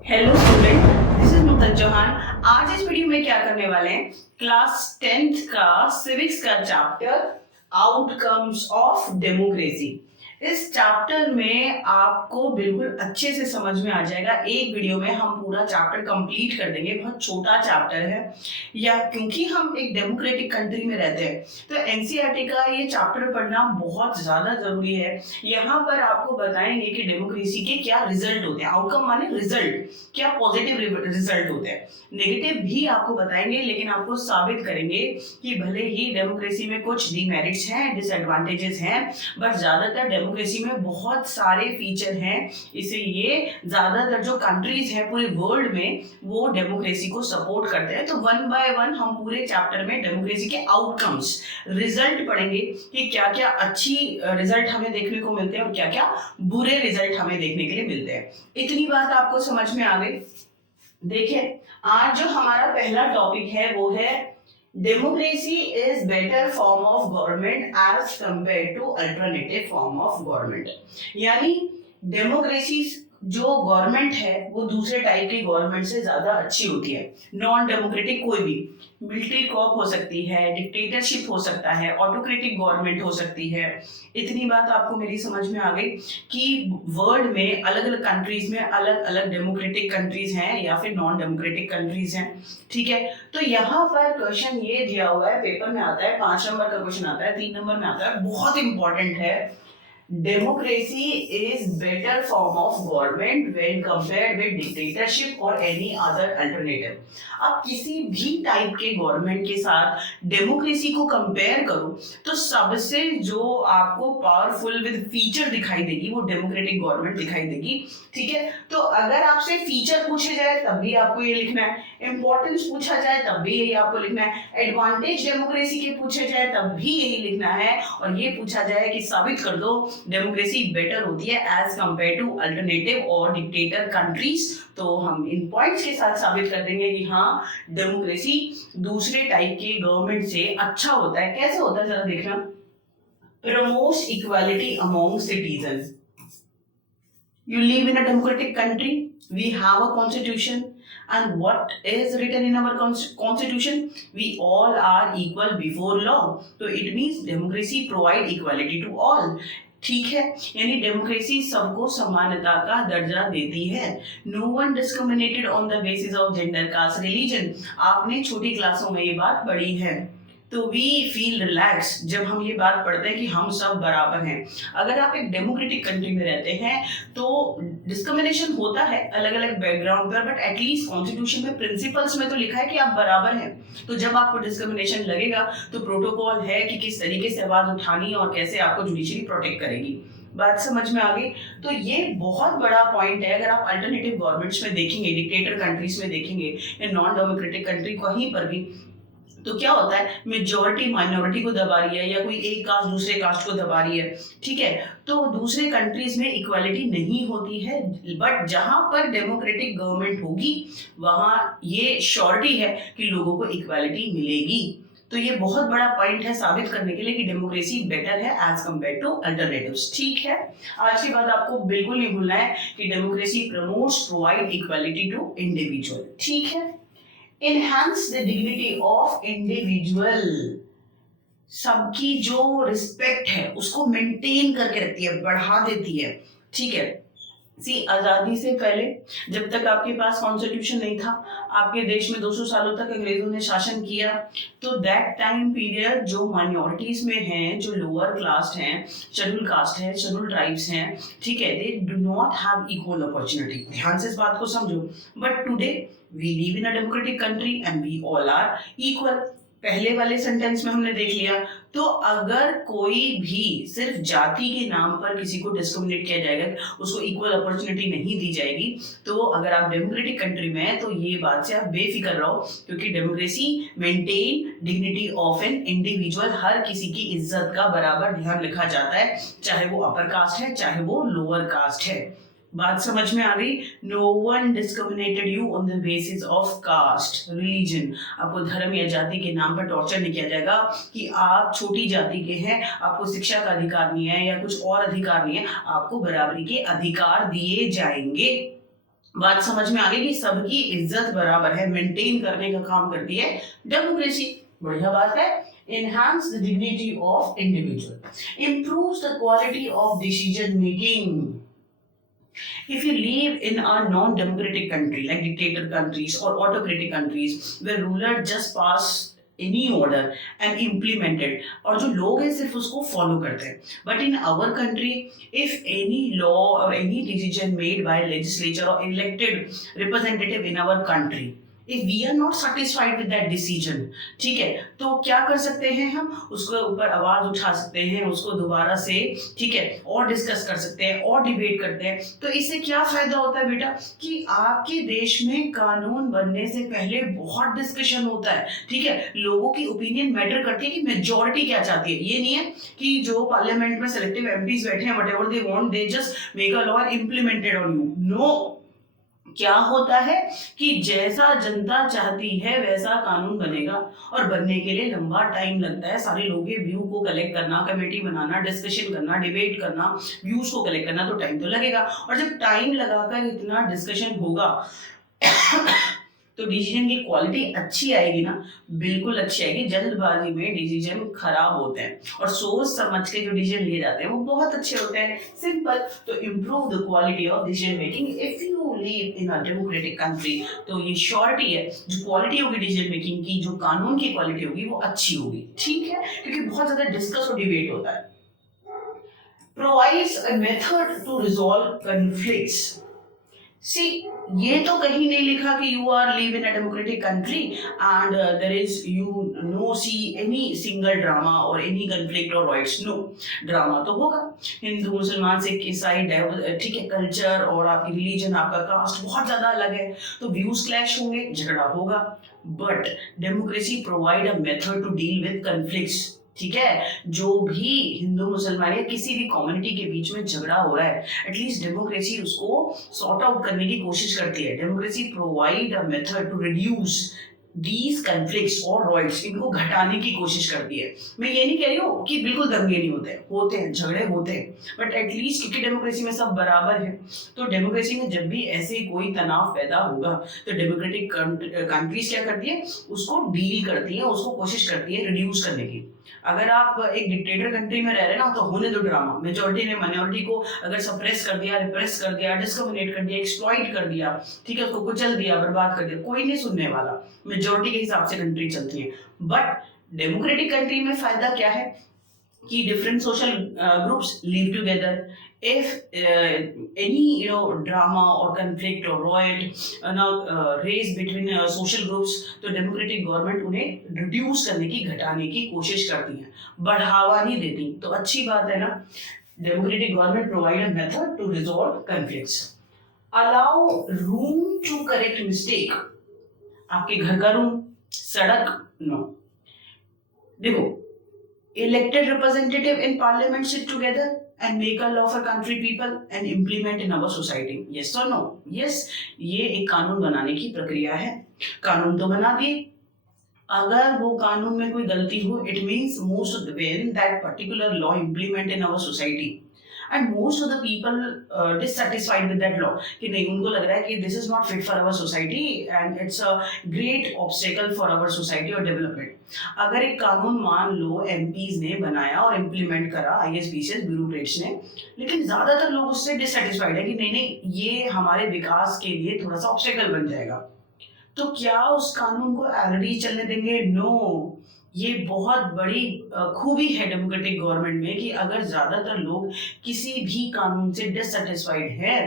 Hello student, this is Nutan Chauhan. आज इस video में क्या करने वाले हैं, क्लास 10th का सिविक्स का चैप्टर आउटकम्स ऑफ डेमोक्रेसी। इस चैप्टर में आपको बिल्कुल अच्छे से समझ में आ जाएगा। एक वीडियो में हम पूरा चैप्टर कंप्लीट कर देंगे। बहुत छोटा चैप्टर है, या क्योंकि हम एक डेमोक्रेटिक कंट्री में रहते हैं तो एनसीईआरटी का ये चैप्टर पढ़ना बहुत ज्यादा जरूरी है। यहाँ पर आपको बताएंगे कि डेमोक्रेसी के क्या रिजल्ट होते हैं। आउटकम माने रिजल्ट, क्या पॉजिटिव रिजल्ट होते हैं, नेगेटिव भी आपको बताएंगे, लेकिन आपको साबित करेंगे कि भले ही डेमोक्रेसी में कुछ डिमेरिट्स हैं, डिसएडवांटेजेस हैं, बट ज्यादातर डेमोक्रेसी में बहुत सारे फीचर हैं। इसीलिए ज्यादातर जो कंट्रीज हैं पूरे वर्ल्ड में वो डेमोक्रेसी को सपोर्ट करते हैं। तो वन बाय वन हम पूरे चैप्टर में डेमोक्रेसी के आउटकम्स, रिजल्ट पढ़ेंगे कि क्या क्या अच्छी रिजल्ट हमें देखने को मिलते हैं और क्या क्या बुरे रिजल्ट हमें देखने के लिए मिलते हैं। इतनी बात आपको समझ में आ गई। देखिए, आज जो हमारा पहला टॉपिक है वो है democracy is better form of government as compare to alternative form of government. यानी डेमोक्रेसी जो गवर्नमेंट है वो दूसरे टाइप की गवर्नमेंट से ज्यादा अच्छी होती है। नॉन डेमोक्रेटिक कोई भी मिलिट्री कॉप हो सकती है, डिक्टेटरशिप हो सकता है, ऑटोक्रेटिक गवर्नमेंट हो सकती है। इतनी बात आपको मेरी समझ में आ गई कि वर्ल्ड में अलग अलग कंट्रीज में अलग अलग डेमोक्रेटिक कंट्रीज हैं या फिर नॉन डेमोक्रेटिक कंट्रीज हैं। ठीक है, तो यहाँ पर क्वेश्चन ये दिया हुआ है, पेपर में आता है, 5 नंबर का क्वेश्चन आता है, 3 नंबर में आता है, बहुत इंपॉर्टेंट है। Democracy is better form of government when compared with dictatorship or any other alternative। अब किसी भी टाइप के गवर्नमेंट के साथ डेमोक्रेसी को कंपेयर करो तो सबसे जो आपको पावरफुल विद फीचर दिखाई देगी वो डेमोक्रेटिक गवर्नमेंट दिखाई देगी। ठीक है, तो अगर आपसे फीचर पूछे जाए तब भी आपको ये लिखना है, इंपॉर्टेंस पूछा जाए तब भी यही आपको लिखना है, एडवांटेज डेमोक्रेसी के पूछे जाए तब भी यही लिखना है, और ये पूछा जाए कि साबित कर दो डेमोक्रेसी बेटर होती है एज कंपेयर टू अल्टरनेटिव और डिक्टेटर कंट्रीज, तो हम इन पॉइंट्स के साथ साबित कर देंगे कि हाँ डेमोक्रेसी दूसरे टाइप के गवर्नमेंट से अच्छा होता है। कैसे होता है जरा देखना, promotes equality among citizen. You live in a democratic country, we have a constitution, and what is written in our constitution? We all are equal before law. So it means democracy provide equality to all। ठीक है, यानी democracy सबको समानता का दर्जा देती है। No one discriminated on the basis of gender, caste, religion. आपने छोटी क्लासों में ये बात पढ़ी है। तो वी फील रिलैक्स जब हम ये बात पढ़ते हैं कि हम सब बराबर हैं। अगर आप एक डेमोक्रेटिक कंट्री में रहते हैं तो डिस्क्रिमिनेशन होता है अलग अलग बैकग्राउंड पर, बट एटलीस्ट कॉन्स्टिट्यूशन में प्रिंसिपल्स में तो लिखा है कि आप बराबर हैं। तो जब आपको डिस्क्रिमिनेशन लगेगा तो प्रोटोकॉल है कि किस तरीके से आवाज उठानी और कैसे आपको जुडिशरी प्रोटेक्ट करेगी। बात समझ में आ गई। तो ये बहुत बड़ा पॉइंट है। अगर आप अल्टरनेटिव गवर्नमेंट्स में देखेंगे, डिक्टेटर कंट्रीज में देखेंगे या नॉन डेमोक्रेटिक कंट्री कहीं पर भी, तो क्या होता है, मेजॉरिटी माइनॉरिटी को दबा रही है या कोई एक कास्ट दूसरे कास्ट को दबा रही है। ठीक है, तो दूसरे कंट्रीज में इक्वालिटी नहीं होती है, बट जहां पर डेमोक्रेटिक गवर्नमेंट होगी वहां ये श्योरिटी है कि लोगों को इक्वालिटी मिलेगी। तो ये बहुत बड़ा पॉइंट है साबित करने के लिए कि डेमोक्रेसी बेटर है एज कंपेयर टू अल्टरनेटिव्स। ठीक है, आज की बात आपको बिल्कुल नहीं भूलना है कि democracy promotes provide equality to individual. ठीक है, enhance the dignity of individual, सबकी जो रिस्पेक्ट है उसको मेंटेन करके रखती है, बढ़ा देती है। ठीक है, आजादी से पहले जब तक आपके पास कॉन्स्टिट्यूशन नहीं था, आपके देश में 200 सालों तक अंग्रेजों ने शासन किया, तो दैट टाइम पीरियड जो माइनॉरिटीज में हैं, जो लोअर कास्ट हैं, शेड्यूल कास्ट है, शेड्यूल ट्राइब्स हैं, ठीक है, they do not have equal opportunity. ध्यान से इस बात को समझो। But today we live in a democratic country and we all are equal. पहले वाले सेंटेंस में हमने देख लिया। तो अगर कोई भी सिर्फ जाति के नाम पर किसी को डिस्क्रिमिनेट किया जाएगा, उसको इक्वल अपॉर्चुनिटी नहीं दी जाएगी, तो अगर आप डेमोक्रेटिक कंट्री में हैं तो ये बात से आप बेफिक्र रहो, क्योंकि democracy maintain dignity of an individual. हर किसी की इज्जत का बराबर ध्यान रखा जाता है, चाहे वो अपर कास्ट है चाहे वो लोअर कास्ट है। बात समझ में आ गई। No one discriminated you on the basis of caste, religion. आपको धर्म या जाति के नाम पर टॉर्चर नहीं किया जाएगा कि आप छोटी जाति के हैं, आपको शिक्षा का अधिकार नहीं है या कुछ और अधिकार नहीं है। आपको बराबरी के अधिकार दिए जाएंगे। बात समझ में आ गई कि सबकी इज्जत बराबर है, मेंटेन करने का काम करती है डेमोक्रेसी। बढ़िया बात है। Enhance the dignity of individual, improves the quality of decision making. If you live in a non-democratic country like dictator countries or autocratic countries where ruler just pass any order and implement it, और जो लोग हैं सिर्फ उसको follow करते हैं, but in our country if any law or any decision made by legislature or elected representative in our country, if we are not satisfied with that decision, ठीक है, तो क्या कर सकते हैं हम, उसके ऊपर आवाज उठा सकते हैं, उसको दोबारा से, ठीक है, और डिस्कस कर सकते हैं और डिबेट करते हैं। तो इससे क्या फायदा होता है बेटा, कि आपके देश में कानून बनने से पहले बहुत डिस्कशन होता है, ठीक है, लोगों की ओपिनियन मैटर करती है कि मेजॉरिटी क्या चाहती है। ये नहीं है कि जो पार्लियामेंट में सिलेक्टिव एमपीज बैठे हैं, whatever they want they just make a law and implemented on you. No, क्या होता है कि जैसा जनता चाहती है वैसा कानून बनेगा, और बनने के लिए लंबा टाइम लगता है। सारे लोगों के व्यू को कलेक्ट करना, कमेटी बनाना, डिस्कशन करना, डिबेट करना, व्यूज को कलेक्ट करना, तो टाइम तो लगेगा। और जब टाइम लगाकर इतना डिस्कशन होगा तो डिसीजन की क्वालिटी अच्छी आएगी ना, बिल्कुल अच्छी आएगी। जल्दबाजी में डिसीजन खराब होते हैं और सोच समझ के जो डिसीजन लिए जाते हैं वो बहुत अच्छे होते हैं। सिंपल। तो improve the quality of decision making if you live in a democratic country. तो ये श्योरिटी है, जो क्वालिटी होगी डिसीजन मेकिंग की, जो कानून की क्वालिटी होगी वो अच्छी होगी, ठीक है, क्योंकि बहुत ज्यादा डिस्कस और डिबेट होता है। Provides a method to resolve conflicts. See, ये तो कहीं नहीं लिखा कि you are live in a democratic country and there is you no see any single drama और एनी कंफ्लिक्ट और राइट्स। नो, ड्रामा तो होगा। हिंदू, मुसलमान, सिख, ईसाई, ठीक है, कल्चर और आपकी रिलीजन, आपका कास्ट बहुत ज्यादा अलग है, तो व्यूज क्लैश होंगे, झगड़ा होगा। But democracy provide a method to deal with conflicts, ठीक है। जो भी हिंदू, मुसलमान या किसी भी कम्युनिटी के बीच में झगड़ा हो रहा है, एटलीस्ट डेमोक्रेसी उसको सॉर्ट आउट करने की कोशिश करती है। Democracy provide a method to reduce these conflicts और राइट्स, इनको घटाने की कोशिश करती है। मैं ये नहीं कह रही हूँ कि बिल्कुल दंगे नहीं होते हैं, झगड़े होते हैं, बट एटलीस्ट क्योंकि डेमोक्रेसी में सब बराबर है, तो डेमोक्रेसी में जब भी ऐसे कोई तनाव पैदा होगा तो डेमोक्रेटिक कंट्रीज क्या करती है, उसको डील करती है, उसको कोशिश करती है रिड्यूस करने की। अगर आप एक डिक्टेटर कंट्री में रह रहे हैं ना, तो होने दो ड्रामा। मेजॉरिटी ने माइनॉरिटी को अगर सप्रेस कर दिया, रिप्रेस कर दिया, डिस्क्रिमिनेट कर दिया, एक्सप्लॉइट कर दिया, ठीक है, उसको कुचल दिया, बर्बाद कर दिया, कोई नहीं सुनने वाला। मेजॉरिटी के हिसाब से कंट्री चलती है। बट डेमोक्रेटिक कंट्री में फायदा क्या है कि different social groups live together. If any drama or conflict or riot raised between social groups, तो democratic government उन्हें reduce करने की, घटाने की कोशिश करती है, बढ़ावा नहीं देती। तो अच्छी बात है ना। Democratic government provide a method to resolve conflicts. Allow room to correct mistake. आपके घर का रूम, सड़क, नो। देखो, elected representative in parliament sit together and make a law for country people and implement in our society. Yes or no? Yes, ये एक कानून बनाने की प्रक्रिया है। कानून तो बना दिए, अगर वो कानून में कोई गलती हो, it means most of the when that particular law implement in our society and most of the people dissatisfied with that law, कि नहीं, उनको लग रहा है कि this is not fit for our society and it's a great obstacle for our society or development. अगर एक कानून मान लो एमपीज ने बनाया और इम्प्लीमेंट करा, आईएएस ब्यूरोक्रेट्स ने, लेकिन ज्यादातर लोग उससे डिससेटिस्फाइड है कि नहीं ये हमारे विकास के लिए थोड़ा सा ऑब्स्टेकल बन जाएगा, तो क्या उस कानून को ऑलरेडी चलने देंगे? नो। ये बहुत बड़ी खूबी है डेमोक्रेटिक गवर्नमेंट में कि अगर ज्यादातर लोग किसी भी कानून से डिससेटिस्फाइड है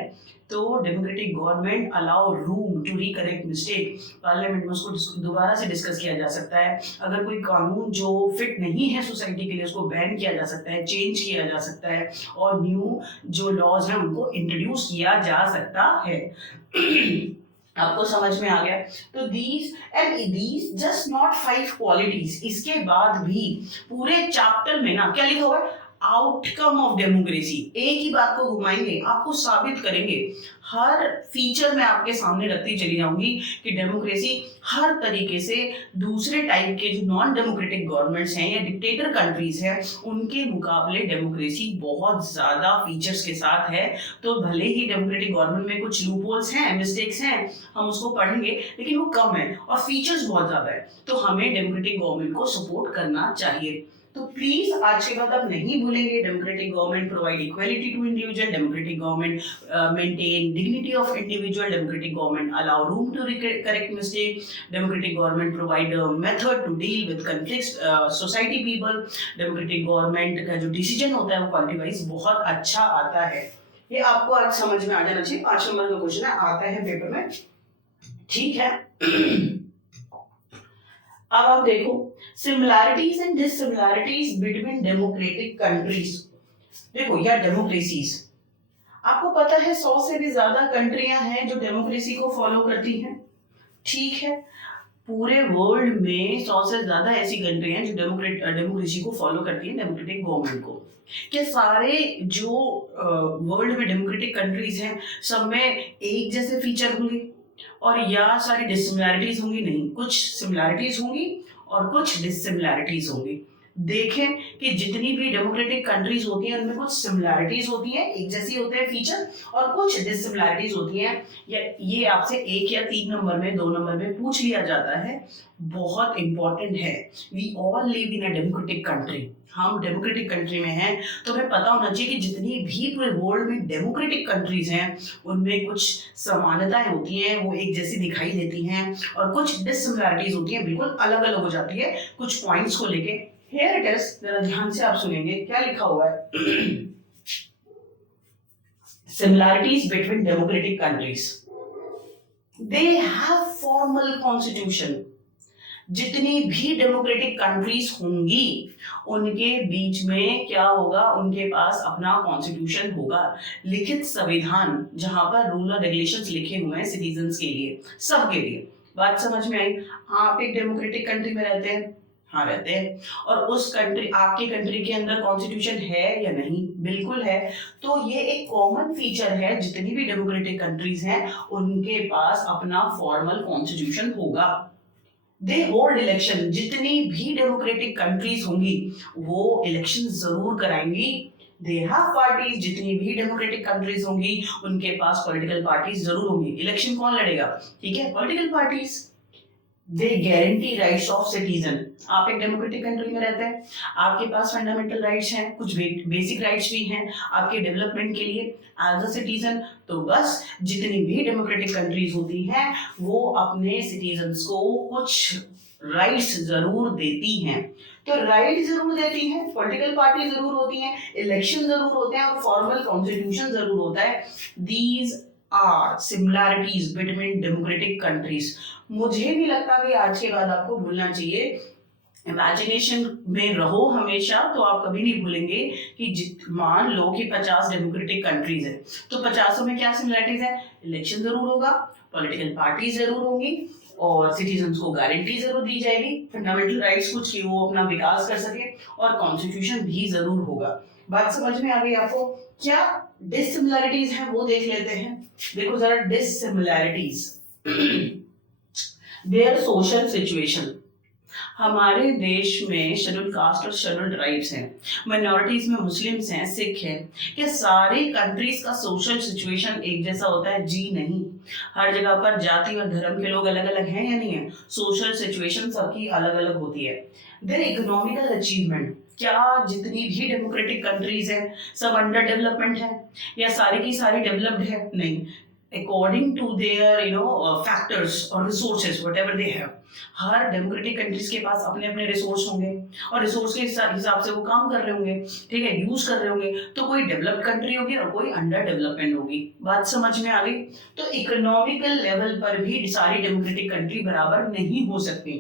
तो democratic government allow room to recorrect mistake. Parliament में उसको दोबारा से डिस्कस किया जा सकता है। अगर कोई कानून जो फिट नहीं है सोसाइटी के लिए, उसको बैन किया जा सकता है, चेंज किया जा सकता है, और न्यू जो लॉज हैं उनको इंट्रोड्यूस किया जा सकता है। आपको समझ में आ गया? तो these just not 5 qualities। इसके बाद भी पूरे चैप्टर में ना क्या लिखा हुआ है? आउटकम ऑफ डेमोक्रेसी, एक ही बात को घुमाएंगे, आपको साबित करेंगे, हर फीचर में आपके सामने रखती चली जाऊंगी कि डेमोक्रेसी हर तरीके से दूसरे टाइप के जो नॉन डेमोक्रेटिक गवर्नमेंट्स हैं या डिक्टेटर कंट्रीज हैं उनके मुकाबले डेमोक्रेसी बहुत ज्यादा फीचर्स के साथ है। तो भले ही डेमोक्रेटिक गवर्नमेंट में कुछ लूपहोल्स हैं, मिस्टेक्स हैं, हम उसको पढ़ेंगे, लेकिन वो कम है और फीचर्स बहुत ज्यादा है, तो हमें डेमोक्रेटिक गवर्नमेंट को सपोर्ट करना चाहिए। तो प्लीज आज के बाद आप नहीं भूलेंगे, democratic government provide equality to individual, democratic government maintain dignity of individual, democratic government allow room to correct mistake, democratic government provide method to deal with conflicts society people, democratic government का जो decision होता है वो quality wise बहुत अच्छा आता है। ये आपको आज समझ में आ जाना चाहिए। 5 नंबर का क्वेश्चन है, आता है पेपर में, ठीक है। अब आप देखो similarities and dissimilarities between democratic countries. देखो या डेमोक्रेसीज, आपको पता है 100 से भी ज्यादा कंट्रियां हैं जो डेमोक्रेसी को फॉलो करती हैं, ठीक है। पूरे वर्ल्ड में 100 से ज्यादा ऐसी कंट्री हैं जो डेमोक्रेसी को फॉलो करती हैं, डेमोक्रेटिक गवर्नमेंट को। क्या सारे जो वर्ल्ड में डेमोक्रेटिक कंट्रीज हैं सब में एक जैसे फीचर होंगे और या सारी डिसिमिलैरिटीज होंगी? नहीं, कुछ सिमिलैरिटीज होंगी और कुछ डिसिमिलैरिटीज होंगी। देखें कि जितनी भी डेमोक्रेटिक कंट्रीज होती हैं उनमें कुछ सिमिलैरिटीज होती हैं, एक जैसी होते हैं फीचर, और कुछ डिसिमिलैरिटीज होती हैं। ये आपसे 1 या 3 नंबर में, 2 नंबर में पूछ लिया जाता है, बहुत इंपॉर्टेंट है। We all live in a democratic country, हम डेमोक्रेटिक कंट्री में हैं, तो हमें पता होना चाहिए कि जितनी भी पूरे वर्ल्ड में डेमोक्रेटिक कंट्रीज हैं उनमें कुछ समानताएं होती हैं, वो एक जैसी दिखाई देती हैं, और कुछ डिसिमिलैरिटीज होती हैं, बिल्कुल अलग अलग हो जाती है कुछ पॉइंट्स को लेके। Here it is, जरा ध्यान से आप सुनेंगे क्या लिखा हुआ है। Similarities between democratic countries. They have formal constitution. जितनी भी डेमोक्रेटिक कंट्रीज होंगी उनके बीच में क्या होगा, उनके पास अपना कॉन्स्टिट्यूशन होगा, लिखित संविधान, जहां पर रूल और रेगुलेशंस लिखे हुए हैं सिटीजन्स के लिए, सबके लिए। बात समझ में आई? आप एक डेमोक्रेटिक कंट्री में रहते हैं, हाँ रहते हैं, और उस कंट्री, आपके कंट्री के अंदर कॉन्स्टिट्यूशन है या नहीं? बिल्कुल है। तो ये एक कॉमन फीचर है, जितनी भी डेमोक्रेटिक कंट्रीज हैं उनके पास अपना फॉर्मल कॉन्स्टिट्यूशन होगा। दे होल्ड इलेक्शन, जितनी भी डेमोक्रेटिक कंट्रीज होंगी वो इलेक्शन जरूर कराएंगी। दे हैव पार्टीज, जितनी भी डेमोक्रेटिक कंट्रीज होंगी उनके पास पॉलिटिकल पार्टीज जरूर होंगी। इलेक्शन कौन लड़ेगा? ठीक है, political parties. They guarantee rights of citizen, आप एक डेमोक्रेटिक कंट्री में रहते हैं, आपके पास फंडामेंटल राइट्स हैं, कुछ बेसिक राइट्स भी हैं आपके डेवलपमेंट के लिए एज अ सिटीजन। तो बस जितनी भी डेमोक्रेटिक कंट्रीज होती हैं वो अपने सिटीजन्स को कुछ राइट्स जरूर देती हैं। तो राइट जरूर देती हैं, पॉलिटिकल पार्टी जरूर होती हैं, इलेक्शन जरूर होते हैं और फॉर्मल कॉन्स्टिट्यूशन जरूर होता है। These are similarities between democratic countries. मुझे नहीं लगता कि आज के बाद आपको भूलना चाहिए, इमेजिनेशन में रहो हमेशा, तो आप कभी नहीं भूलेंगे कि मान लो कि 50 डेमोक्रेटिक कंट्रीज है, तो 50 में क्या सिमिलैरिटीज है? इलेक्शन जरूर होगा, पॉलिटिकल पार्टी जरूर होंगी और सिटीजन्स को गारंटी जरूर दी जाएगी, फंडामेंटल राइट्स कुछ कि वो अपना विकास कर सके, और कॉन्स्टिट्यूशन भी जरूर होगा। बात समझ में आ गई आपको? क्या डिसिमिलैरिटीज हैं वो देख लेते हैं। देखो जरा डिसिमिलैरिटीज, देयर सोशल सिचुएशन। हमारे देश में शेड्यूल्ड कास्ट और शेड्यूल्ड ट्राइब्स हैं, माइनॉरिटीज में मुस्लिम्स हैं, सिख हैं। क्या सारी कंट्रीज का सोशल सिचुएशन एक जैसा होता है? जी नहीं, हर जगह पर जाति और धर्म के लोग अलग अलग हैं या नहीं है, सोशल सिचुएशन सबकी अलग अलग होती है। देयर इकोनॉमिकल अचीवमेंट, क्या जितनी भी डेमोक्रेटिक कंट्रीज हैं सब अंडर डेवलपमेंट है या सारी की सारी डेवलप्ड है? नहीं, अकॉर्डिंग टू देयर फैक्टर्स और resources whatever they have. Her democratic countries के पास अपने अपने रिसोर्स होंगे और रिसोर्स के हिसाब से वो काम कर रहे होंगे, ठीक है, यूज कर रहे होंगे। तो कोई डेवलप्ड कंट्री होगी और कोई अंडर डेवलपमेंट होगी। बात समझ में आ गई? तो इकोनॉमिकल लेवल पर भी सारी डेमोक्रेटिक कंट्री बराबर नहीं हो सकती।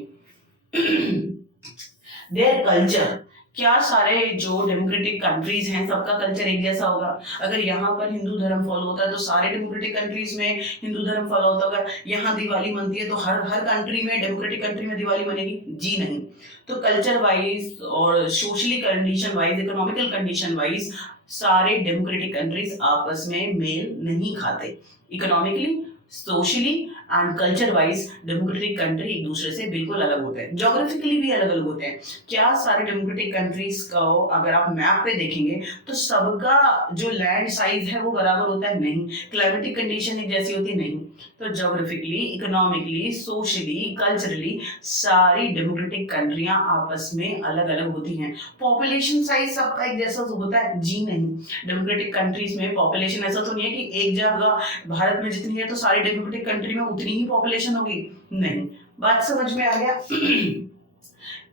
देयर कल्चर, क्या सारे जो डेमोक्रेटिक कंट्रीज हैं सबका कल्चर एक जैसा होगा? अगर यहाँ पर हिंदू धर्म फॉलो होता है तो सारे डेमोक्रेटिक कंट्रीज में हिंदू धर्म फॉलो होता होगा। यहाँ दिवाली मनती है तो हर हर कंट्री में, डेमोक्रेटिक कंट्री में दिवाली मनेगी? जी नहीं। तो कल्चर वाइज और socially condition wise, economical condition wise सारे डेमोक्रेटिक कंट्रीज आपस में मेल नहीं खाते। Economically, socially and culture wise democratic country एक दूसरे से बिल्कुल अलग होते हैं, ज्योग्राफिकली भी अलग अलग होते हैं। क्या सारे डेमोक्रेटिक कंट्रीज को अगर आप मैप पे देखेंगे तो सबका जो लैंड साइज है वो बराबर होता है? नहीं। क्लाइमेटिक कंडीशन एक जैसी होती? नहीं। तो ज्योग्राफिकली, इकोनॉमिकली, सोशली, कल्चरली सारी डेमोक्रेटिक कंट्रियां आपस में अलग अलग होती हैं। पॉपुलेशन साइज सबका एक जैसा होता है? जी नहीं। डेमोक्रेटिक कंट्रीज में पॉपुलेशन ऐसा तो नहीं है कि एक जगह भारत में जितनी है तो सारी डेमोक्रेटिक कंट्री में उतनी ही पॉपुलेशन होगी? नहीं। बात समझ में आ गया?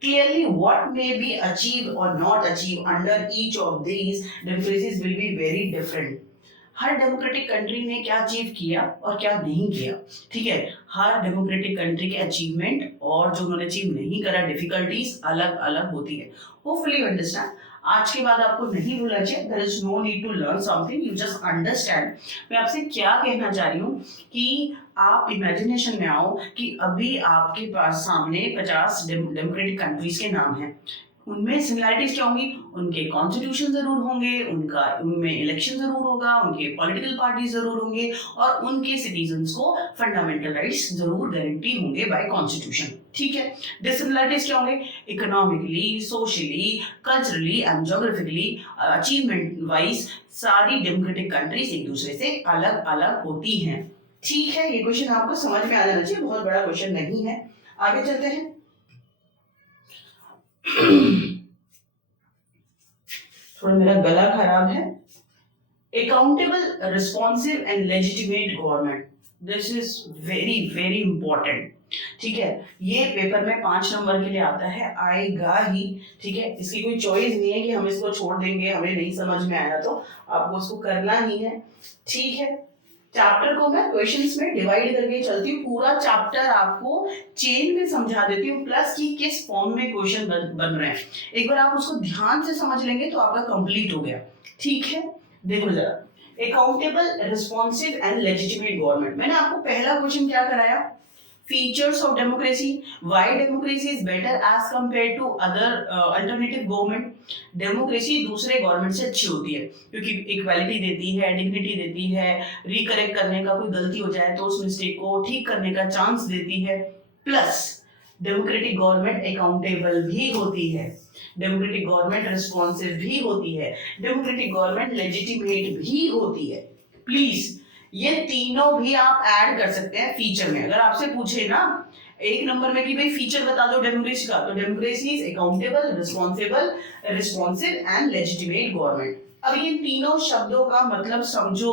Clearly, what may be achieved or not achieved under each of these democracies will be very different. Her democratic country ने क्या अचीव किया और क्या नहीं किया, ठीक है? हर डेमोक्रेटिक कंट्री के अचीवमेंट और जो उन्होंने अचीव नहीं करा, डिफिकल्टीज अलग अलग होती है। Hopefully you understand. आज के बाद आपको नहीं भूलना चाहिए, there is no need to learn something, you just understand. मैं आपसे क्या कहना चाह रही हूँ कि आप इमेजिनेशन में आओ कि अभी आपके पास सामने 50 डेमोक्रेटिक कंट्रीज के नाम हैं। उनमें सिमिलैरिटीज क्या होंगी? उनके कॉन्स्टिट्यूशन जरूर होंगे, उनमें इलेक्शन जरूर होगा, उनके पॉलिटिकल पार्टी जरूर होंगे और उनके सिटीजन्स को फंडामेंटल राइट्स जरूर गारंटी होंगे बाय कॉन्स्टिट्यूशन, ठीक है? डिसिमिलैरिटीज क्या होंगे? Economically, socially, culturally and geographically, achievement wise सारी डेमोक्रेटिक कंट्रीज एक दूसरे से अलग अलग होती हैं, ठीक है? ये क्वेश्चन आपको समझ में आ जाना चाहिए, बहुत बड़ा क्वेश्चन नहीं है। आगे चलते हैं। थोड़ा मेरा गला खराब है। Accountable, responsive and legitimate government, this is very very important, ठीक है? ये पेपर में 5 नंबर के लिए आता है, आएगा ही, ठीक है? इसकी कोई चॉइस नहीं है कि हम इसको छोड़ देंगे, हमें नहीं समझ में आया तो आपको उसको करना ही है, ठीक है? चैप्टर को मैं क्वेश्चंस में डिवाइड करके चलती हूँ, पूरा चैप्टर आपको चेन में समझा देती हूँ, प्लस कि किस फॉर्म में क्वेश्चन बन रहे हैं। एक बार आप उसको ध्यान से समझ लेंगे तो आपका कंप्लीट हो गया, ठीक है? देखो जरा, accountable, responsive and legitimate government. मैंने आपको पहला क्वेश्चन क्या कराया? Features of democracy, why democracy is better as compared to other alternative government. Democracy दूसरे गवर्नमेंट से अच्छी होती है क्योंकि इक्वालिटी देती है, डिग्निटी देती है, रिकरेक्ट करने का, कोई गलती हो जाए तो उस मिस्टेक को ठीक करने का चांस देती है, प्लस डेमोक्रेटिक गवर्नमेंट अकाउंटेबल भी होती है, डेमोक्रेटिक गवर्नमेंट रिस्पॉन्सिव भी होती है, डेमोक्रेटिक गवर्नमेंट लेजिटिमेट भी होती है। प्लीज ये तीनों भी आप ऐड कर सकते हैं फीचर में। अगर आपसे पूछे ना एक नंबर में कि भाई फीचर बता दो डेमोक्रेसी का, तो democracy is accountable, responsible, responsive and legitimate government. अब ये तीनों शब्दों का मतलब समझो।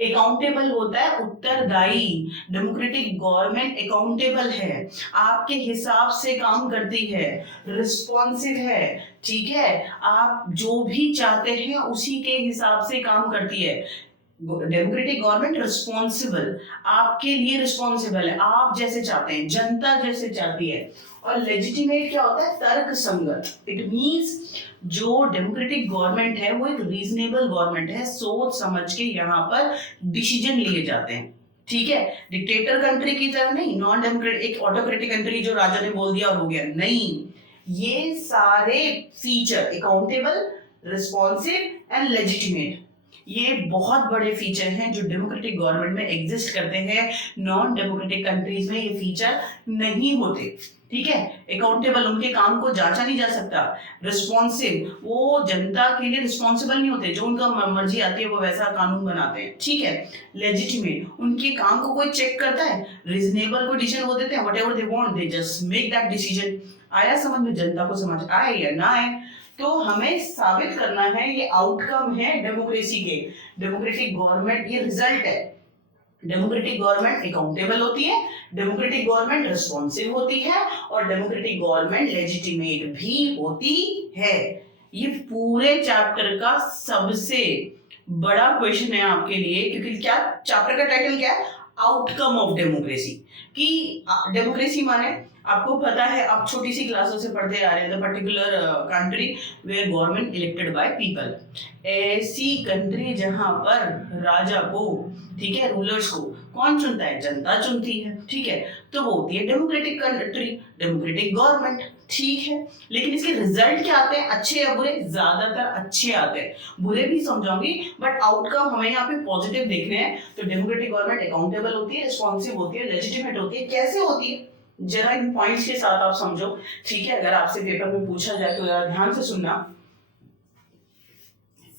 अकाउंटेबल होता है उत्तरदायी, डेमोक्रेटिक गवर्नमेंट अकाउंटेबल है, आपके हिसाब से काम करती है, रिस्पॉन्सिव है, ठीक है? आप जो भी चाहते हैं उसी के हिसाब से काम करती है। डेमोक्रेटिक गवर्नमेंट रिस्पॉन्सिबल, आपके लिए रिस्पॉन्सिबल है, आप जैसे चाहते हैं, जनता जैसे चाहती है। और लेजिटिमेट क्या होता है? तर्क संगत। इट मींस जो डेमोक्रेटिक गवर्नमेंट है वो एक रीजनेबल गवर्नमेंट है, सोच समझ के यहाँ पर डिसीजन लिए जाते हैं, ठीक है? डिक्टेटर कंट्री की तरह नहीं, नॉन डेमोक्रेटिक, एक ऑटोक्रेटिक कंट्री जो राजा ने बोल दिया और हो गया, नहीं। ये सारे feature accountable, responsive and legitimate, ये बहुत बड़े फीचर हैं जो डेमोक्रेटिक गवर्नमेंट में एग्जिस्ट करते हैं। नॉन डेमोक्रेटिक कंट्रीज में ये फीचर नहीं होते, ठीक है? अकाउंटेबल, उनके काम को जांचा नहीं जा सकता। रिस्पॉन्सिव, वो जनता के लिए रिस्पॉन्सिबल नहीं होते, जो उनका मर्जी आती है वो वैसा कानून बनाते हैं, ठीक है? लेजिटिमेट, उनके काम को कोई चेक करता है? रीजनेबल को डिसीजन वो देते हैं, whatever they want they just make that decision. आया समझ में? जनता को समझ आए या ना आए, तो हमें साबित करना है ये आउटकम है डेमोक्रेसी के। डेमोक्रेटिक गवर्नमेंट ये रिजल्ट है। डेमोक्रेटिक गवर्नमेंट अकाउंटेबल होती है, डेमोक्रेटिक गवर्नमेंट रिस्पॉन्सिव होती है और डेमोक्रेटिक गवर्नमेंट लेजिटिमेट भी होती है। ये पूरे चैप्टर का सबसे बड़ा क्वेश्चन है आपके लिए, क्योंकि क्या चैप्टर का टाइटल क्या है? Outcome of democracy. कि डेमोक्रेसी माने आपको पता है, आप छोटी सी क्लासों से पढ़ते आ रहे हैं, the particular country where government elected by people, ऐसी कंट्री जहां पर राजा को, ठीक है, रूलर्स को कौन चुनता है? जनता चुनती है, ठीक है, तो वो होती है डेमोक्रेटिक कंट्री, डेमोक्रेटिक गवर्नमेंट, ठीक है। लेकिन इसके रिजल्ट क्या आते हैं, अच्छे या बुरे? ज्यादातर अच्छे आते हैं, बुरे भी समझाऊंगी, बट आउटकम हमें यहाँ पे पॉजिटिव देखने हैं। तो डेमोक्रेटिक गवर्नमेंट अकाउंटेबल होती है, रिस्पॉन्सिव होती है, लेजिटिमेट होती है। कैसे होती है, जरा इन पॉइंट्स के साथ आप समझो, ठीक है। अगर आपसे पेपर में पूछा जाए तो जरा ध्यान से सुनना।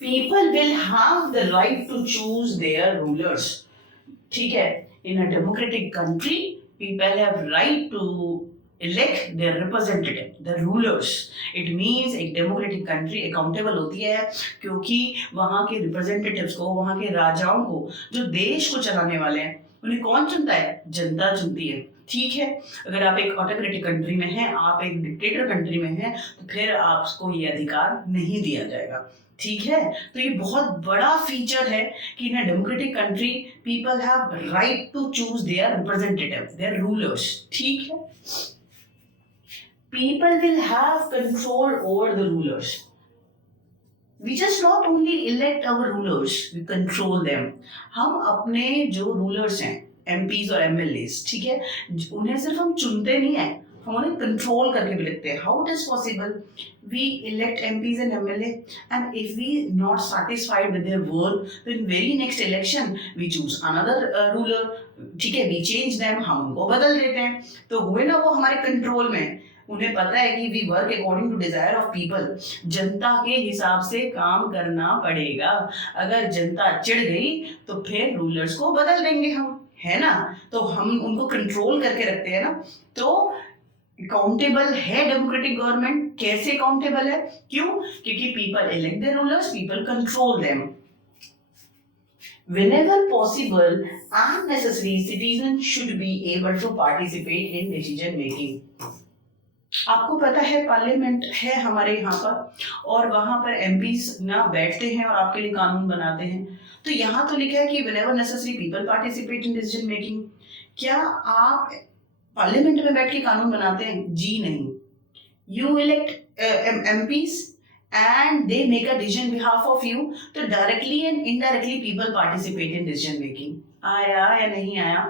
People will have the right to choose their rulers, ठीक है। In a democratic country people have right to elect their representative, the rulers. It means एक डेमोक्रेटिक कंट्री अकाउंटेबल होती है क्योंकि वहां के रिप्रेजेंटेटिव्स को, वहां के राजाओं को, जो देश को चलाने वाले हैं, उन्हें कौन चुनता है? जनता चुनती है, ठीक है। अगर आप एक ऑटोक्रेटिक कंट्री में हैं, आप एक डिक्टेटर कंट्री में हैं, तो फिर आपको ये अधिकार नहीं दिया जाएगा, ठीक है। तो ये बहुत बड़ा फीचर है कि in a democratic country people have right to choose their representative, their rulers, ठीक है। People will have control over the rulers. We just not only elect our rulers, we control them. हम अपने जो rulers हैं, MPs और MLAs, ठीक है, उन्हें सिर्फ हम चुनते नहीं हैं, हम उन्हें कंट्रोल करके भी लिखते हैं। How it is possible? We elect MPs and MLA, and if we not satisfied with their work, then very next election we choose another ruler, ठीक है, we change them, हम उनको बदल देते हैं। तो हुए ना वो हमारे कंट्रोल में, उन्हें पता है कि we work according to desire of people, जनता के हिसाब से काम करना पड़ेगा। अगर जनता चिढ़ गई तो फिर रूलर्स को बदल देंगे हम, है ना। तो हम उनको कंट्रोल करके रखते हैं ना। तो अकाउंटेबल है डेमोक्रेटिक गवर्नमेंट। कैसे अकाउंटेबल है? क्यों? क्योंकि people elect their rulers, people control them. Whenever possible and necessary, citizens should be able to participate in decision making. आपको पता है पार्लियामेंट है हमारे यहाँ पर, और वहां पर एमपीस ना बैठते हैं और आपके लिए कानून बनाते हैं। तो यहाँ तो लिखा है कि whenever necessary people participate in decision making। क्या आप पार्लियामेंट में बैठ के कानून बनाते हैं? जी नहीं। You elect MPs and they make a decision behalf of you, तो directly and indirectly people participate in decision making। आया या नहीं आया?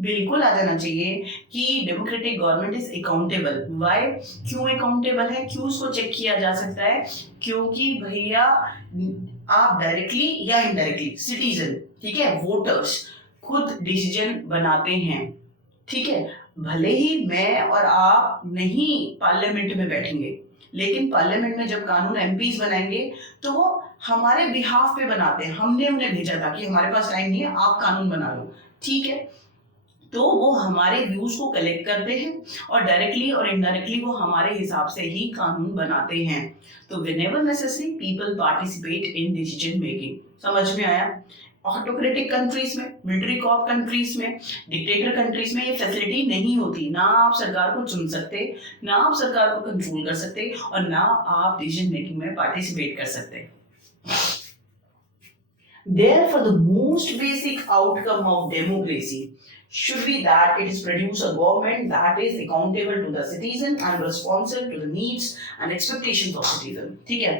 बिल्कुल आ जाना चाहिए कि democratic government is accountable. Why? क्यों अकाउंटेबल है? क्यों उसको चेक किया जा सकता है? क्योंकि भैया आप डायरेक्टली या इनडायरेक्टली, सिटीजन, ठीक है, वोटर्स खुद डिसीजन बनाते हैं, ठीक है। भले ही मैं और आप नहीं पार्लियामेंट में बैठेंगे, लेकिन पार्लियामेंट में जब कानून एमपीज बनाएंगे तो वो हमारे बिहाफ पे बनाते हैं। हमने उन्हें भेजा था कि हमारे पास टाइम नहीं है, आप कानून बना लो, ठीक है। तो वो हमारे व्यूज को कलेक्ट करते हैं और डायरेक्टली और इनडायरेक्टली वो हमारे हिसाब से ही कानून बनाते हैं। तो whenever necessary people participate in decision making. समझ में आया? ऑटोक्रेटिक कंट्रीज में, मिलिट्री कॉप कंट्रीज में, डिक्टेटर कंट्रीज में ये फैसिलिटी नहीं होती। ना आप सरकार को चुन सकते, ना आप सरकार को कंट्रोल कर सकते, और ना आप डिसीजन मेकिंग में पार्टिसिपेट कर सकते। Therefore, the most basic outcome of democracy should be that it is produce a government that is accountable to the citizen and responsive to the needs and expectations of citizen। ठीक है,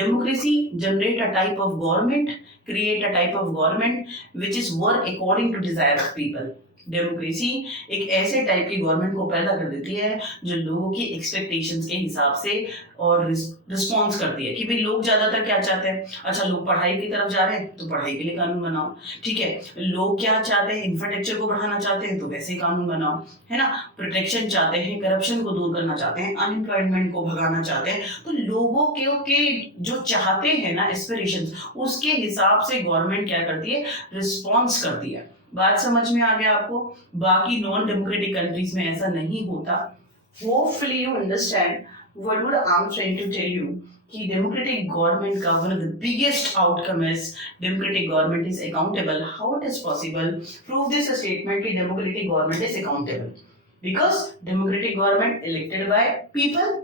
democracy generate a type of government, create a type of government which is work according to desire of people। Democracy एक ऐसे type की government को पैदा कर देती है जो लोगों की एक्सपेक्टेशंस के हिसाब से और रिस्पॉन्स करती है कि भाई लोग ज्यादातर क्या चाहते हैं। अच्छा, लोग पढ़ाई की तरफ जा रहे हैं तो पढ़ाई के लिए कानून बनाओ, ठीक है। लोग क्या चाहते हैं? इंफ्रास्ट्रक्चर को बढ़ाना चाहते हैं तो वैसे कानून बनाओ, है ना। प्रोटेक्शन चाहते हैं, करप्शन को दूर करना चाहते हैं, अनएम्प्लॉयमेंट को भगाना चाहते हैं, तो लोगों के जो चाहते हैं ना एस्पिरेशंस, उसके हिसाब से गवर्नमेंट क्या करती है? रिस्पॉन्स करती है। बात समझ में आ गया आपको? बाकी नॉन डेमोक्रेटिक कंट्रीज में ऐसा नहीं होता। Hopefully you understand what would I am trying to tell you कि डेमोक्रेटिक गवर्नमेंट का one of the biggest outcome is democratic government is accountable. How it is possible? Prove this statement कि democratic government is accountable because democratic government elected by people.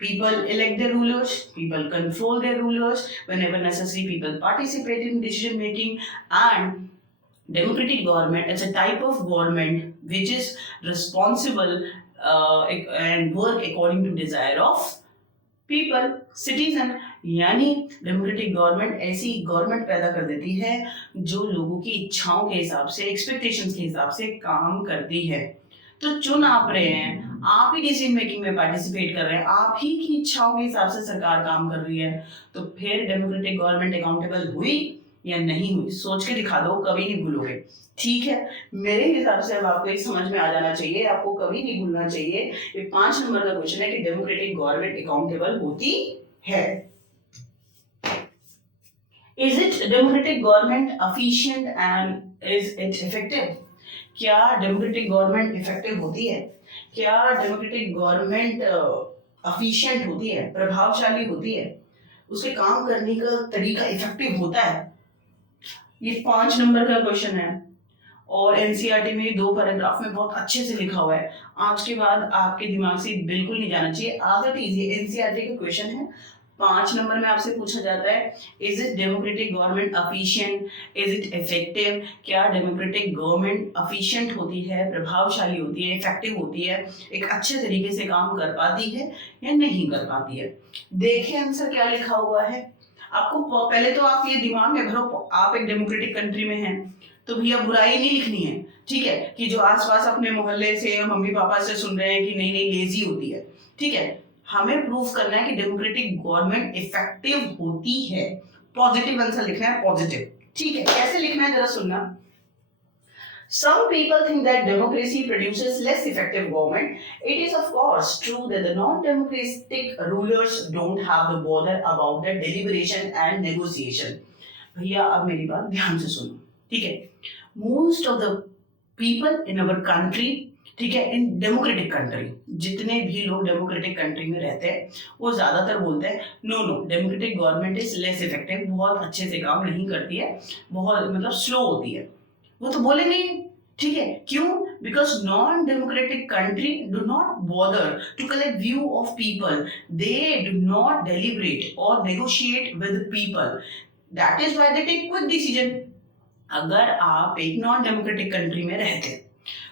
People elect their rulers, people control their rulers, whenever necessary people participate in decision making, and Democratic government, it's a type of government which is responsible and work according to desire of people citizen. यानी democratic government ऐसी government पैदा कर देती है जो लोगों की इच्छाओं के हिसाब से, एक्सपेक्टेशंस के हिसाब से काम करती है। तो चुन आप रहे हैं, आप ही डिसीजन मेकिंग में पार्टिसिपेट कर रहे हैं, आप ही की इच्छाओं के हिसाब से सरकार काम कर रही है, तो फिर डेमोक्रेटिक गवर्नमेंट अकाउंटेबल हुई या नहीं हुई, सोच के दिखा दो, कभी नहीं भूलोगे। ठीक है, मेरे हिसाब से अब आपको एक समझ में आ जाना चाहिए, आपको कभी नहीं भूलना चाहिए। ये 5 नंबर का क्वेश्चन है कि डेमोक्रेटिक गवर्नमेंट अकाउंटेबल होती है। Is it democratic government efficient and is it effective? क्या डेमोक्रेटिक गवर्नमेंट इफेक्टिव होती है? क्या डेमोक्रेटिक गवर्नमेंट एफिशिएंट होती है, प्रभावशाली होती है, उसके काम करने का तरीका इफेक्टिव होता है? ये 5 नंबर का क्वेश्चन है और एनसीईआरटी में 2 पैराग्राफ में बहुत अच्छे से लिखा हुआ है। आज के बाद आपके दिमाग से बिल्कुल नहीं जाना चाहिए। आदत इजी, एनसीईआरटी का क्वेश्चन है, 5 नंबर में आपसे पूछा जाता है, is it democratic government efficient, is it effective? क्या डेमोक्रेटिक गवर्नमेंट एफिशिएंट होती है, प्रभावशाली होती है, इफेक्टिव होती है, एक अच्छे तरीके से काम कर पाती है या नहीं कर पाती है? देखिए आंसर क्या लिखा हुआ है। आपको पहले तो आप ये दिमाग में भरो, आप एक डेमोक्रेटिक कंट्री में हैं तो भैया बुराई नहीं लिखनी है, ठीक है, कि जो आसपास अपने मोहल्ले से मम्मी पापा से सुन रहे हैं कि नहीं नहीं लेजी होती है, ठीक है, हमें प्रूफ करना है कि डेमोक्रेटिक गवर्नमेंट इफेक्टिव होती है। पॉजिटिव आंसर लिखना है, पॉजिटिव। ठीक है, कैसे लिखना है जरा सुनना। Some people think that democracy produces less effective government. It is of course true that the non-democratic rulers don't have the bother about the deliberation and negotiation. भैया अब मेरी बात ध्यान से सुनो, ठीक है। Most of the people in our country, ठीक है, इन डेमोक्रेटिक कंट्री, जितने भी लोग डेमोक्रेटिक कंट्री में रहते हैं वो ज्यादातर बोलते हैं no no democratic government is less effective, बहुत अच्छे से काम नहीं करती है, बहुत मतलब स्लो होती है। वो तो बोले नहीं, ठीक है, क्यों? Because non democratic country do not bother to collect view of people, they do not deliberate और negotiate with people, that is why they take quick decision. अगर आप एक नॉन डेमोक्रेटिक कंट्री में रहते हैं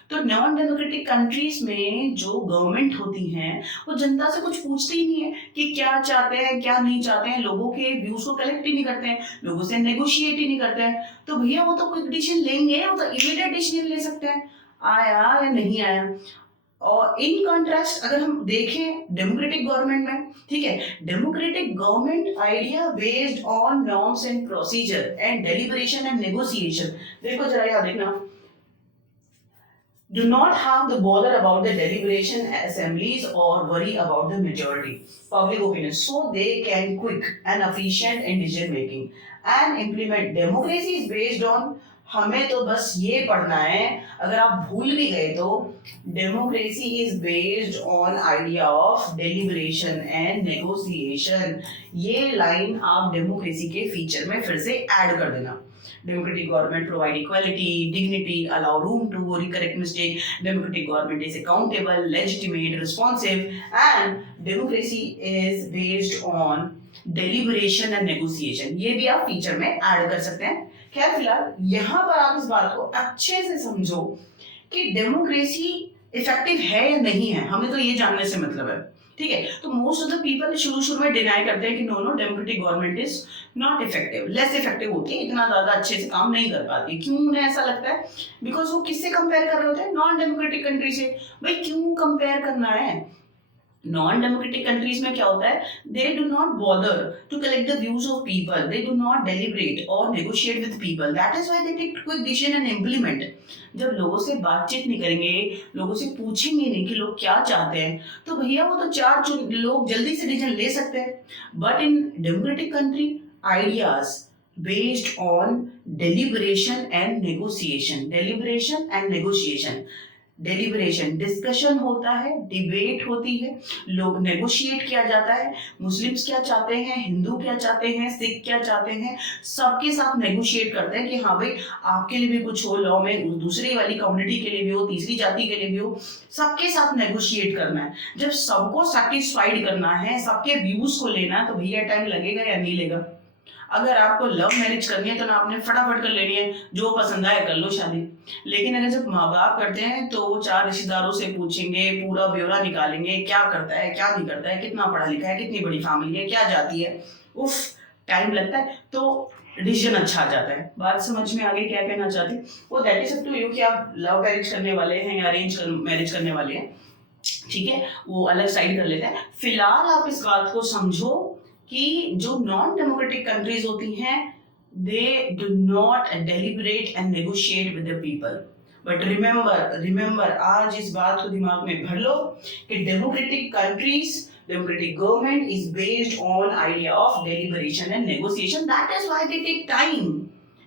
तो नॉन डेमोक्रेटिक कंट्रीज में जो गवर्नमेंट होती हैं वो जनता से कुछ पूछते ही नहीं है कि क्या चाहते हैं क्या नहीं चाहते हैं, लोगों के व्यूज को कलेक्ट ही नहीं करते हैं, लोगों से नेगोशिएट ही नहीं करते हैं। तो भैया वो तो क्विक डिसीजन लेंगे, वो तो इमीडिएट डिसीजन ले सकते हैं, आया या नहीं आया। और इन कॉन्ट्रास्ट अगर हम देखें डेमोक्रेटिक गवर्नमेंट में, ठीक है, democratic government idea based on norms and procedure and deliberation and negotiation. देखो जरा यहाँ देखना, do not have the bother about the deliberation assemblies or worry about the majority public opinion, so they can quick and efficient in decision making and implement democracy is based on। हमें तो बस ये पढ़ना है, अगर आप भूल भी गए तो democracy is based on idea of deliberation and negotiation. ये लाइन आप डेमोक्रेसी के फीचर में फिर से ऐड कर देना। Democratic government provide equality, dignity, allow room to correct mistake. Democratic government is accountable, legitimate, responsive, and democracy is based on deliberation and negotiation. ये भी आप फीचर में ऐड कर सकते हैं। खैर फिलहाल यहाँ पर आप इस बात को अच्छे से समझो कि डेमोक्रेसी इफेक्टिव है या नहीं है, हमें तो ये जानने से मतलब है, ठीक है। तो मोस्ट ऑफ द पीपल शुरू में डिनाई करते हैं कि no no democratic government is not effective, less effective होती है, इतना ज्यादा अच्छे से काम नहीं कर पाती। क्यों उन्हें ऐसा लगता है? बिकॉज वो किससे कंपेयर कर रहे होते हैं? नॉन डेमोक्रेटिक कंट्री से। भाई क्यों कंपेयर करना है? नॉन डेमोक्रेटिक कंट्रीज में क्या होता है, they do not bother to collect the views of people, they do not deliberate और negotiate with people, that is why they take quick decision and implement. जब लोगों से बातचीत नहीं करेंगे, लोगों से पूछेंगे नहीं कि लोग क्या चाहते हैं, तो भैया वो तो 4 लोग जल्दी से डिसीजन ले सकते हैं। But in democratic country ideas based on deliberation and negotiation, deliberation and negotiation. Deliberation discussion होता है, डिबेट होती है, लोग नेगोशिएट किया जाता है, मुस्लिम्स क्या चाहते हैं, हिंदू क्या चाहते हैं, सिख क्या चाहते हैं, सबके साथ नेगोशिएट करते हैं कि हाँ भाई आपके लिए भी कुछ हो, लॉ में दूसरी वाली कम्युनिटी के लिए भी हो, तीसरी जाति के लिए भी हो, सबके साथ नेगोशिएट करना है। जब सबको सेटिस्फाइड करना है, सबके व्यूज को लेना है, तो भैया टाइम लगेगा या नहीं लगेगा? अगर आपको लव मैरिज करनी है तो ना आपने फटाफट कर लेनी है, जो पसंद आए कर लो शादी। लेकिन अगर जब माँ बाप करते हैं तो वो 4 रिश्तेदारों से पूछेंगे, पूरा ब्यौरा निकालेंगे, क्या करता है क्या नहीं करता है, कितना पढ़ा लिखा है, कितनी बड़ी फैमिली है, क्या जाती है, उफ टाइम लगता है। तो डिसीजन अच्छा आ जाता है। बात समझ में आगे क्या कहना चाहते हैं वो, that is up to you कि आप लव मैरिज करने वाले हैं या अरेंज मैरिज करने वाले हैं, ठीक है, वो अलग साइड कर लेते हैं। फिलहाल आप इस बात को समझो कि जो नॉन डेमोक्रेटिक कंट्रीज होती हैं, दे do not deliberate and negotiate with the people. But remember आज इस बात को दिमाग में भर लो कि democratic countries, democratic government is based on idea of deliberation and negotiation. That is why they take time.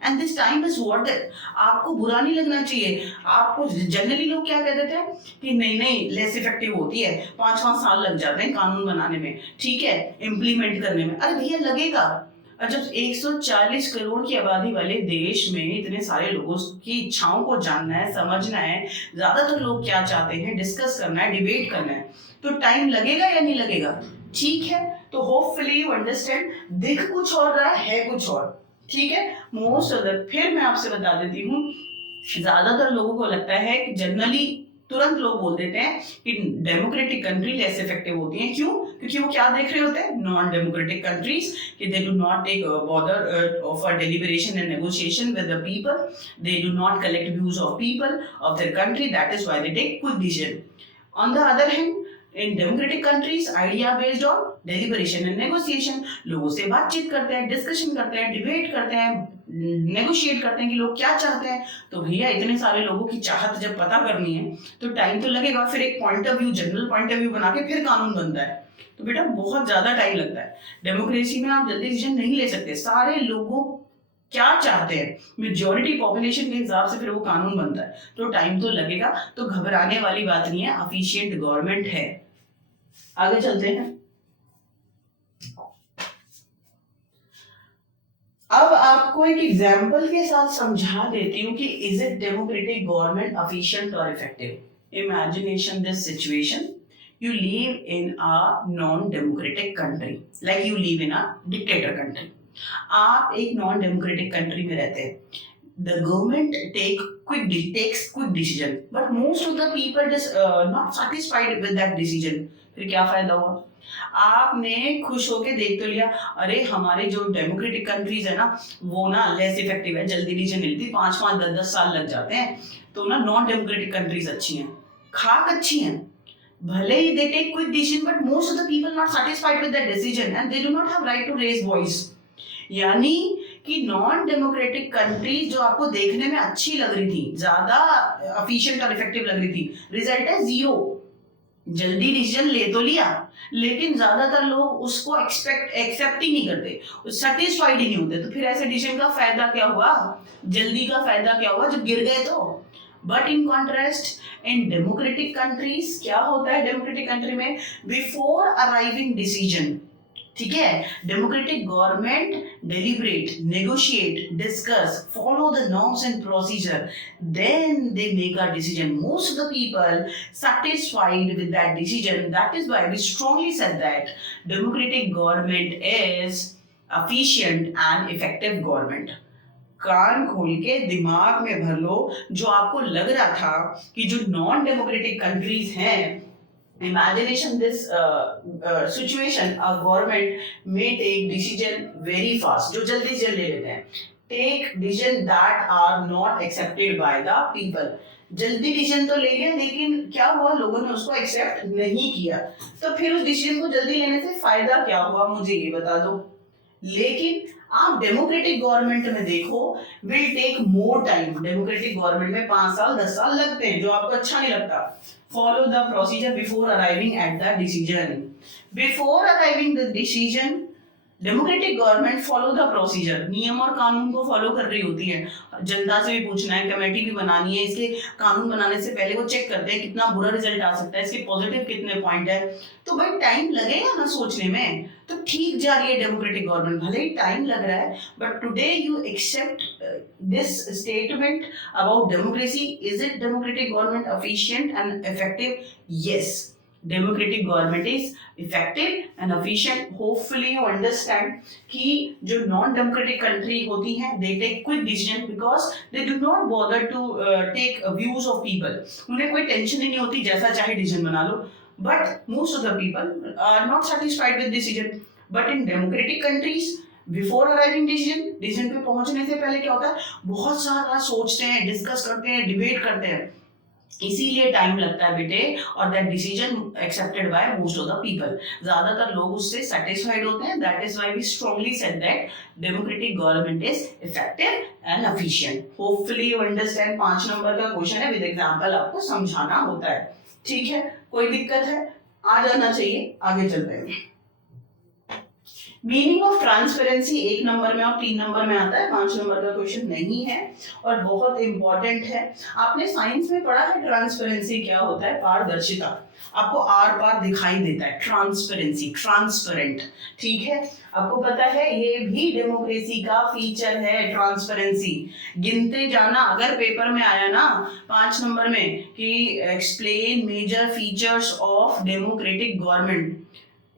And this time is worth it. आपको बुरा नहीं लगना चाहिए। आपको जनरली लोग क्या कह देते हैं कि नहीं लेस इफेक्टिव होती है, 5-5 साल लग जाते हैं कानून बनाने में, ठीक है, इम्प्लीमेंट करने में। अरे भैया लगेगा। और जब 140 करोड़ की आबादी वाले देश में इतने सारे लोगों की इच्छाओं को जानना है, समझना है, ज्यादातर लोग क्या चाहते हैं, डिस्कस करना है, डिबेट करना है, तो टाइम लगेगा या नहीं लगेगा? ठीक है, तो होपफुली यू अंडरस्टैंड, दिख कुछ और रहा है कुछ और, ठीक है। मोस्ट अदर, फिर मैं आपसे बता देती हूँ, ज्यादातर लोगों को लगता है कि जनरली तुरंत लोग बोल देते हैं कि डेमोक्रेटिक कंट्री लेस इफेक्टिव होती हैं। क्यों? क्योंकि वो क्या देख रहे होते हैं, नॉन डेमोक्रेटिक कंट्रीज, कि they do not take bother for deliberation and negotiation with the people, they do not collect views of people of their country, that is why they take quick decision. On the other hand, in democratic countries idea based on deliberation and negotiation, लोगों से बातचीत करते हैं, discussion करते हैं, debate करते हैं, negotiate करते हैं कि लोग क्या चाहते हैं। तो भैया इतने सारे लोगों की चाहत जब पता करनी है तो टाइम तो लगेगा। फिर एक point of view, general point of view बना के फिर कानून बनता है, तो बेटा बहुत ज्यादा टाइम लगता है। डेमोक्रेसी में आप जल्दी डिसीजन नहीं ले सकते, सारे लोगों क्या चाहते हैं, मेजॉरिटी पॉपुलेशन के हिसाब से फिर वो कानून बनता है, तो टाइम तो लगेगा। तो घबराने वाली बात नहीं है, एफिशिएंट गवर्नमेंट है। आगे चलते हैं। अब आपको एक एग्जाम्पल के साथ समझा देती हूँ कि is it democratic government efficient और effective. Imagination this situation, you live in a non-democratic country, like you live in a dictator country. आप एक नॉन डेमोक्रेटिक कंट्री में रहते हैं, the government takes quick decision, but most of the people just not satisfied with that decision. फिर क्या फायदा हुआ? आपने खुश होके देख तो लिया, अरे हमारे जो डेमोक्रेटिक कंट्रीज है ना वो ना लेस इफेक्टिव है, जल्दी डिसीजन नहीं लेती, 5-5, 10-10 साल लग जाते हैं, तो ना नॉन डेमोक्रेटिक कंट्रीज अच्छी हैं, खाक अच्छी हैं। भले ही they take quick decision, but most of the people not satisfied with that decision and they do not have right to raise voice. यानी कि नॉन डेमोक्रेटिक कंट्रीज जो आपको देखने में अच्छी लग रही थी, ज्यादा एफिशिएंट और इफेक्टिव लग रही थी, रिजल्ट है जीरो। जल्दी डिसीजन ले तो लिया, लेकिन ज्यादातर लोग उसको एक्सेप्ट ही नहीं करते, सेटिस्फाइड ही नहीं होते, तो फिर ऐसे डिसीजन का फायदा क्या हुआ, जल्दी का फायदा क्या हुआ जब गिर गए तो। But in contrast in democratic countries क्या होता है, डेमोक्रेटिक कंट्री में बिफोर अराइविंग डिसीजन, ठीक है, democratic government deliberate, negotiate, discuss, follow the norms and procedure, then they make a decision. Most of the people satisfied with that decision. That is why we strongly said that democratic government is efficient and effective government. कान खोल के दिमाग में भर लो, जो आपको लग रहा था कि जो नॉन डेमोक्रेटिक कंट्रीज हैं, imagination this situation, a government may take decision very fast, जो जल्दी जल्दी ले लेते हैं, take decision that are not accepted by the people. जल्दी डिसीजन तो ले लिया, लेकिन क्या हुआ, लोगों ने उसको एक्सेप्ट नहीं किया, तो फिर उस डिसीजन को जल्दी लेने से फायदा क्या हुआ, मुझे ये बता दो। लेकिन आप डेमोक्रेटिक गवर्नमेंट में देखो, will take more time. Democratic government में 5 साल 10 साल लगते हैं, जो आपको अच्छा नहीं लगता। Follow the procedure before arriving at the decision. Before arriving the decision, democratic government follow the procedure, नियम और कानून को फॉलो कर रही होती है। जनता से भी पूछना है, कमेटी भी बनानी है, इसके कानून बनाने से पहले वो चेक करते हैं कितना बुरा रिजल्ट आ सकता है, इसके पॉजिटिव कितने पॉइंट है, तो भाई टाइम लगेगा ना सोचने में, तो ठीक जा रही है डेमोक्रेटिक गवर्नमेंट, भले ही टाइम लग रहा है। But today you accept this statement about democracy, is it democratic government efficient and effective? Yes. Democratic government is effective and efficient. Hopefully you understand कि जो नॉन डेमोक्रेटिक कंट्री होती हैं they take quick decision because they do not bother to take views of people. उन्हें कोई tension ही नहीं होती, जैसा चाहे डिसीजन बना लो. But most of the people are not satisfied with decision. But in democratic countries before arriving decision पे पहुंचने से पहले क्या होता है, बहुत सारा सोचते हैं, डिस्कस करते हैं, डिबेट करते हैं. इसीलिए टाइम लगता है बेटे, और that decision accepted by most of the people. ज्यादातर लोग उससे सेटिस्फाइड होते हैं. That is why we strongly said that democratic government is effective and efficient. Hopefully you understand. 5 number का क्वेश्चन है, विद एग्जांपल आपको समझाना होता है. ठीक है, कोई दिक्कत है? आ जाना चाहिए. आगे चलते हैं. मीनिंग ऑफ ट्रांसपेरेंसी 1 नंबर में और 3 नंबर में आता है. 5 नंबर का क्वेश्चन नहीं है और बहुत इंपॉर्टेंट है. आपने साइंस में पढ़ा है ट्रांसपेरेंसी क्या होता है? पारदर्शिता. आपको आर पार दिखाई देता है. Transparency, transparent. ठीक है, आपको पता है ये भी डेमोक्रेसी का फीचर है. ट्रांसपेरेंसी गिनते जाना. अगर पेपर में आया ना 5 नंबर में कि explain major features of democratic government.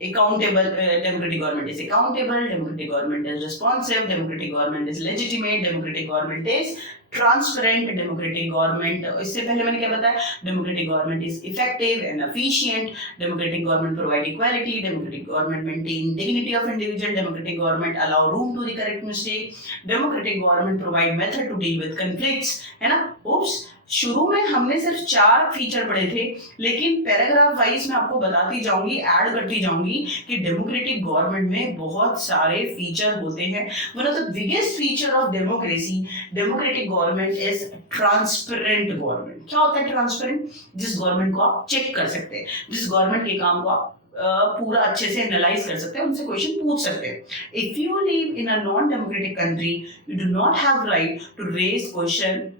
Accountable, democratic government is accountable, democratic government is responsive, democratic government is legitimate, democratic government is transparent, democratic government, इससे पहले मैंने क्या बताया, democratic government is effective and efficient, democratic government provide equality, democratic government maintain dignity of individual, democratic government allow room to the correct mistake, democratic government provide method to deal with conflicts, है ना. oops, शुरू में हमने सिर्फ 4 feature पढ़े थे, लेकिन paragraph wise मैं आपको बताती जाऊंगी, ऐड करती जाऊंगी कि डेमोक्रेटिक गवर्नमेंट में बहुत सारे फीचर होते हैं. One of the biggest feature of democracy, democratic government is transparent government. क्या होता है ट्रांसपेरेंट? जिस गवर्नमेंट को आप चेक कर सकते हैं, जिस गवर्नमेंट के काम को आप पूरा अच्छे से एनालाइज कर सकते हैं, उनसे क्वेश्चन पूछ सकते हैं. If you live in a non democratic country, you do not have right to raise question,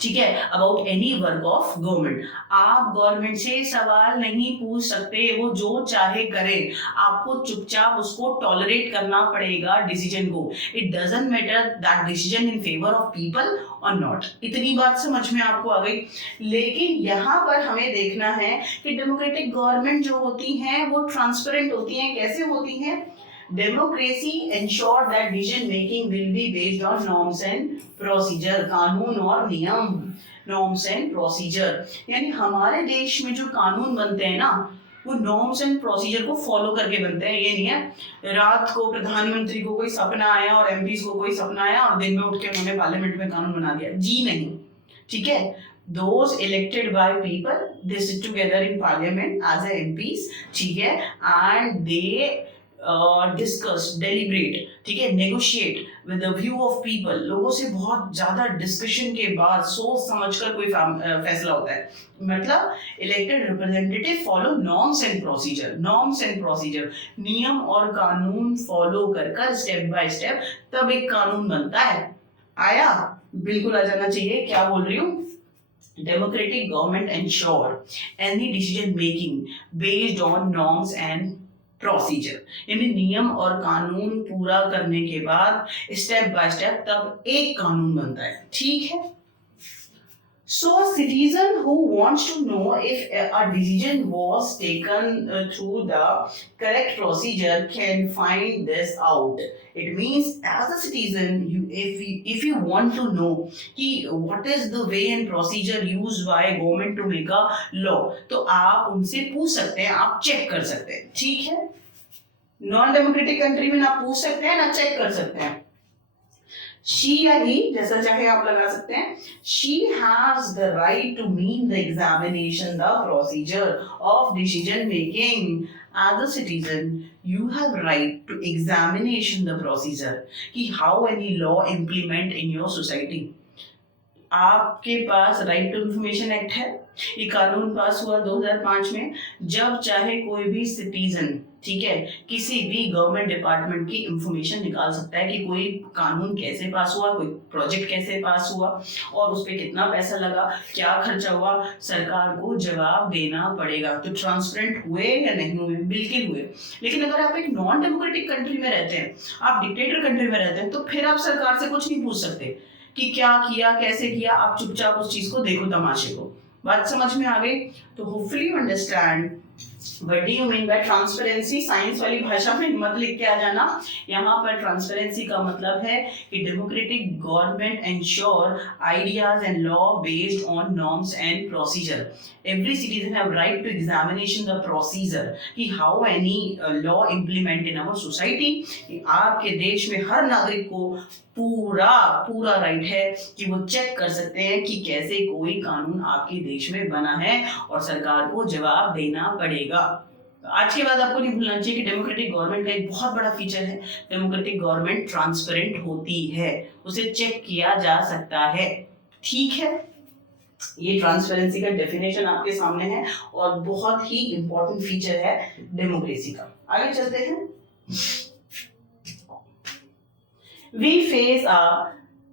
ठीक है, about any work of government. आप गवर्नमेंट से सवाल नहीं पूछ सकते, वो जो चाहे करे. आपको चुपचाप उसको टॉलरेट करना पड़ेगा डिसीजन को. It doesn't matter that decision in favour of people और नॉट. इतनी बात समझ में आपको आ गई. लेकिन यहाँ पर हमें देखना है कि डेमोक्रेटिक गवर्नमेंट जो होती हैं वो ट्रांसपेरेंट होती हैं. कैसे होती हैं? Democracy ensure that decision making will be based on norms and procedure. कानून और नियम, norms and procedure. यानी हमारे देश में जो कानून बनते हैं ना, वो नॉर्म्स एंड प्रोसीजर को फॉलो करके बनते हैं. ये नहीं है रात को प्रधानमंत्री को कोई सपना आया और एमपीज को कोई सपना आया और दिन में उठ के उन्होंने पार्लियामेंट में कानून बना दिया. जी नहीं. ठीक है, those elected by people, they sit together in parliament as a MPs. ठीक है, and they डिस्कस, डेलिब्रेट, ठीक है, negotiate with the view of people. लोगों से बहुत ज्यादा डिस्कशन के बाद सोच समझकर कोई फैसला होता है. मतलब elected representative follow norms and procedure. Norms and procedure, नियम और कानून फॉलो कर स्टेप बाय स्टेप तब एक कानून बनता है. आया? बिल्कुल आ जाना चाहिए. क्या बोल रही हूँ? Democratic government ensure any decision making based on norms and procedure. यानी नियम और कानून पूरा करने के बाद स्टेप बाय स्टेप तब एक कानून बनता है. ठीक है. So a citizen who wants to know if a decision was taken through the correct procedure can find this out. It means as a citizen, if you want to know कि what is the way and procedure used by government to make a law, तो आप उनसे पूछ सकते हैं, आप check कर सकते हैं. ठीक है. नॉन डेमोक्रेटिक कंट्री में ना पूछ सकते हैं ना चेक कर सकते हैं. शी या ही, जैसा चाहे आप लगा सकते हैं. She has the right to mean the examination, the procedure of decision making. As a citizen you have right to examination the procedure कि how any law implement in your society. आपके पास right to information act है. ये कानून पास हुआ 2005 में. जब चाहे कोई भी सिटीजन, ठीक है, किसी भी गवर्नमेंट डिपार्टमेंट की इंफॉर्मेशन निकाल सकता है कि कोई कानून कैसे पास हुआ, कोई प्रोजेक्ट कैसे पास हुआ और उस पर कितना पैसा लगा, क्या खर्चा हुआ. सरकार को जवाब देना पड़ेगा. तो ट्रांसपेरेंट हुए या नहीं हुए? बिल्कुल हुए. लेकिन अगर आप एक नॉन डेमोक्रेटिक कंट्री में रहते हैं, आप डिक्टेटर कंट्री में रहते हैं, तो फिर आप सरकार से कुछ नहीं पूछ सकते कि क्या किया, कैसे किया. आप चुपचाप उस चीज को देखो, तमाशे को. बात समझ में आ गई? तो hopefully you understand What do you mean by transparency? Science वाली भाषा में मत लिख के आ जाना। यहाँ पर ट्रांसपेरेंसी का मतलब है कि democratic government ensure ideas and law based on norms and procedure. Every citizen have right to examination the procedure कि how any law implement in our society। आपके देश में हर नागरिक को पूरा राइट है कि वो चेक कर सकते हैं कि कैसे कोई कानून आपके देश में बना है और सरकार को जवाब देना पड़ेगा। आज के बाद आपको नहीं भूलना चाहिए कि डेमोक्रेटिक गवर्नमेंट का एक बहुत बड़ा फीचर है, डेमोक्रेटिक गवर्नमेंट ट्रांसपेरेंट होती है, उसे चेक किया जा सकता है। ठीक है, ये ट्रांसपेरेंसी का डेफिनेशन आपके सामने है और बहुत ही इंपॉर्टेंट फीचर है डेमोक्रेसी का। आगे चलते हैं। We face a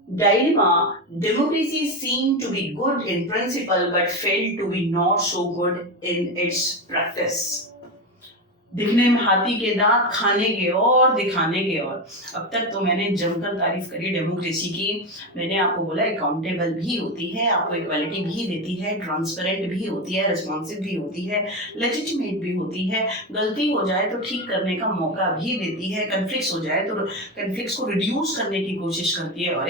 dilemma. Democracy seemed to be good in principle but failed to be not so good in its practice. दिखने में हाथी के दांत, खाने के और दिखाने के और। अब तक तो मैंने जमकर तारीफ करी डेमोक्रेसी की। मैंने आपको बोला अकाउंटेबल भी होती है, आपको इक्वालिटी भी देती है, ट्रांसपेरेंट भी होती है, रिस्पॉन्सिव भी होती है, लेजिटिमेट भी होती है, गलती हो जाए तो ठीक करने का मौका भी देती है, कन्फ्लिक्ट्स हो जाए तो कन्फ्लिक्ट्स को रिड्यूस करने की कोशिश करती है। और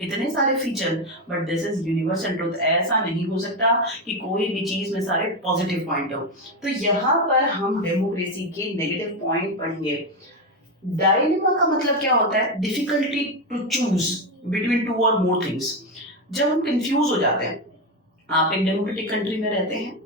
इतने सारे feature, but this is universal truth. ऐसा नहीं हो सकता कि कोई भी चीज में सारे पॉजिटिव पॉइंट हो। तो यहाँ पर हम डेमोक्रेसी के नेगेटिव पॉइंट पढ़ेंगे। डायलेमा का मतलब क्या होता है? Difficulty to choose between two और मोर थिंग्स। जब हम कंफ्यूज हो जाते हैं, आप एक डेमोक्रेटिक कंट्री में रहते हैं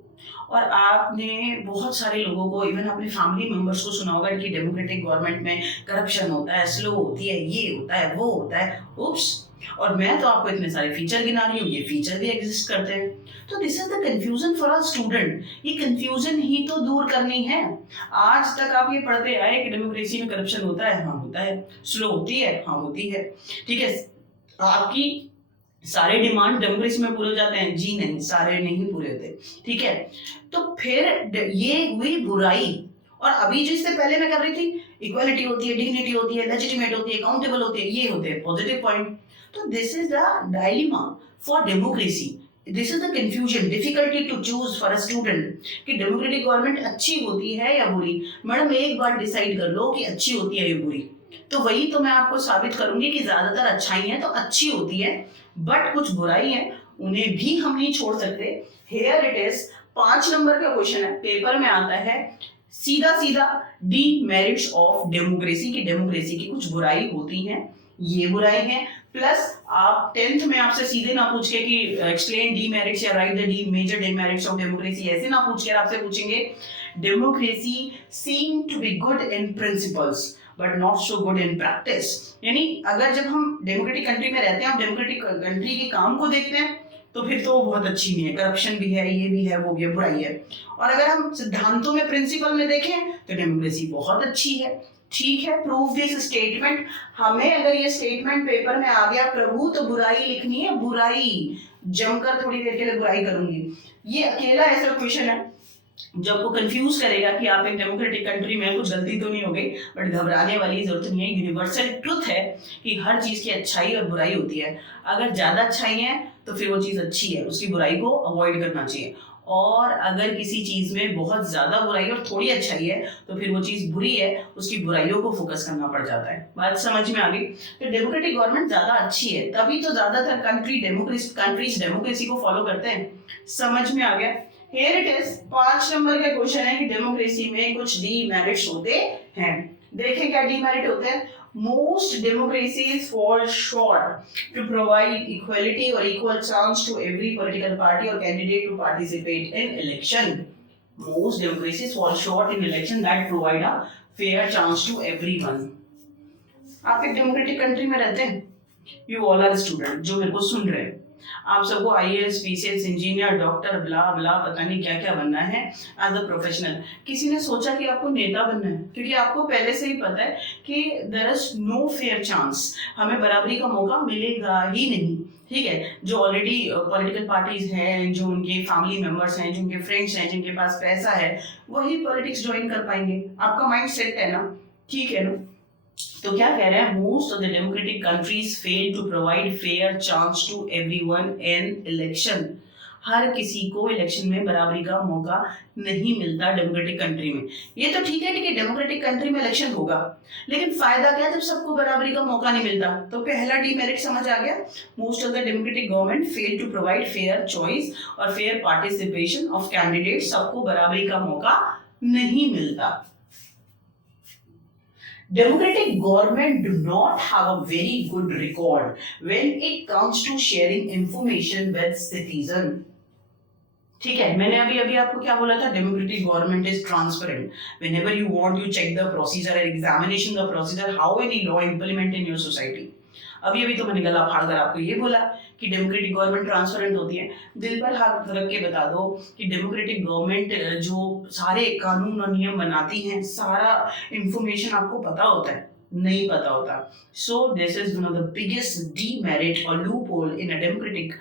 और आपने बहुत सारे लोगों को, इवन अपने फैमिली मेंबर्स को सुना होगा कि डेमोक्रेटिक गवर्नमेंट में करप्शन होता है, स्लो होती है, ये होता है, वो होता है। उप्स, और मैं तो आपको इतने सारे फीचर गिना रही हूँ, ये फीचर भी एग्जिस्ट करते हैं। तो this is the confusion for a student. ये कंफ्यूजन ही तो दूर करनी है। आज तक आप ये पढ़ते आए कि डेमोक्रेसी में करप्शन होता है, हाँ होता है, स्लो होती है, हाँ होती है, ठीक है। आपकी सारे डिमांड डेमोक्रेसी में पूरे हो जाते हैं? जी नहीं, सारे नहीं पूरे होते, ठीक है। तो फिर ये हुई बुराई। और अभी जो इससे पहले मैं कर रही थी, इक्वालिटी होती है, डिग्निटी होती है, लेजिटिमेट होती है, अकाउंटेबल होती है, ये होते हैं पॉजिटिव पॉइंट। तो this is the dilemma for democracy. This is the confusion, difficulty to choose for a student कि डेमोक्रेटिक गवर्नमेंट अच्छी होती है या बुरी। मैडम एक बार डिसाइड कर लो कि अच्छी होती है या बुरी, तो वही तो मैं आपको साबित करूंगी कि ज्यादातर अच्छाई है तो अच्छी होती है, बट कुछ बुराई है उन्हें भी हम नहीं छोड़ सकते। हेयर इट इज 5 नंबर का क्वेश्चन है, पेपर में आता है सीधा डीमेरिट्स ऑफ डेमोक्रेसी की डेमोक्रेसी की कुछ बुराई होती हैं, ये बुराई है। प्लस आप 10th में आपसे सीधे ना पूछ के कि एक्सप्लेन डीमेरिट्स या write the major demerits of democracy, ऐसे ना पूछ के आपसे पूछेंगे democracy seem to be good in principles but not so good in practice. यानी अगर जब हम डेमोक्रेटिक कंट्री में रहते हैं, हम डेमोक्रेटिक कंट्री के काम को देखते हैं तो फिर तो वो बहुत अच्छी नहीं है, करप्शन भी है, ये भी है, वो भी है, बुराई है। और अगर हम सिद्धांतों में, प्रिंसिपल में देखें तो डेमोक्रेसी बहुत अच्छी है। ठीक है, प्रूव दिस स्टेटमेंट। हमें अगर ये स्टेटमेंट पेपर में आ गया प्रभु तो बुराई लिखनी है, बुराई, जमकर थोड़ी देर के लिए बुराई करूंगी। ये अकेला ऐसा क्वेश्चन है जो आपको कंफ्यूज करेगा कि आप एक डेमोक्रेटिक कंट्री में, कुछ गलती तो नहीं हो गई, बट घबराने वाली जरूरत नहीं है। यूनिवर्सल ट्रुथ है कि हर चीज की अच्छाई और बुराई होती है। अगर ज्यादा अच्छाई है तो फिर वो चीज अच्छी है, उसकी बुराई को अवॉइड करना चाहिए। और अगर किसी चीज में बहुत ज्यादा बुराई और थोड़ी अच्छाई है तो फिर वो चीज बुरी है, उसकी बुराइयों को फोकस करना पड़ जाता है। बात समझ में आ गई? तो डेमोक्रेटिक गवर्नमेंट ज्यादा अच्छी है, तभी तो ज्यादातर कंट्रीज डेमोक्रेसी को फॉलो करते हैं। समझ में आ गया? Here it is, 5 नंबर का क्वेश्चन है कि डेमोक्रेसी में कुछ डीमेरिट्स होते हैं। देखें क्या डीमेरिट होते हैं। Most democracies fall short to provide equality or equal chance to every political party or candidate to participate in election. Most democracies fall short in election that provide a fair chance to everyone. आप एक democratic country में रहते हैं, you all are student जो मेरे को सुन रहे हैं, आप सबको आईएएस, पीसीएस, इंजीनियर, डॉक्टर, ब्ला ब्ला पता नहीं क्या क्या बनना है एज अ प्रोफेशनल। किसी ने सोचा कि आपको नेता बनना है, क्योंकि आपको पहले से ही पता है कि there is no fair chance, हमें बराबरी का मौका मिलेगा ही नहीं। ठीक है, जो ऑलरेडी पॉलिटिकल पार्टीज हैं, जो उनके फैमिली मेंबर्स हैं, जिनके फ्रेंड्स हैं, जिनके पास पैसा है, वही पॉलिटिक्स ज्वाइन कर पाएंगे। आपका माइंड सेट है ना? ठीक है ना? तो क्या कह रहे हैं? Most of the democratic countries fail to provide fair chance to everyone in election. हर किसी को इलेक्शन में बराबरी का मौका नहीं मिलता डेमोक्रेटिक कंट्री में। ये तो ठीक है डेमोक्रेटिक कंट्री में इलेक्शन होगा, लेकिन फायदा क्या जब सबको बराबरी का मौका नहीं मिलता। तो पहला डीमेरिट समझ आ गया, most of the democratic government fail to provide fair choice और फेयर पार्टिसिपेशन ऑफ कैंडिडेट, सबको बराबरी का मौका नहीं मिलता। Democratic government do not have a very good record when it comes to sharing information with citizen. ठीक है, मैंने अभी आपको क्या बोला था, democratic government is transparent. Whenever you want you check the procedure and examination the procedure how any law implement in your society. अभी तो मैंने गला फाड़ कर आपको ये बोला कि डेमोक्रेटिक गवर्नमेंट ट्रांसपेरेंट होती है। दिल पर हाथ रख के बता दो कि डेमोक्रेटिक गवर्नमेंट जो सारे कानून और नियम बनाती हैं, सारा इंफॉर्मेशन आपको पता होता है? नहीं पता होता। So this is one of the biggest demerit और loophole in a democratic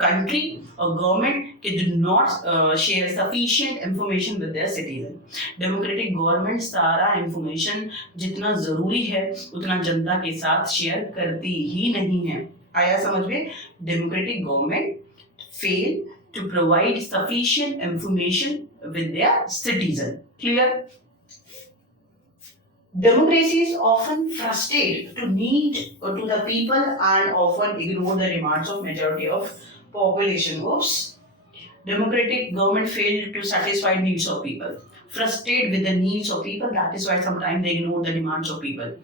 country और गवर्नमेंट कि do not share sufficient information with their citizen. Democratic government सारा इंफॉर्मेशन जितना जरूरी है उतना जनता के साथ शेयर करती ही नहीं है। आया समझ में? Democratic government fail to provide sufficient information with their citizen. Clear? Democracy is often frustrated to need to the people and often ignore the demands of majority of population groups. Democratic government failed to satisfy needs of people. Frustrated with the needs of people, that is why sometimes they ignore the demands of people.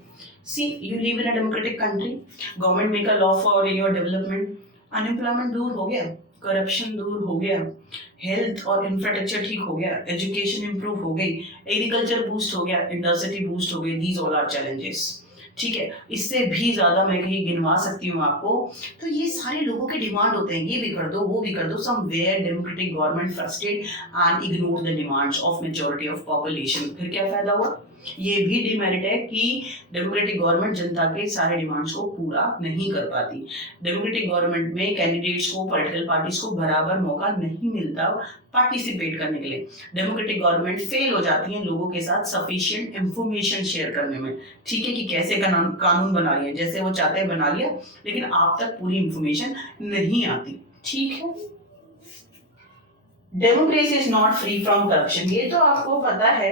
See, you live in a democratic country. Government make a law for your development. Unemployment दूर हो गया, corruption दूर हो गया, health और infrastructure ठीक हो गया, एजुकेशन इंप्रूव हो गई, एग्रीकल्चर बूस्ट हो गया, इंडस्ट्री बूस्ट हो गई। These all are challenges. ठीक है, इससे भी ज्यादा मैं कहीं गिनवा सकती हूँ आपको। तो ये सारे लोगों के डिमांड होते हैं, ये भी कर दो, वो भी कर दो। Somewhere democratic government frustrated and ignore the demands of majority of population. फिर क्या फायदा हुआ? ये भी डिमेरिट है कि डेमोक्रेटिक गवर्नमेंट जनता के सारे डिमांड्स को पूरा नहीं कर पाती। डेमोक्रेटिक गवर्नमेंट में कैंडिडेट्स को, पॉलिटिकल पार्टीज को बराबर मौका नहीं मिलता पार्टिसिपेट करने के लिए। डेमोक्रेटिक गवर्नमेंट फेल हो जाती है लोगों के साथ सफिशिएंट इंफॉर्मेशन शेयर करने में। ठीक है कि कैसे कानून बना रही है, जैसे वो चाहते हैं बना लिया, लेकिन आप तक पूरी इंफॉर्मेशन नहीं आती। ठीक है, democracy is not free from corruption. ये तो आपको पता है।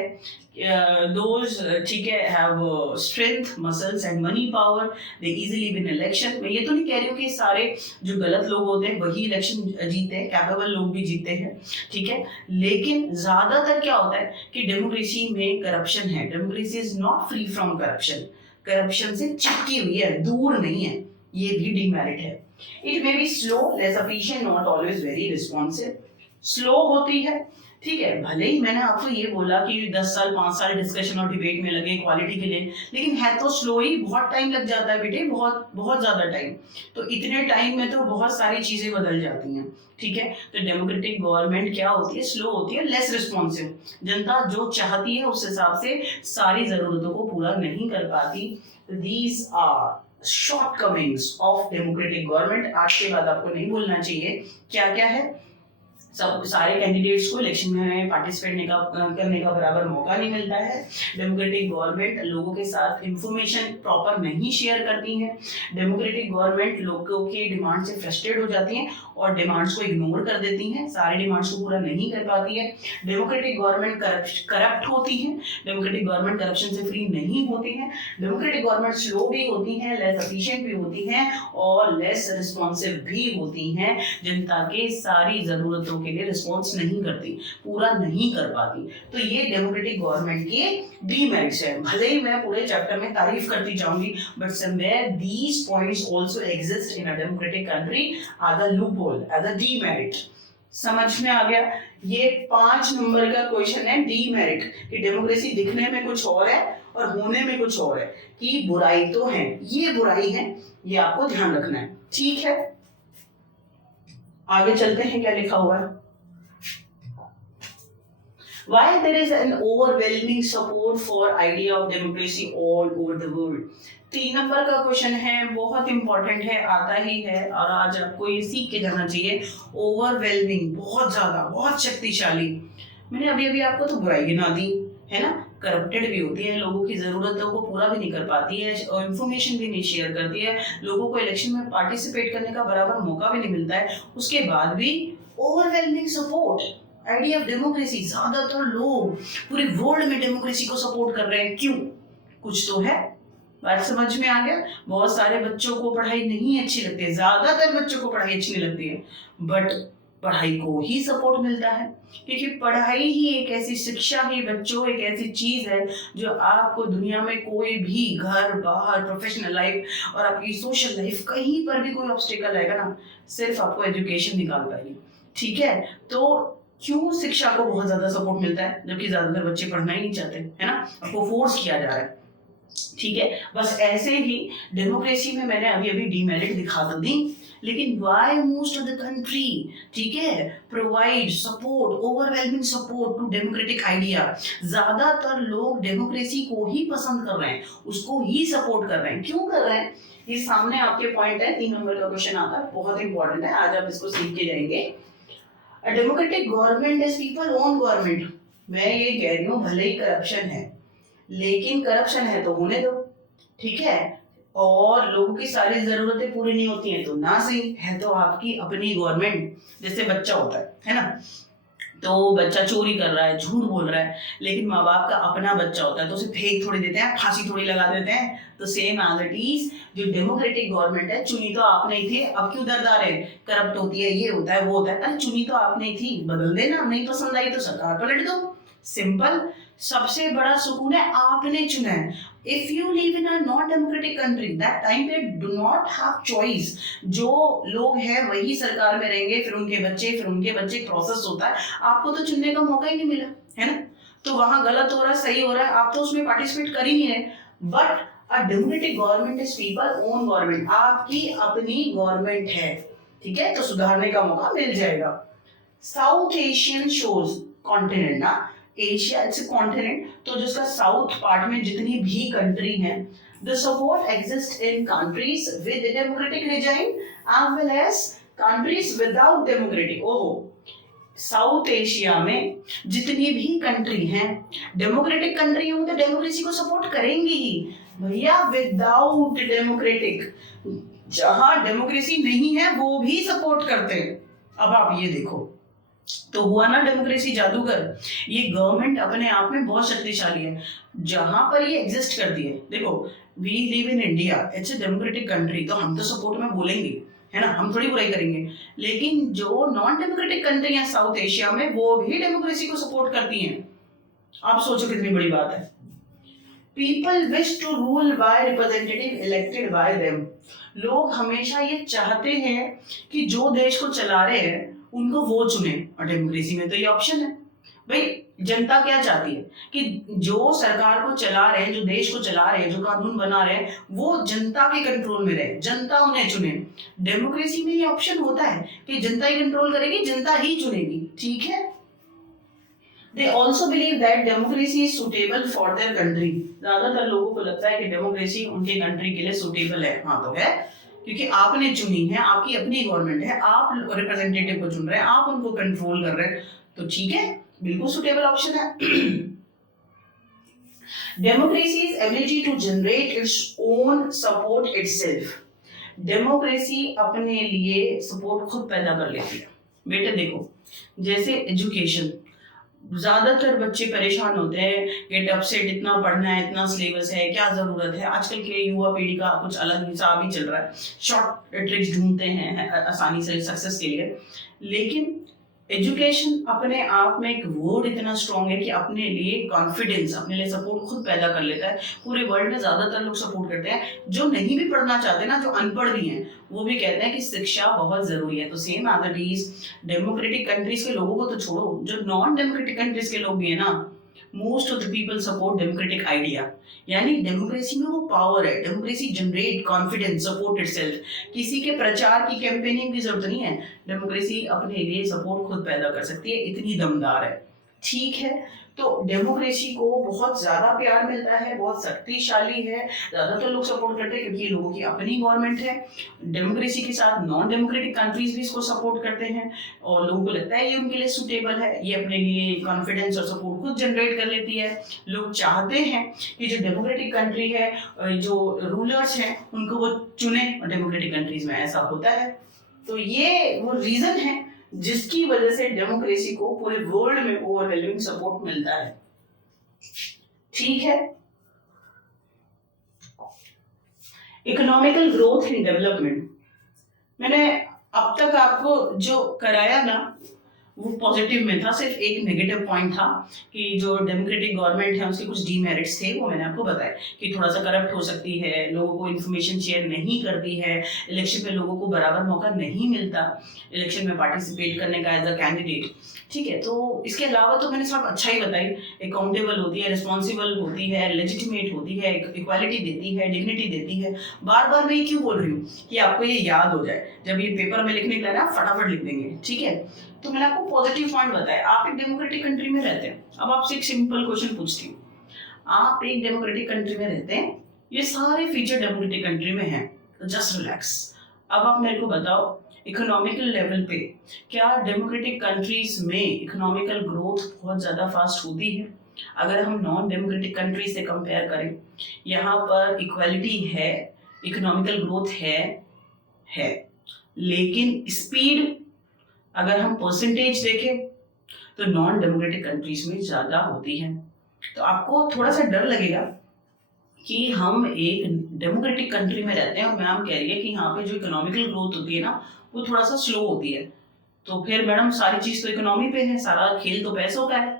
दोज ठीक है have strength, muscles and money power, they easily win election. मैं ये तो नहीं कह रही हूँ कि सारे जो गलत लोग होते हैं वही इलेक्शन जीते हैं, कैपेबल लोग भी जीते हैं। ठीक है, लेकिन ज्यादातर क्या होता है कि डेमोक्रेसी में करप्शन है। Democracy is not free from corruption, corruption से चिपकी हुई है, दूर नहीं है। ये भी डिमेरिट है। It may be slow, less efficient, not always very responsive. Slow होती है, ठीक है, भले ही मैंने आपको ये बोला कि 10 साल 5 साल डिस्कशन और डिबेट में लगे इक्वालिटी के लिए, लेकिन है तो स्लो ही। बहुत टाइम लग जाता है बेटे, बहुत बहुत ज्यादा टाइम। तो इतने टाइम में तो बहुत सारी चीजें बदल जाती हैं। ठीक है, तो डेमोक्रेटिक गवर्नमेंट क्या होती है? स्लो होती है, लेस रिस्पॉन्सिव। जनता जो चाहती है उस हिसाब से सारी जरूरतों को पूरा नहीं कर पाती। These are shortcomings of democratic government. आज के बाद आपको नहीं भूलना चाहिए क्या क्या है। सब सारे कैंडिडेट्स को इलेक्शन में पार्टिसिपेट करने का बराबर मौका नहीं मिलता है। डेमोक्रेटिक गवर्नमेंट लोगों के साथ इंफॉर्मेशन प्रॉपर नहीं शेयर करती है। डेमोक्रेटिक गवर्नमेंट लोगों के डिमांड से फ्रस्ट्रेट हो जाती है और डिमांड्स को इग्नोर कर देती हैं, सारे डिमांड्स को पूरा नहीं कर पाती है। डेमोक्रेटिक गवर्नमेंट करप्ट होती है। डेमोक्रेटिक गवर्नमेंट करप्शन से फ्री नहीं होती है। डेमोक्रेटिक गवर्नमेंट स्लो भी होती है, लेस एफिशिएंट भी होती है और लेस रिस्पॉन्सिव भी होती हैं। जनता के सारी जरूरतों के लिए रिस्पॉन्स नहीं करती, पूरा नहीं कर पाती। तो ये डेमोक्रेटिक गवर्नमेंट के डीमेरिट्स है। भले ही मैं पूरे चैप्टर में तारीफ करती जाऊंगी, but somewhere these points also exist in a democratic country as a loophole, as a demerit. समझ में आ गया? ये 5 नंबर का क्वेश्चन है, डीमेरिट, कि डेमोक्रेसी दिखने में कुछ और है और होने में कुछ और है, कि बुराई तो है, ये बुराई है, ये आपको ध्यान रखना है। ठीक है, आगे चलते हैं, क्या लिखा हुआ है। Why there is an overwhelming support for idea of democracy all over the world? 3 number का क्वेश्चन है, बहुत इंपॉर्टेंट है, आता ही है और आज आपको ये सीख के जाना चाहिए। ओवरवेलमिंग, बहुत ज्यादा, बहुत शक्तिशाली। मैंने अभी आपको तो बुराई गिना दी है ना। करप्टेड भी होती है, लोगों की जरूरतों को पूरा भी नहीं कर पाती है और इंफॉर्मेशन भी नहीं शेयर करती है। लोगों को इलेक्शन में पार्टिसिपेट करने का बराबर मौका भी नहीं मिलता है, उसके बाद भी overwhelming support idea of democracy, ज्यादातर लोग पूरे वर्ल्ड में डेमोक्रेसी को सपोर्ट कर रहे हैं। क्यों? कुछ तो है। बात समझ में आ गया? बहुत सारे बच्चों को पढ़ाई नहीं अच्छी लगती है, ज्यादातर बच्चों को पढ़ाई अच्छी नहीं लगती है, बट पढ़ाई को ही सपोर्ट मिलता है, क्योंकि पढ़ाई ही एक ऐसी, शिक्षा ही बच्चों एक ऐसी चीज है जो आपको दुनिया में कोई भी घर बाहर, प्रोफेशनल लाइफ और आपकी सोशल लाइफ, कहीं पर भी कोई ऑब्स्टिकल आएगा ना, सिर्फ आपको एजुकेशन निकाल पाएगी। ठीक है, तो क्यों शिक्षा को बहुत ज्यादा सपोर्ट मिलता है जबकि ज्यादातर बच्चे पढ़ना ही नहीं चाहते, है ना, आपको फोर्स किया जा रहा है। ठीक है, बस ऐसे ही डेमोक्रेसी में मैंने अभी अभी डीमेरिट दिखा तो दी, लेकिन why most of the country, ठीक है, provide support, overwhelming support to democratic idea. ज्यादातर लोग डेमोक्रेसी को ही पसंद कर रहे हैं, उसको ही सपोर्ट कर रहे हैं। क्यों कर रहे हैं? ये सामने आपके पॉइंट है, 3 नंबर का क्वेश्चन आता है, बहुत इंपॉर्टेंट है, आज आप इसको सीख के जाएंगे। अ democratic government is people own government. मैं ये कह रही हूँ, भले ही करप्शन है, लेकिन करप्शन है तो होने दो, ठीक है, और लोगों की सारी जरूरतें पूरी नहीं होती हैं तो ना सही है, तो आपकी अपनी गवर्नमेंट। जैसे बच्चा होता है ना, तो बच्चा चोरी कर रहा है, झूठ बोल रहा है, लेकिन माँ बाप का अपना बच्चा होता है तो उसे फेंक थोड़ी देते हैं, फांसी थोड़ी लगा देते हैं। तो सेम एज इट इज, जो डेमोक्रेटिक गवर्नमेंट है, चुनी तो आपने ही थी, अब क्यों दर्द आ रहे हैं, करप्ट होती है, ये होता है, वो होता है, अरे चुनी तो आपने ही थी, बदल देना, नहीं पसंद आई तो सरकार पलट दो, सिंपल। सबसे बड़ा सुकून है आपने चुना है। If you live in a non democratic country, that time पे डू नॉट हैव चॉइस, जो लोग हैं वही सरकार में रहेंगे, फिर उनके बच्चे, प्रोसेस होता है, आपको तो चुनने का मौका ही नहीं मिला, है ना, तो वहां गलत हो रहा है, सही हो रहा है, आप तो उसमें पार्टिसिपेट कर ही नहीं रहे। But a democratic government is people own government, आपकी अपनी गवर्नमेंट है, ठीक है, तो सुधारने का मौका मिल जाएगा। साउथ एशियन शोज कॉन्टिनेंट ना, एशिया इट्स अ कॉन्टिनेंट, तो जिसका साउथ पार्ट में जितनी भी कंट्री हैं, the support exist in countries with democratic regime as well as countries without democratic. ओहो, साउथ एशिया में जितनी भी कंट्री हैं, डेमोक्रेटिक कंट्री होंगे तो डेमोक्रेसी को सपोर्ट करेंगी ही भैया, विदाउट डेमोक्रेटिक, जहां डेमोक्रेसी नहीं है वो भी सपोर्ट करते हैं। अब आप ये देखो, तो हुआ ना डेमोक्रेसी जादूगर। ये गवर्नमेंट अपने आप में बहुत शक्तिशाली है, जहां पर ये एग्जिस्ट करती है। देखो, we live in India, it's a democratic country, तो हम तो सपोर्ट में बोलेंगे, है ना, हम थोड़ी बुराई करेंगे, लेकिन जो नॉन डेमोक्रेटिक कंट्री है साउथ एशिया में, वो भी डेमोक्रेसी को सपोर्ट करती हैं। आप सोचो कितनी बड़ी बात है। People wish to rule by representative elected by them. लोग हमेशा ये चाहते हैं कि जो देश को चला रहे हैं उनको वो चुने, और डेमोक्रेसी में तो ये ऑप्शन है। भाई जनता क्या चाहती है कि जो सरकार को चला रहे हैं, जो देश को चला रहे हैं, जो कानून बना रहे हैं, वो जनता के कंट्रोल में रहे, जनता उन्हें चुने। डेमोक्रेसी में ये ऑप्शन होता है कि जनता ही कंट्रोल करेगी, जनता ही चुनेगी, ठीक है। They also believe that democracy is suitable for their country. ज्यादातर लोगों को लगता है कि डेमोक्रेसी उनके कंट्री के लिए सुटेबल है। हाँ तो है, क्योंकि आपने चुनी है, आपकी अपनी गवर्नमेंट है, आप रिप्रेजेंटेटिव को चुन रहे हैं, आप उनको कंट्रोल कर रहे हैं, तो ठीक है, बिल्कुल सुटेबल ऑप्शन है। Democracy's ability to generate its own support itself. Democracy अपने लिए सपोर्ट खुद पैदा कर लेती है। बेटे देखो, जैसे एजुकेशन, ज्यादातर बच्चे परेशान होते हैं, गेट अपसेट, इतना पढ़ना है, इतना सिलेबस है, क्या जरूरत है। आजकल के युवा पीढ़ी का कुछ अलग हिसाब ही चल रहा है, शॉर्ट ट्रिक्स ढूंढते हैं आसानी से सक्सेस के लिए। लेकिन एजुकेशन अपने आप में एक वर्ड इतना स्ट्रॉन्ग है कि अपने लिए कॉन्फिडेंस, अपने लिए सपोर्ट खुद पैदा कर लेता है। पूरे वर्ल्ड में ज्यादातर लोग सपोर्ट करते हैं, जो नहीं भी पढ़ना चाहते ना, जो अनपढ़ भी हैं, वो भी कहते हैं कि शिक्षा बहुत जरूरी है। तो same as it is, democratic countries के लोगों को तो छोड़ो, जो नॉन डेमोक्रेटिक कंट्रीज के लोग भी है ना, most of the people support democratic idea. यानी डेमोक्रेसी में वो पावर है, democracy generate confidence, support itself. किसी के प्रचार की, कैंपेनिंग की जरूरत नहीं है, डेमोक्रेसी अपने लिए सपोर्ट खुद पैदा कर सकती है, इतनी दमदार है, ठीक है। तो डेमोक्रेसी को बहुत ज्यादा प्यार मिलता है, बहुत शक्तिशाली है, ज्यादातर लोग सपोर्ट करते हैं क्योंकि ये लोगों की अपनी गवर्नमेंट है। डेमोक्रेसी के साथ नॉन डेमोक्रेटिक कंट्रीज भी इसको सपोर्ट करते हैं, और लोगों को लगता है ये उनके लिए सुटेबल है, ये अपने लिए कॉन्फिडेंस और सपोर्ट खुद जनरेट कर लेती है। लोग चाहते हैं कि जो डेमोक्रेटिक कंट्री है, जो रूलर्स हैं, उनको वो चुने, और डेमोक्रेटिक कंट्रीज में ऐसा होता है। तो ये वो रीजन है जिसकी वजह से डेमोक्रेसी को पूरे वर्ल्ड में ओवरवेलमिंग सपोर्ट मिलता है। ठीक है, इकोनॉमिकल ग्रोथ एंड डेवलपमेंट मैंने अब तक आपको जो कराया ना वो पॉजिटिव में था, सिर्फ एक नेगेटिव पॉइंट था कि जो डेमोक्रेटिक गवर्नमेंट है उसके कुछ डीमेरिट्स थे, वो मैंने आपको बताया कि थोड़ा सा करप्ट हो सकती है, लोगों को इन्फॉर्मेशन शेयर नहीं करती है, इलेक्शन में लोगों को बराबर मौका नहीं मिलता इलेक्शन में पार्टिसिपेट करने का एज अ कैंडिडेट। ठीक है, तो इसके अलावा तो मैंने सब अच्छा ही बताई, अकाउंटेबल होती है, रिस्पॉन्सिबल होती है, लेजिटिमेट होती है, इक्वालिटी देती है, डिग्निटी देती है। बार बार मैं ये क्यों बोल रही हूँ कि आपको ये याद हो जाए, जब ये पेपर में लिखने का ना फटाफट लिख देंगे। ठीक है, तो मैंने आपको पॉजिटिव पॉइंट बताया। आप एक डेमोक्रेटिक कंट्री में रहते हैं, अब आपसे एक सिंपल क्वेश्चन पूछती हूँ, आप एक डेमोक्रेटिक कंट्री में रहते हैं, ये सारे फीचर डेमोक्रेटिक कंट्री में हैं, तो जस्ट रिलैक्स। अब आप मेरे को बताओ इकोनॉमिकल लेवल पे क्या डेमोक्रेटिक कंट्रीज में इकोनॉमिकल ग्रोथ बहुत ज़्यादा फास्ट होती है? अगर हम नॉन डेमोक्रेटिक कंट्री से कंपेयर करें, यहाँ पर इक्वालिटी है, इकोनॉमिकल ग्रोथ है, लेकिन स्पीड अगर हम परसेंटेज देखें तो नॉन डेमोक्रेटिक कंट्रीज में ज़्यादा होती है। तो आपको थोड़ा सा डर लगेगा कि हम एक डेमोक्रेटिक कंट्री में रहते हैं और मैम कह रही है कि यहाँ पे जो इकोनॉमिकल ग्रोथ होती है ना वो थोड़ा सा स्लो होती है, तो फिर मैडम सारी चीज़ तो इकोनॉमी पे है, सारा खेल तो पैसों का है,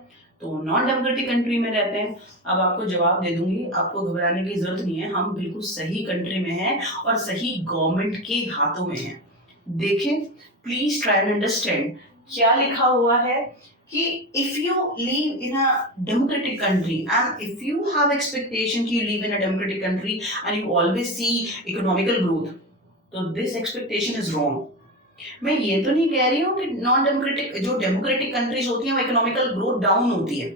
तो नॉन डेमोक्रेटिक कंट्री में रहते हैं। अब आपको जवाब दे दूंगी, आपको घबराने की जरूरत नहीं है, हम बिल्कुल सही कंट्री में हैं और सही गवर्नमेंट के हाथों में हैं। देखें, प्लीज ट्राई एंड अंडरस्टैंड क्या लिखा हुआ है कि if you live in a democratic country and if you have expectation कि you live in a democratic country and you always see economical growth, तो this expectation is wrong। मैं ये तो नहीं कह रही हूँ कि नॉन डेमोक्रेटिक जो डेमोक्रेटिक कंट्रीज होती हैं वो इकोनॉमिकल ग्रोथ डाउन होती है,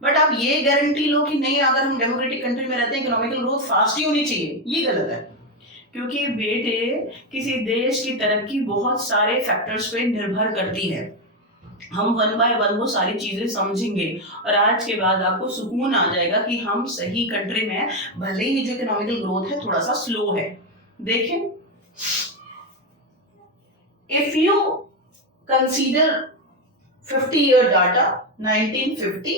बट आप ये गारंटी लो कि नहीं अगर हम डेमोक्रेटिक कंट्री में रहते हैं इकोनॉमिकल ग्रोथ फास्ट ही होनी चाहिए, ये गलत है। क्योंकि बेटे किसी देश की तरक्की बहुत सारे फैक्टर्स पे निर्भर करती है। हम वन बाय वन वो सारी चीजें समझेंगे और आज के बाद आपको सुकून आ जाएगा कि हम सही कंट्री में, भले ही जो इकोनॉमिकल ग्रोथ है थोड़ा सा स्लो है। देखें, if you consider 50-year data 1950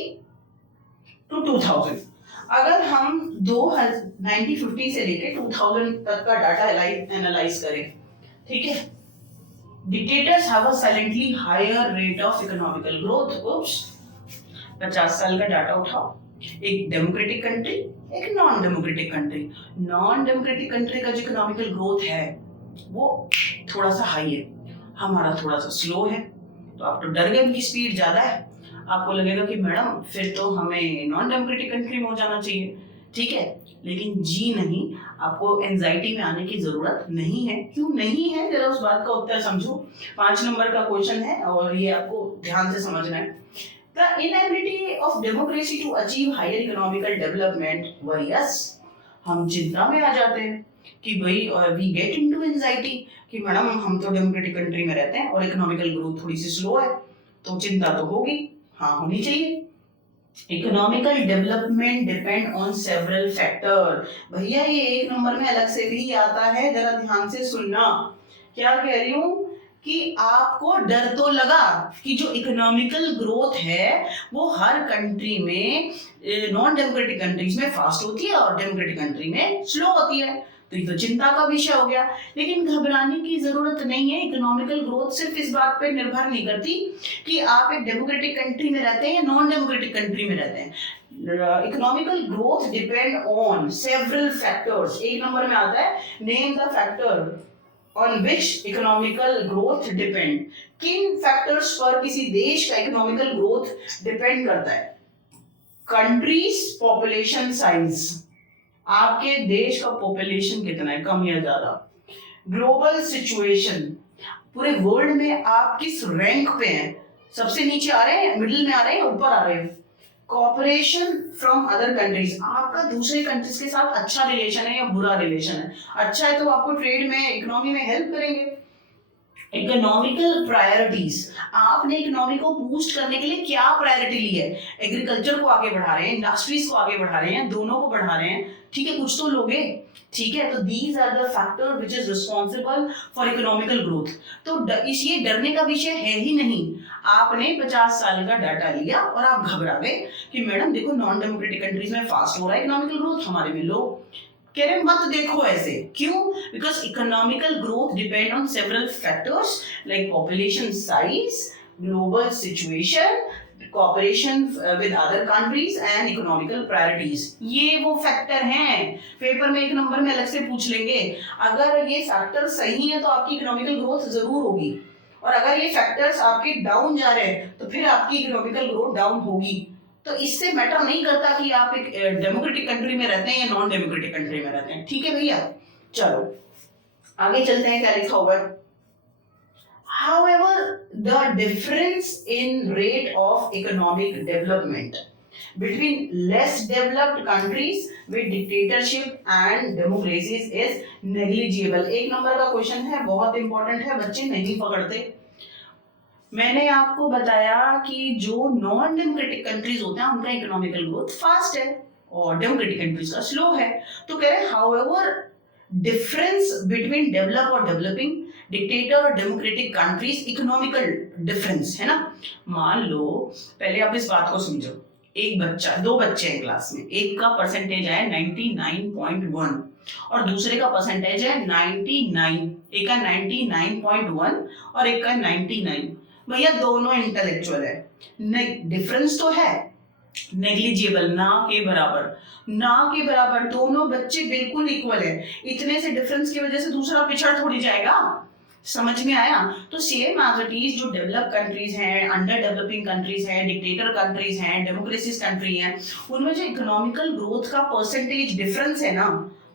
to 2000, अगर हम 1950 से लेके 2000 तक का डाटा एनालाइज करें, ठीक है, dictators have a silently higher rate of economical growth. 50 साल का डाटा उठाओ, एक डेमोक्रेटिक कंट्री, एक non democratic country. Non democratic country का जो इकोनॉमिकल ग्रोथ है वो थोड़ा सा हाई है, हमारा थोड़ा सा स्लो है, तो आप तो डर गए, उनकी स्पीड ज्यादा है, आपको लगेगा कि मैडम फिर तो हमें नॉन डेमोक्रेटिक कंट्री में हो जाना चाहिए। ठीक है, लेकिन जी नहीं, आपको एंजाइटी में आने की जरूरत नहीं है। क्यों नहीं है, जरा उस बात का उत्तर समझो। 5 नंबर का क्वेश्चन है और ये आपको ध्यान से समझना है। The inability of democracy to achieve higher economical development various, हम चिंता में आ जाते हैं कि भाई वी गेट इनटू एंजाइटी कि मैडम हम तो डेमोक्रेटिक कंट्री में रहते हैं और इकोनॉमिकल ग्रोथ थोड़ी सी स्लो है, तो चिंता तो होगी, हाँ होनी चाहिए। Economical development depend on several factor. भैया ये 1 नंबर में अलग से भी आता है, जरा ध्यान से सुनना। क्या कह रही हूँ कि आपको डर तो लगा कि जो इकोनॉमिकल ग्रोथ है वो हर कंट्री में, नॉन डेमोक्रेटिक कंट्रीज में फास्ट होती है और डेमोक्रेटिक कंट्री में स्लो होती है, तो ये तो चिंता का विषय हो गया। लेकिन घबराने की जरूरत नहीं है, इकोनॉमिकल ग्रोथ सिर्फ इस बात पे निर्भर नहीं करती कि आप एक डेमोक्रेटिक कंट्री में रहते हैं या नॉन डेमोक्रेटिक कंट्री में रहते हैं। Economical growth depend on several factors. 1 number में आता है name the factor on which economical growth depend. किन फैक्टर्स पर किसी देश का इकोनॉमिकल ग्रोथ डिपेंड करता है? कंट्रीज पॉपुलेशन साइज, आपके देश का पॉपुलेशन कितना है, कम या ज्यादा। ग्लोबल सिचुएशन, पूरे वर्ल्ड में आप किस रैंक पे हैं, सबसे नीचे आ रहे हैं, मिडिल में आ रहे हैं, ऊपर आ रहे हैं। कॉपरेशन फ्रॉम अदर कंट्रीज, आपका दूसरे कंट्रीज के साथ अच्छा रिलेशन है या बुरा रिलेशन है। अच्छा है तो आपको ट्रेड में, इकोनॉमी में हेल्प करेंगे, इकोनॉमिकल प्रायोरिटीज, आपने इकोनॉमी को बूस्ट करने के लिए क्या प्रायोरिटी ली है? एग्रीकल्चर को आगे बढ़ा रहे हैं, इंडस्ट्रीज को आगे बढ़ा रहे हैं, दोनों को बढ़ा रहे हैं, ठीक है, कुछ तो लोगे, ठीक है। तो these are the factor which is responsible for economical growth. तो ये डरने का विषय है ही नहीं। आपने 50 साल का डाटा लिया और आप घबरा गए कि मैडम देखो नॉन डेमोक्रेटिक कंट्रीज में फास्ट हो रहा है इकोनॉमिकल ग्रोथ, हमारे में लो। कह रहे मत देखो ऐसे, क्यों? Because economical growth depend on several factors like population size, global situation, cooperation with other countries and economical priorities। ये वो फैक्टर हैं, पेपर में 1 नंबर में अलग से पूछ लेंगे। अगर ये फैक्टर सही है तो आपकी इकोनॉमिकल ग्रोथ जरूर होगी, और अगर ये फैक्टर्स आपके डाउन जा रहे हैं तो फिर आपकी इकोनॉमिकल ग्रोथ डाउन होगी। तो इससे मैटर नहीं करता कि आप एक डेमोक्रेटिक कंट्री में रहते हैं या नॉन डेमोक्रेटिक कंट्री में रहते हैं, ठीक है भैया। चलो आगे चलते हैं, क्या लिखा हुआ है। However, the difference in rate of economic development between less developed countries with dictatorship and democracies is negligible। 1 number का क्वेश्चन है, बहुत इंपॉर्टेंट है, बच्चे नहीं पकड़ते। मैंने आपको बताया कि जो नॉन डेमोक्रेटिक कंट्रीज होते हैं उनका इकोनॉमिकल ग्रोथ फास्ट है और डेमोक्रेटिक कंट्रीज का स्लो है। तो कह रहे हैं हाउएवर डिफरेंस बिटवीन डेवलप और डेवलपिंग, डिक्टेटर और डेमोक्रेटिक कंट्रीज, इकोनॉमिकल डिफरेंस है ना। मान लो पहले आप इस बात को समझो, एक बच्चा, 2 बच्चे हैं क्लास में, एक का परसेंटेज है 99.1 और दूसरे का परसेंटेज है 99, एक का 99.1 और एक का 99। भैया दोनों इंटेलेक्चुअल है, डिफरेंस तो है नेग्लिजिबल, ना के बराबर, ना के बराबर, दोनों बच्चे बिल्कुल इक्वल है। इतने से डिफरेंस की वजह से दूसरा पिछड़ थोड़ी जाएगा, समझ में आया? तो सेम एज इट इज जो डेवलप कंट्रीज हैं, अंडर डेवलपिंग कंट्रीज हैं, डिक्टेटर कंट्रीज हैं, डेमोक्रेसीज कंट्री हैं, उनमें जो इकोनॉमिकल ग्रोथ का परसेंटेज डिफरेंस है ना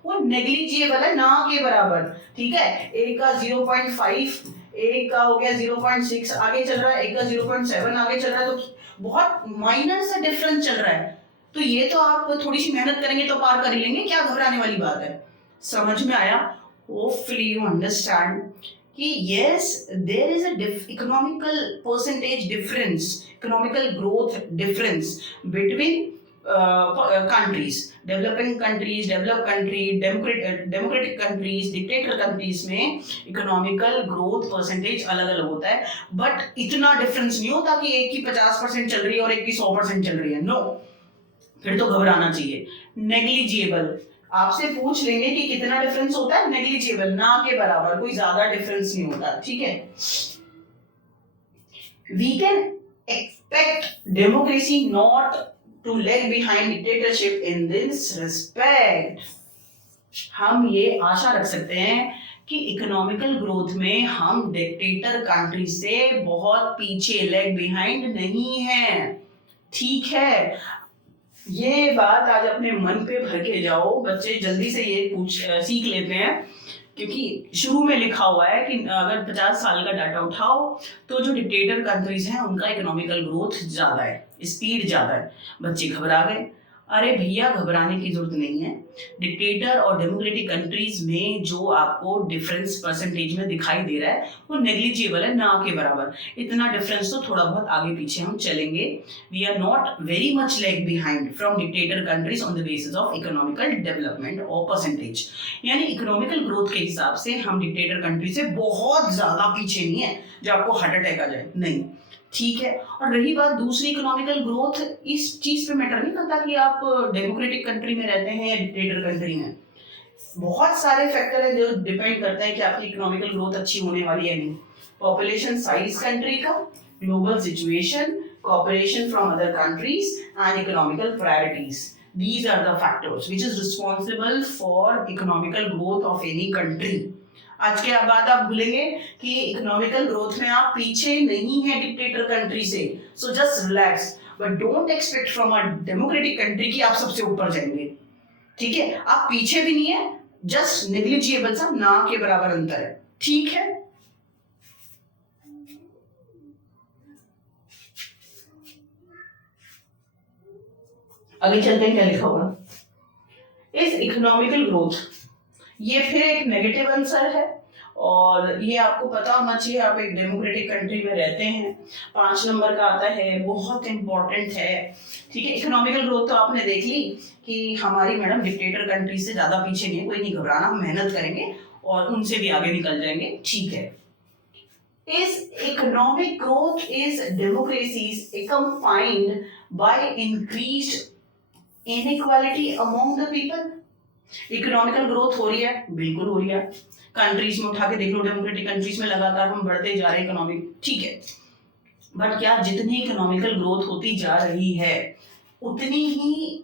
वो नेग्लिजिबल है, ना के बराबर, ठीक है। एक का 0.5, एक का हो गया 0.6 आगे चल रहा है, एक का 0.7 आगे चल रहा है, तो बहुत माइनर सा डिफरेंस चल रहा है। तो ये तो आप थोड़ी सी मेहनत करेंगे तो पार कर ही लेंगे, क्या घबराने वाली बात है? समझ में आया? होपफुली यू अंडरस्टैंड कि yes there is a economical percentage difference, economical growth difference between countries, developing countries, developed country, democratic countries, dictator countries में economical growth percentage अलग अलग होता है, बट इतना डिफरेंस नहीं होता कि एक की 50% चल रही है और एक की 100% चल रही है, नो, फिर तो घबराना चाहिए। नेग्लिजिबल, आपसे पूछ लेंगे कि कितना डिफरेंस होता है, नेग्लिजिबल, ना के बराबर, कोई ज्यादा डिफरेंस नहीं होता, ठीक है। We can expect democracy not to lag behind dictatorship in this respect। हम ये आशा रख सकते हैं कि इकोनॉमिकल ग्रोथ में हम डिक्टेटर कंट्री से बहुत पीछे, लेग बिहाइंड नहीं है, ठीक है। ये बात आज अपने मन पे भर के जाओ, बच्चे जल्दी से ये सीख लेते हैं, क्योंकि शुरू में लिखा हुआ है कि अगर 50 साल का डाटा उठाओ तो जो डिक्टेटर कंट्रीज हैं उनका इकोनॉमिकल ग्रोथ ज्यादा है, स्पीड ज्यादा है। बच्चे घबरा गए। अरे भैया घबराने की जरूरत नहीं है। डिक्टेटर और डेमोक्रेटिक कंट्रीज में जो आपको डिफरेंस परसेंटेज में दिखाई दे रहा है वो नेग्लिजिबल है, ना के बराबर। इतना डिफरेंस तो थोड़ा बहुत आगे पीछे हम चलेंगे। We are not very much lag behind from dictator countries on the basis of economical development और परसेंटेज, यानी इकोनॉमिकल ग्रोथ के हिसाब से हम डिक्टेटर कंट्री से बहुत ज्यादा पीछे नहीं है जो आपको हार्ट अटैक आ जाए, नहीं, ठीक है। और रही बात दूसरी इकोनॉमिकल ग्रोथ, इस चीज पे मैटर नहीं करता कि आप डेमोक्रेटिक कंट्री में रहते हैं या डिक्टेटर कंट्री में। बहुत सारे फैक्टर हैं जो डिपेंड करते हैं कि आपकी इकोनॉमिकल ग्रोथ अच्छी होने वाली है नहीं। पॉपुलेशन साइज कंट्री का, global situation, cooperation from other countries and economical priorities, these are the factors which is responsible for economical growth of any country। आज के बाद आप भूलेंगे कि इकोनॉमिकल ग्रोथ में आप पीछे नहीं है डिक्टेटर कंट्री से, so just relax, but don't expect from a democratic country कि आप सबसे ऊपर जाएंगे, ठीक है। आप पीछे भी नहीं है, जस्ट नेग्लिजिबल सा, ना के बराबर अंतर है, ठीक है। आगे चलते हैं, क्या लिखा हुआ इस इकोनॉमिकल ग्रोथ, ये फिर एक नेगेटिव आंसर है और ये आपको पता होना चाहिए आप एक डेमोक्रेटिक कंट्री में रहते हैं। 5 नंबर का आता है, बहुत इंपॉर्टेंट है। ठीक है, इकोनॉमिकल ग्रोथ तो आपने देख ली कि हमारी मैडम डिक्टेटर कंट्री से ज्यादा पीछे नहीं है, कोई नहीं घबराना, हम मेहनत करेंगे और उनसे भी आगे निकल जाएंगे। ठीक है, is economic growth is democracies accompanied by increased inequality among the people? Economical growth हो रही है, बिल्कुल हो रही है। कंट्रीज में उठा के देख लो, डेमोक्रेटिक कंट्रीज में लगातार हम बढ़ते जा रहे हैं इकोनॉमिक, ठीक है। बट क्या जितनी इकोनॉमिकल ग्रोथ होती जा रही है उतनी ही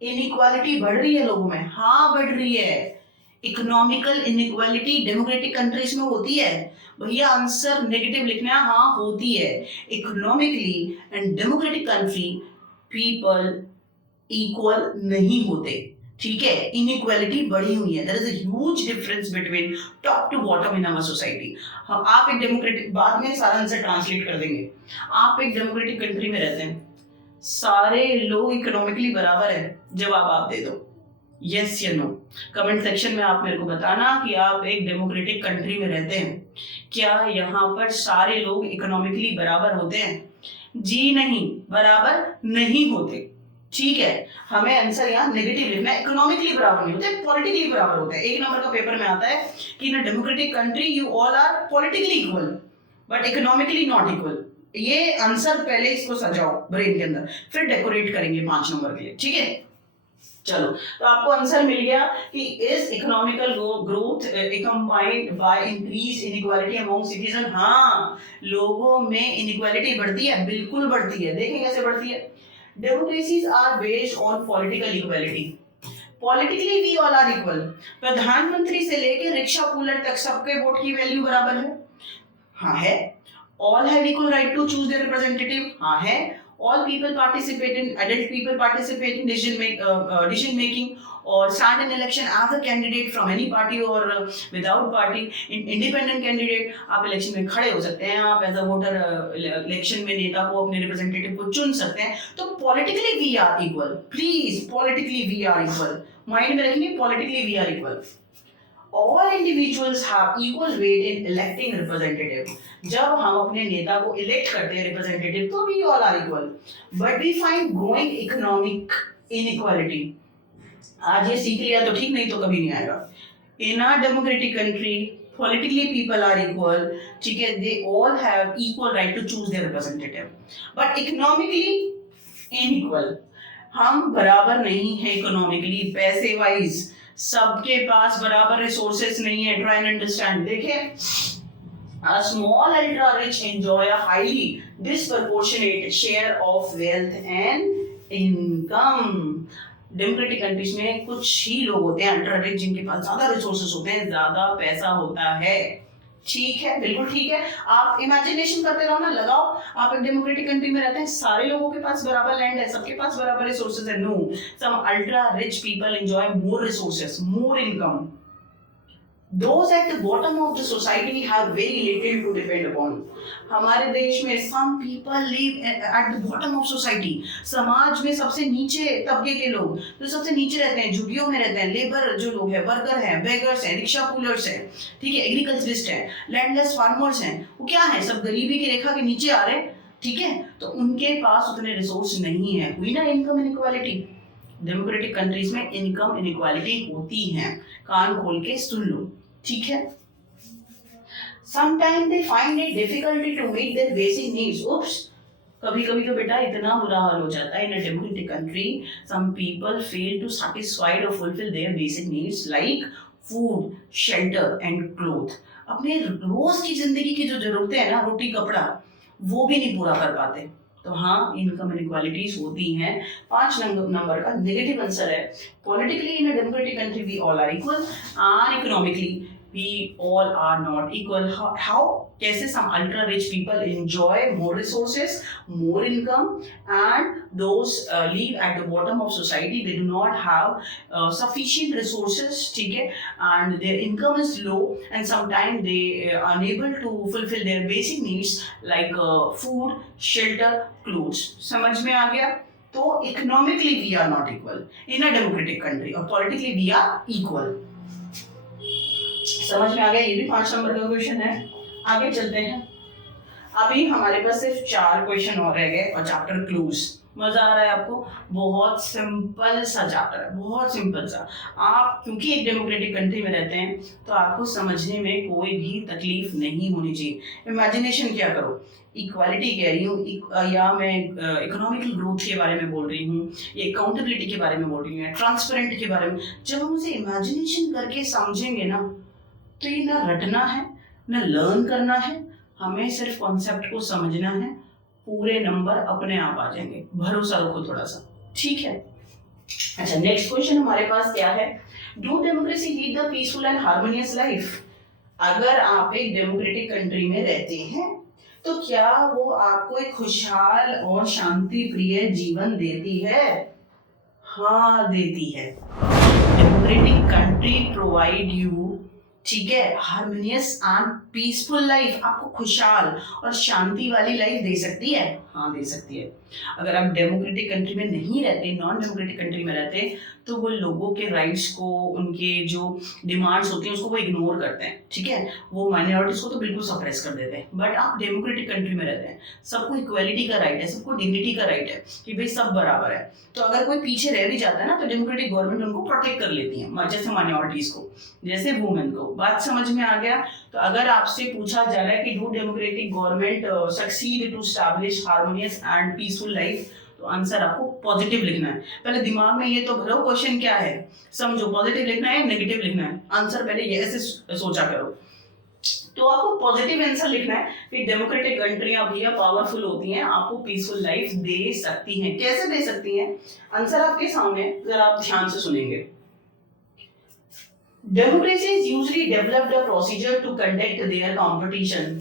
इनइक्वालिटी बढ़ रही है लोगों में? हाँ, बढ़ रही है। इकोनॉमिकल इनइक्वालिटी डेमोक्रेटिक कंट्रीज में होती है? भैया आंसर नेगेटिव लिखना है, हाँ होती है। Economically and democratic country people equal नहीं होते, ठीक है, इनइक्वालिटी बढ़ी हुई है। There is a huge difference between top to bottom in our society. हम आप एक डेमोक्रेटिक, बाद में सारा आंसर ट्रांसलेट कर देंगे। आप एक डेमोक्रेटिक कंट्री में रहते हैं, सारे लोग इकोनॉमिकली बराबर है, जवाब आप दे दो, यस या नो। कमेंट सेक्शन में आप मेरे को बताना कि आप एक डेमोक्रेटिक कंट्री में रहते हैं, क्या यहाँ पर सारे लोग इकोनॉमिकली बराबर होते हैं? जी नहीं, बराबर नहीं होते। ठीक है, हमें आंसर यहाँ नेगेटिव लिखना है। इकोनॉमिकली बराबर नहीं होते, पॉलिटिकली बराबर होते हैं। 1 नंबर का पेपर में आता है कि in a democratic country you all are politically equal but economically not equal. ये आंसर पहले इसको सजाओ ब्रेन के अंदर, फिर डेकोरेट करेंगे 5 नंबर के लिए, ठीक है। चलो, तो आपको आंसर मिल गया कि is economical growth accompanied by increased inequality among citizen। हाँ, लोगों में इनइक्वालिटी बढ़ती है, बिल्कुल बढ़ती है। देखें कैसे बढ़ती है। Democracies are based on political equality. Politically we all are equal. प्रधानमंत्री से लेके रिक्शा पुलर तक सबके वोट की वैल्यू बराबर है? हाँ है। All have equal right to choose their representative? हाँ है। All people participate in, adult people participate in decision making or stand in election as a candidate from any party or without party, independent candidate। आप election में खड़े हो सकते हैं, आप as a voter election में नेता को, अपने रिप्रेजेंटेटिव को चुन सकते हैं। तो politically we are equal, please, politically we are equal, mind में रखेंगे, politically we are equal. All individuals have equal weight in electing representative। जब हम अपने नेता को इलेक्ट करते हैं रिप्रेजेंटेटिव, तो we all are equal, but we find growing economic inequality। आज ये सीख लिया तो ठीक, नहीं तो कभी नहीं आएगा। In a democratic country, politically people are equal, ठीक है, they all have equal right to choose their representative, but economically unequal। हम बराबर नहीं है इकोनॉमिकली, पैसे वाइज सबके पास बराबर रिसोर्सेस नहीं है। Try and understand. देखिए, a small ultra rich enjoy a highly disproportionate share of wealth and income। Democratic countries में कुछ ही लोग होते हैं अल्ट्रा रिच, जिनके पास ज्यादा रिसोर्सेस होते हैं, ज्यादा पैसा होता है। ठीक है, बिल्कुल ठीक है। आप इमेजिनेशन करते रहो ना, लगाओ आप एक डेमोक्रेटिक कंट्री में रहते हैं, सारे लोगों के पास बराबर लैंड है, सबके पास बराबर रिसोर्सेज है। No, some ultra rich people enjoy more resources, more income. Those at the bottom of the society have very little to depend upon। हमारे देश में some people live at the bottom of society। समाज में सबसे नीचे तबके के लोग जो सबसे नीचे रहते हैं, झुग्गियों में रहते हैं, लेबर जो लोग हैं, वर्कर हैं, बेगर्स हैं, रिक्शा पुलर्स हैं, ठीक है, एग्रीकल्चरिस्ट हैं, लैंडलेस फार्मर्स हैं, वो क्या है, सब गरीबी की रेखा के नीचे आ रहे हैं, ठीक है। तो उनके पास उतने रिसोर्स नहीं है। हुई ना इनकम इनइक्वालिटी। डेमोक्रेटिक कंट्रीज में इनकम इनइक्वालिटी होती है, कान खोल के सुन लो, ठीक है। Sometimes they find it difficult to meet their basic needs। Oops, कभी कभी तो बेटा इतना बुरा हाल हो जाता है। In a democratic country, some people fail to satisfy or fulfill their basic needs like food, shelter and clothes। अपने रोज की जिंदगी की जो जरूरतें हैं ना, रोटी कपड़ा, वो भी नहीं पूरा कर पाते। तो हाँ, इनकम इनइक्वालिटीज होती हैं। 5 नंबर का नेगेटिव आंसर है। Politically in a democratic country we all are equal, and economically we all are not equal। How? कैसे? some ultra rich people enjoy more resources, more income, and those live at the bottom of society, they do not have sufficient resources, ठीक है, and their income is low, and sometimes they are unable to fulfill their basic needs like food, shelter, clothes। समझ में आ गया? तो economically we are not equal in a democratic country, और politically we are equal। समझ में आ गया, ये भी 5 नंबर का क्वेश्चन है। आगे चलते हैं। अभी हमारे पास सिर्फ 4 क्वेश्चन और रह गए और चैप्टर क्लोज। मजा आ रहा है आपको? बहुत सिंपल सा चैप्टर है, बहुत सिंपल सा। आप क्योंकि एक डेमोक्रेटिक कंट्री में रहते हैं तो आपको समझने में कोई भी तकलीफ नहीं होनी चाहिए। इमेजिनेशन क्या करो, इक्वालिटी कह रही हूँ या मैं इकोनॉमिकल ग्रोथ के बारे में बोल रही हूँ, या अकाउंटेबिलिटी के बारे में बोल रही हूँ, ट्रांसपेरेंट के बारे में, जब हम उसे इमेजिनेशन करके समझेंगे ना, तो ये ना रटना है ना लर्न करना है, हमें सिर्फ कॉन्सेप्ट को समझना है, पूरे नंबर अपने आप आ जाएंगे, भरोसा रखो थोड़ा सा, ठीक है। अच्छा, नेक्स्ट क्वेश्चन हमारे पास क्या है? Do democracy lead the peaceful and harmonious life? अगर आप एक डेमोक्रेटिक कंट्री में रहते हैं तो क्या वो आपको एक खुशहाल और शांति प्रिय जीवन देती है? हाँ, देती है। डेमोक्रेटिक कंट्री प्रोवाइड यू, ठीक है, हार्मोनियस एंड पीसफुल लाइफ, आपको खुशहाल और शांति वाली लाइफ दे सकती है। हाँ, दे सकती है। अगर आप डेमोक्रेटिक कंट्री में नहीं रहते, नॉन डेमोक्रेटिक कंट्री में रहते, तो वो लोगों के राइट्स को, उनके जो डिमांड्स होती हैं उसको वो इग्नोर करते हैं, ठीक है, वो माइनॉरिटीज को तो बिल्कुल सप्रेस कर देते हैं। बट आप डेमोक्रेटिक कंट्री में रहते हैं, सबको इक्वालिटी का राइट है, सबको डिग्निटी का राइट है कि भाई सब बराबर है। तो अगर कोई पीछे रह भी जाता है ना, तो डेमोक्रेटिक गवर्नमेंट उनको प्रोटेक्ट कर लेती है, जैसे माइनॉरिटीज को, जैसे वुमेन को। बात समझ में आ गया? तो अगर आपसे पूछा जा रहा है कि do democratic government succeed to establish harmonious and peaceful life, तो आंसर आपको पॉजिटिव लिखना है। पहले दिमाग में ये तो भरो क्वेश्चन क्या है, समझो, पॉजिटिव लिखना है या नेगेटिव लिखना है, आंसर पहले ये ऐसे सोचा करो। तो आपको पॉजिटिव आंसर लिखना है कि डेमोक्रेटिक कंट्रियां भैया पावरफुल होती हैं, आपको पीसफुल लाइफ दे सकती हैं। कैसे दे सकती हैं? आंसर आपके सामने, जरा आप ध्यान से सुनेंगे। Democracies usually developed a procedure to conduct their competition.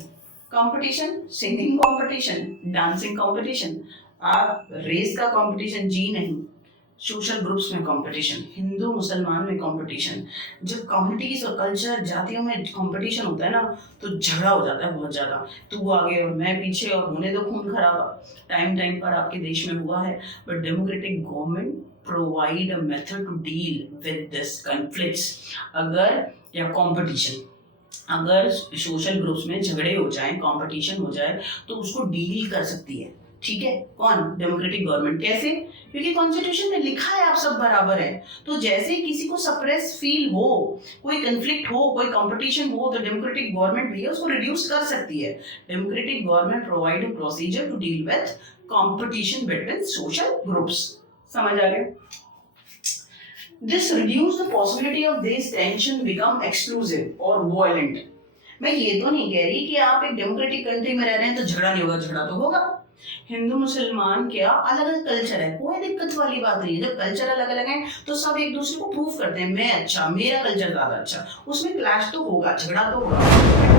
Competition, singing competition, dancing competition. आप रेस का कंपटीशन जी नहीं, सोशल ग्रुप्स में कंपटीशन, हिंदू मुसलमान में कंपटीशन। जब कम्युनिटीज और कल्चर, जातियों में कंपटीशन होता है ना, तो झगड़ा हो जाता है बहुत ज्यादा, तू आगे और मैं पीछे और होने दो खून खराबा। टाइम पर आपके देश में हुआ है। But democratic government provide a method to deal with this conflicts. अगर या कंपटीशन, अगर सोशल ग्रुप्स में झगड़े हो जाएं, कंपटीशन हो जाए, तो उसको डील कर सकती है, ठीक है, कौन? Democratic government. कैसे? क्योंकि कॉन्स्टिट्यूशन में लिखा है आप सब बराबर है। तो जैसे किसी को सप्रेस फील हो, कोई कंफ्लिक्ट हो, कोई कंपटीशन हो, तो डेमोक्रेटिक गवर्नमेंट भी उसको रिड्यूस कर सकती है। Democratic government provide a procedure to deal with competition between social groups. समझ आ गया? This reduce the possibility of this tension become exclusive or violent. मैं ये तो नहीं कह रही कि आप एक डेमोक्रेटिक कंट्री में रह रहे हैं तो झगड़ा नहीं होगा, झगड़ा तो होगा। हिंदू मुसलमान क्या अलग अलग कल्चर है, कोई दिक्कत वाली बात नहीं है। जब कल्चर अलग अलग है तो सब एक दूसरे को प्रूव करते हैं, मैं अच्छा, मेरा कल्चर ज्यादा अच्छा, उसमें क्लैश तो होगा, झगड़ा तो होगा।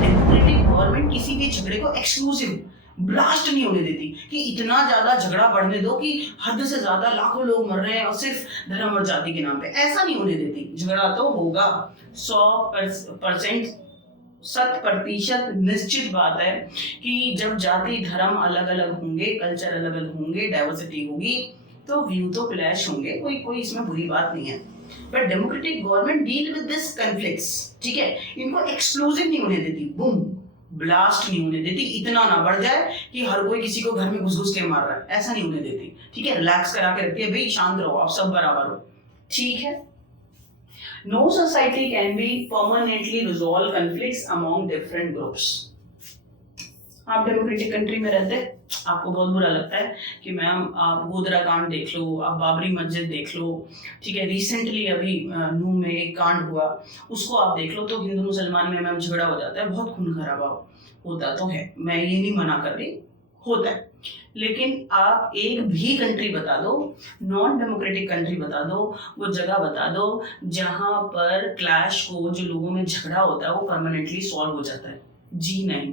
डेमोक्रेटिक गवर्नमेंट किसी भी झगड़े को एक्सक्लूसिव ब्लास्ट नहीं होने देती कि इतना ज्यादा झगड़ा बढ़ने दो कि हद से ज्यादा लाखों लोग मर रहे हैं और सिर्फ धर्म और जाति के नाम पे, ऐसा नहीं होने देती। झगड़ा तो होगा, 100% 100% निश्चित बात है कि जब जाति धर्म अलग अलग होंगे, कल्चर अलग अलग होंगे, डाइवर्सिटी होगी, तो व्यू तो क्लैश होंगे, कोई इसमें बुरी बात नहीं है। But democratic government deal with this conflicts, ठीक है, इनको एक्सक्लूसिव नहीं होने देती, बूम ब्लास्ट नहीं होने देती, इतना ना बढ़ जाए कि हर कोई किसी को घर में घुस घुस के मार रहा है, ऐसा नहीं होने देती, ठीक है। रिलैक्स करा के रखती है, भाई शांत रहो, आप सब बराबर हो, ठीक है। No society can be permanently resolve conflicts among different groups. आप डेमोक्रेटिक कंट्री में रहते, आपको बहुत बुरा लगता है कि मैम आप गोधरा कांड देख लो, आप बाबरी मस्जिद देख लो, ठीक है, रिसेंटली अभी नूह में एक कांड हुआ, उसको आप देख लो, तो हिंदू मुसलमान में मैम झगड़ा हो जाता है, बहुत खून खराबा होता तो है, मैं ये नहीं मना कर रही, होता है। लेकिन आप एक भी कंट्री बता दो, नॉन डेमोक्रेटिक कंट्री बता दो, वो जगह बता दो जहां पर क्लैश को, जो लोगों में झगड़ा होता है, वो परमानेंटली सॉल्व हो जाता है। जी नहीं,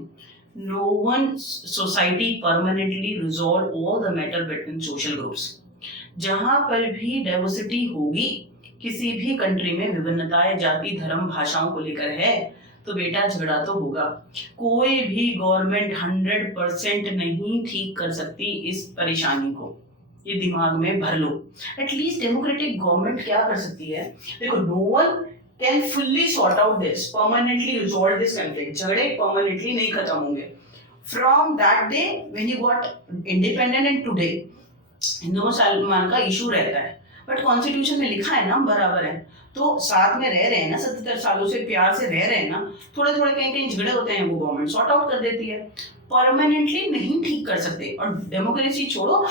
no one society permanently resolve all the matter between social groups। जहां पर भी डाइवर्सिटी होगी, किसी भी कंट्री में विभिन्नताएं जाति धर्म भाषाओं को लेकर है, तो बेटा झगड़ा तो होगा। कोई भी गवर्नमेंट 100% नहीं ठीक कर सकती इस परेशानी को, ये दिमाग में भर लो। एटलीस्ट डेमोक्रेटिक गवर्नमेंट क्या कर सकती है, देखो, no one can fully sort out this, permanently resolve this conflict. झगड़े permanently नहीं खत्म होंगे. From that day when you got independent and today, Hindu मुसलमान का इशू रहता है, बट कॉन्स्टिट्यूशन में लिखा है ना हम बराबर है, तो साथ में रह रहे हैं ना, 77 सालों से प्यार से रह रहे हैं ना, थोड़े थोड़े कहीं कहीं झगड़े होते हैं, वो गवर्नमेंट सॉर्ट आउट कर देती है. परमानेंटली नहीं ठीक कर सकते. और डेमोक्रेसी छोड़ो,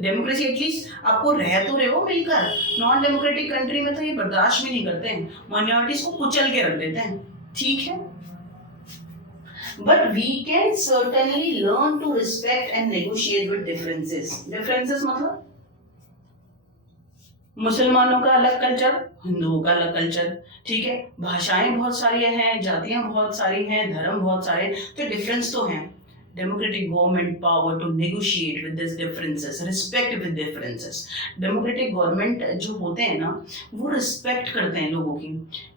डेमोक्रेसी एटलीस्ट आपको रह तो रहे हो मिलकर. नॉन डेमोक्रेटिक कंट्री में तो ये बर्दाश्त भी नहीं करते हैं, माइनॉरिटीज को कुचल के रख देते हैं. ठीक है, but we can certainly learn to respect and negotiate with differences. Differences मतलब मुसलमानों का अलग कल्चर, हिंदुओं का अलग कल्चर. ठीक है, भाषाएं बहुत सारी हैं, जातियां बहुत सारी हैं, धर्म बहुत सारे, तो डिफरेंस तो हैं. Democratic government power to negotiate with these differences, respect with differences. Democratic government जो होते हैं ना, वो रिस्पेक्ट करते हैं लोगों की.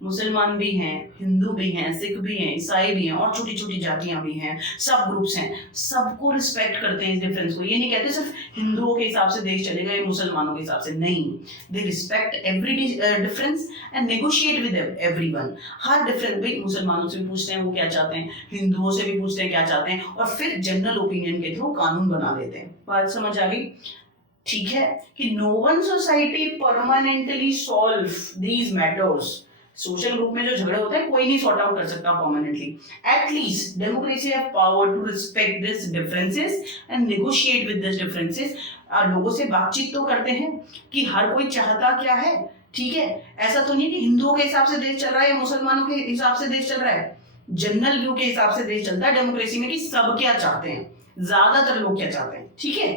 मुसलमान भी हैं, हिंदू भी हैं, सिख भी हैं, ईसाई भी हैं, और छोटी छोटी जातियां भी हैं, सब ग्रुप्स हैं, सबको रिस्पेक्ट करते हैं इस डिफरेंस को. ये नहीं कहते सिर्फ हिंदुओं के हिसाब से देश चलेगा या मुसलमानों के हिसाब से, नहीं. They respect every difference and negotiate with everyone. Her difference, भाई मुसलमानों से भी पूछते हैं वो क्या चाहते हैं, हिंदुओं से भी पूछते हैं क्या चाहते हैं, और फिर जनरल ओपिनियन के थ्रू कानून बना देते हैं. बात समझ आ गई? ठीक है, कि no one society permanently solve these matters. Social group में जो झगड़े होते हैं कोई नहीं सॉर्ट आउट कर सकता permanently. At least democracy have power to respect this differences and negotiate with this differences. लोगों से बातचीत तो करते हैं कि हर कोई चाहता क्या है. ठीक है, ऐसा तो नहीं कि हिंदुओं के हिसाब से देश चल रहा है या मुसलमानों के हिसाब से देश चल रहा है. जनरल व्यू के हिसाब से देश चलता है डेमोक्रेसी में, कि सब क्या चाहते हैं, ज्यादातर लोग क्या चाहते हैं. ठीक है,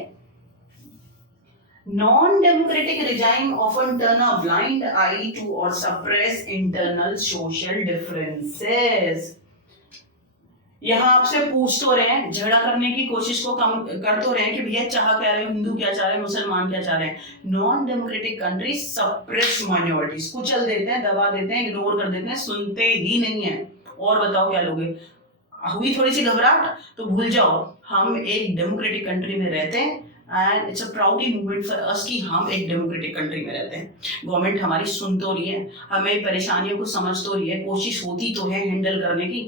non-democratic regime often turn a blind eye to or suppress internal social differences. यहाँ आपसे पूछ तो रहे हैं, झगड़ा करने की कोशिश को कम कर तो रहे हैं कि भैया चाह क्या रहे हो, हिंदू क्या चाह रहे हैं, मुसलमान क्या चाह रहे हैं. Non democratic countries suppress minorities, कुचल देते हैं, दबा देते हैं, इग्नोर कर देते हैं, सुनते ही नहीं है. और बताओ क्या लोगे, हुई थोड़ी सी घबराहट तो भूल जाओ, हम एक डेमोक्रेटिक कंट्री में रहते हैं and it's a प्राउडी movement for us कि हम एक डेमोक्रेटिक कंट्री में रहते हैं. गवर्नमेंट हमारी सुन तो रही है, हमें परेशानियों को समझ तो रही है, कोशिश होती तो है हैंडल करने की.